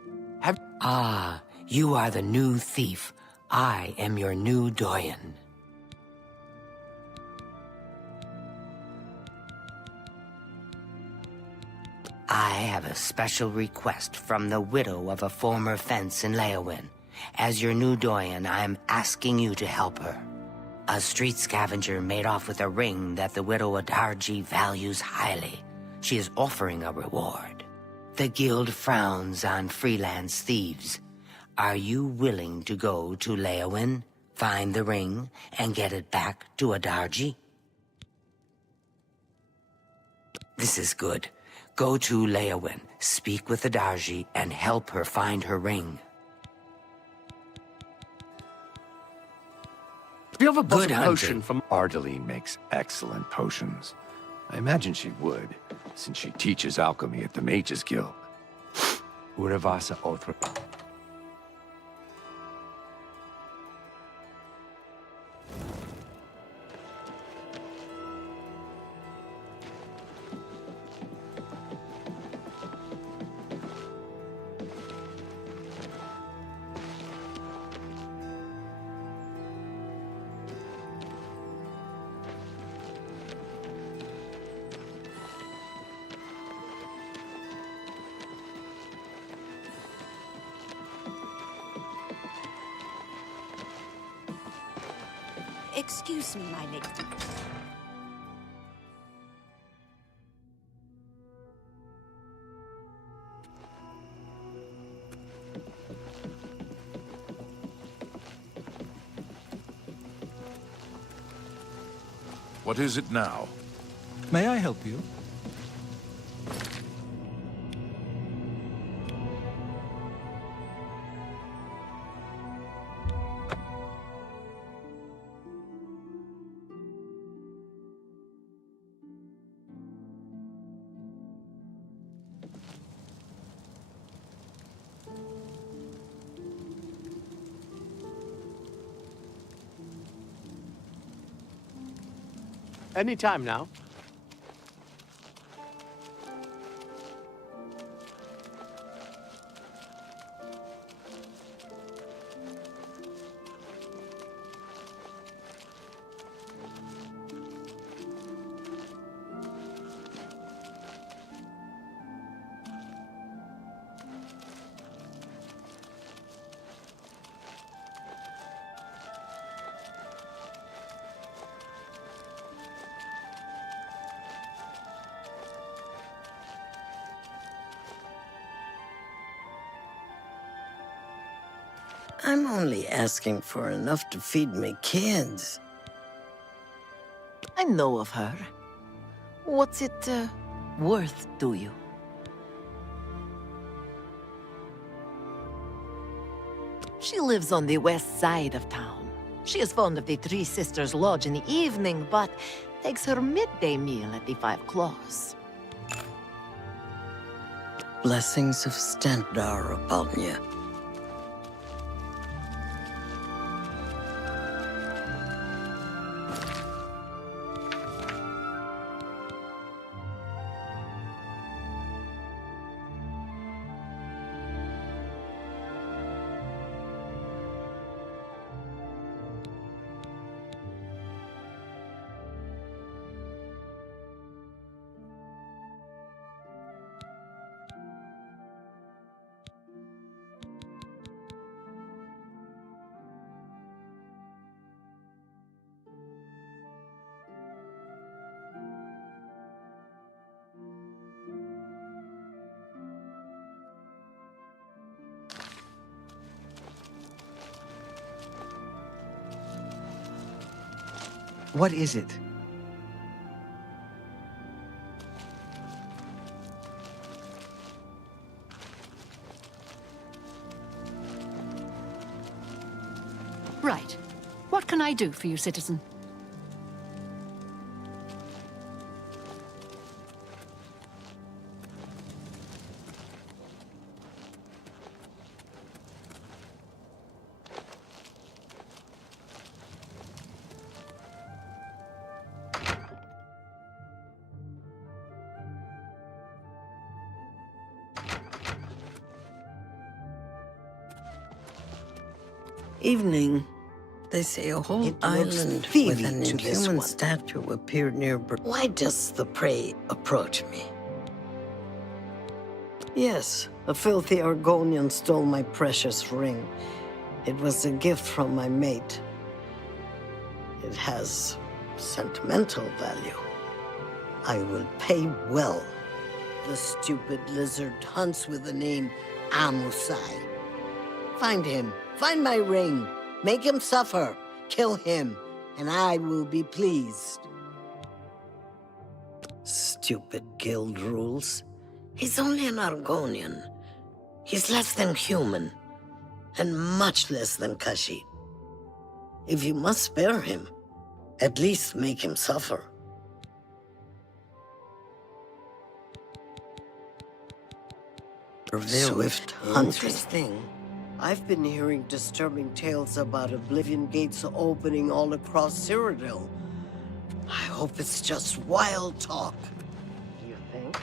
Ah, you are the new thief. I am your new doyen. I have a special request from the widow of a former fence in Leowyn. As your new doyen, I am asking you to help her. A street scavenger made off with a ring that the widow Adarji values highly. She is offering a reward. The guild frowns on freelance thieves. Are you willing to go to Leowyn, find the ring, and get it back to Adarji? This is good. Go to Leowyn, speak with Adarji, and help her find her ring. Do you have a Good bottle potion hunting. from... Ardeline makes excellent potions. I imagine she would, since she teaches alchemy at the Mages Guild. Uravasa Othra. Excuse me, my lady. What is it now? May I help you? Any time now. I'm only asking for enough to feed me kids. I know of her. What's it worth to you? She lives on the west side of town. She is fond of the Three Sisters Lodge in the evening, but takes her midday meal at the Five Claws. Blessings of Stantdar upon you. What is it? Right. What can I do for you, citizen? Evening. They say a whole island with an inhuman statue appeared near. Why does the prey approach me? Yes, a filthy Argonian stole my precious ring. It was a gift from my mate. It has sentimental value. I will pay well. The stupid lizard hunts with the name Amusai. Find him. Find my ring. Make him suffer. Kill him, and I will be pleased. Stupid guild rules. He's only an Argonian. He's less than human, and much less than Khajiit. If you must spare him, at least make him suffer. Swift hunting. Interesting. I've been hearing disturbing tales about Oblivion gates opening all across Cyrodiil. I hope it's just wild talk. You think?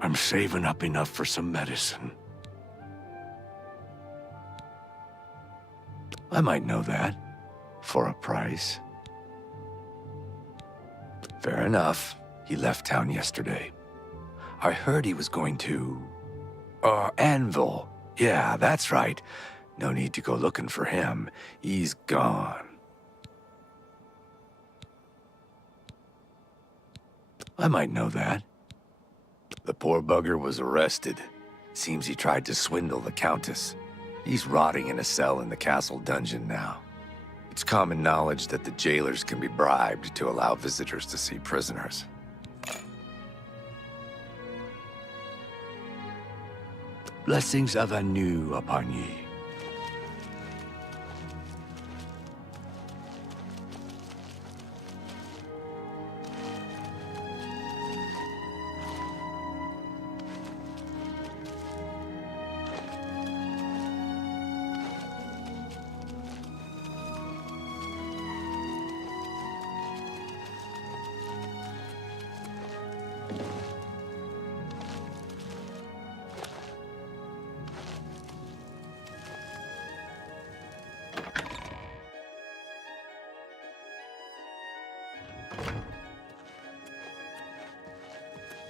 I'm saving up enough for some medicine. I might know that. For a price. Fair enough. He left town yesterday. I heard he was going to... Anvil. Yeah, that's right. No need to go looking for him. He's gone. I might know that. The poor bugger was arrested. Seems he tried to swindle the Countess. He's rotting in a cell in the castle dungeon now. It's common knowledge that the jailers can be bribed to allow visitors to see prisoners. Blessings of Anu upon ye.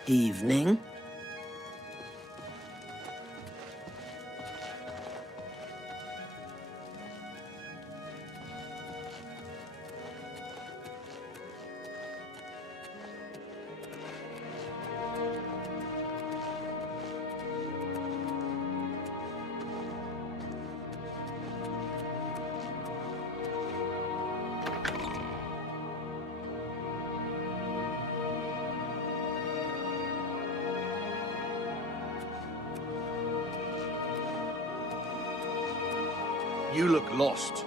Evening. You look lost.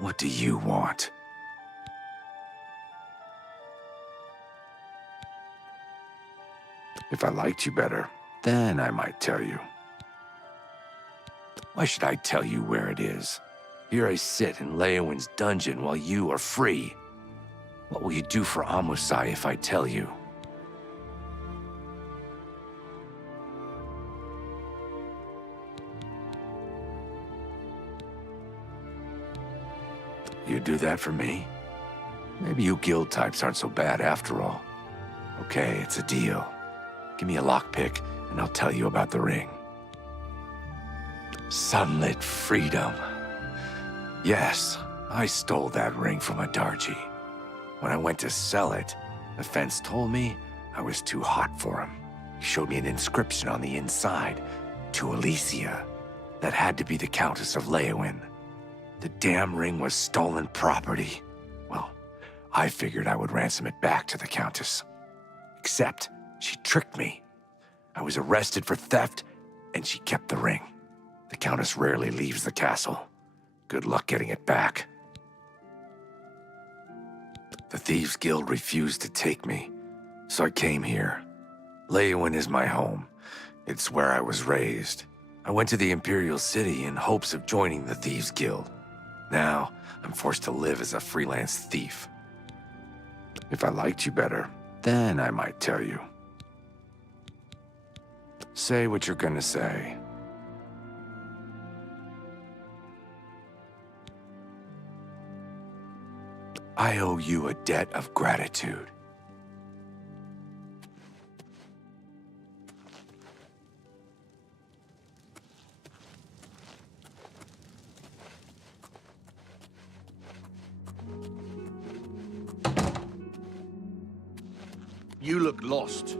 What do you want? If I liked you better, then I might tell you. Why should I tell you where it is? Here I sit in Leowin's dungeon while you are free. What will you do for Amusai if I tell you? You do that for me? Maybe you guild types aren't so bad after all. Okay, it's a deal. Give me a lockpick, and I'll tell you about the ring. Sunlit freedom. Yes, I stole that ring from a Darji. When I went to sell it, the fence told me I was too hot for him. He showed me an inscription on the inside, to Alicia. That had to be the Countess of Leowin. The damn ring was stolen property. Well, I figured I would ransom it back to the Countess. Except, she tricked me. I was arrested for theft, and she kept the ring. The Countess rarely leaves the castle. Good luck getting it back. The Thieves' Guild refused to take me, so I came here. Leowin is my home. It's where I was raised. I went to the Imperial City in hopes of joining the Thieves' Guild. Now, I'm forced to live as a freelance thief. If I liked you better, then I might tell you. Say what you're gonna say. I owe you a debt of gratitude. You look lost.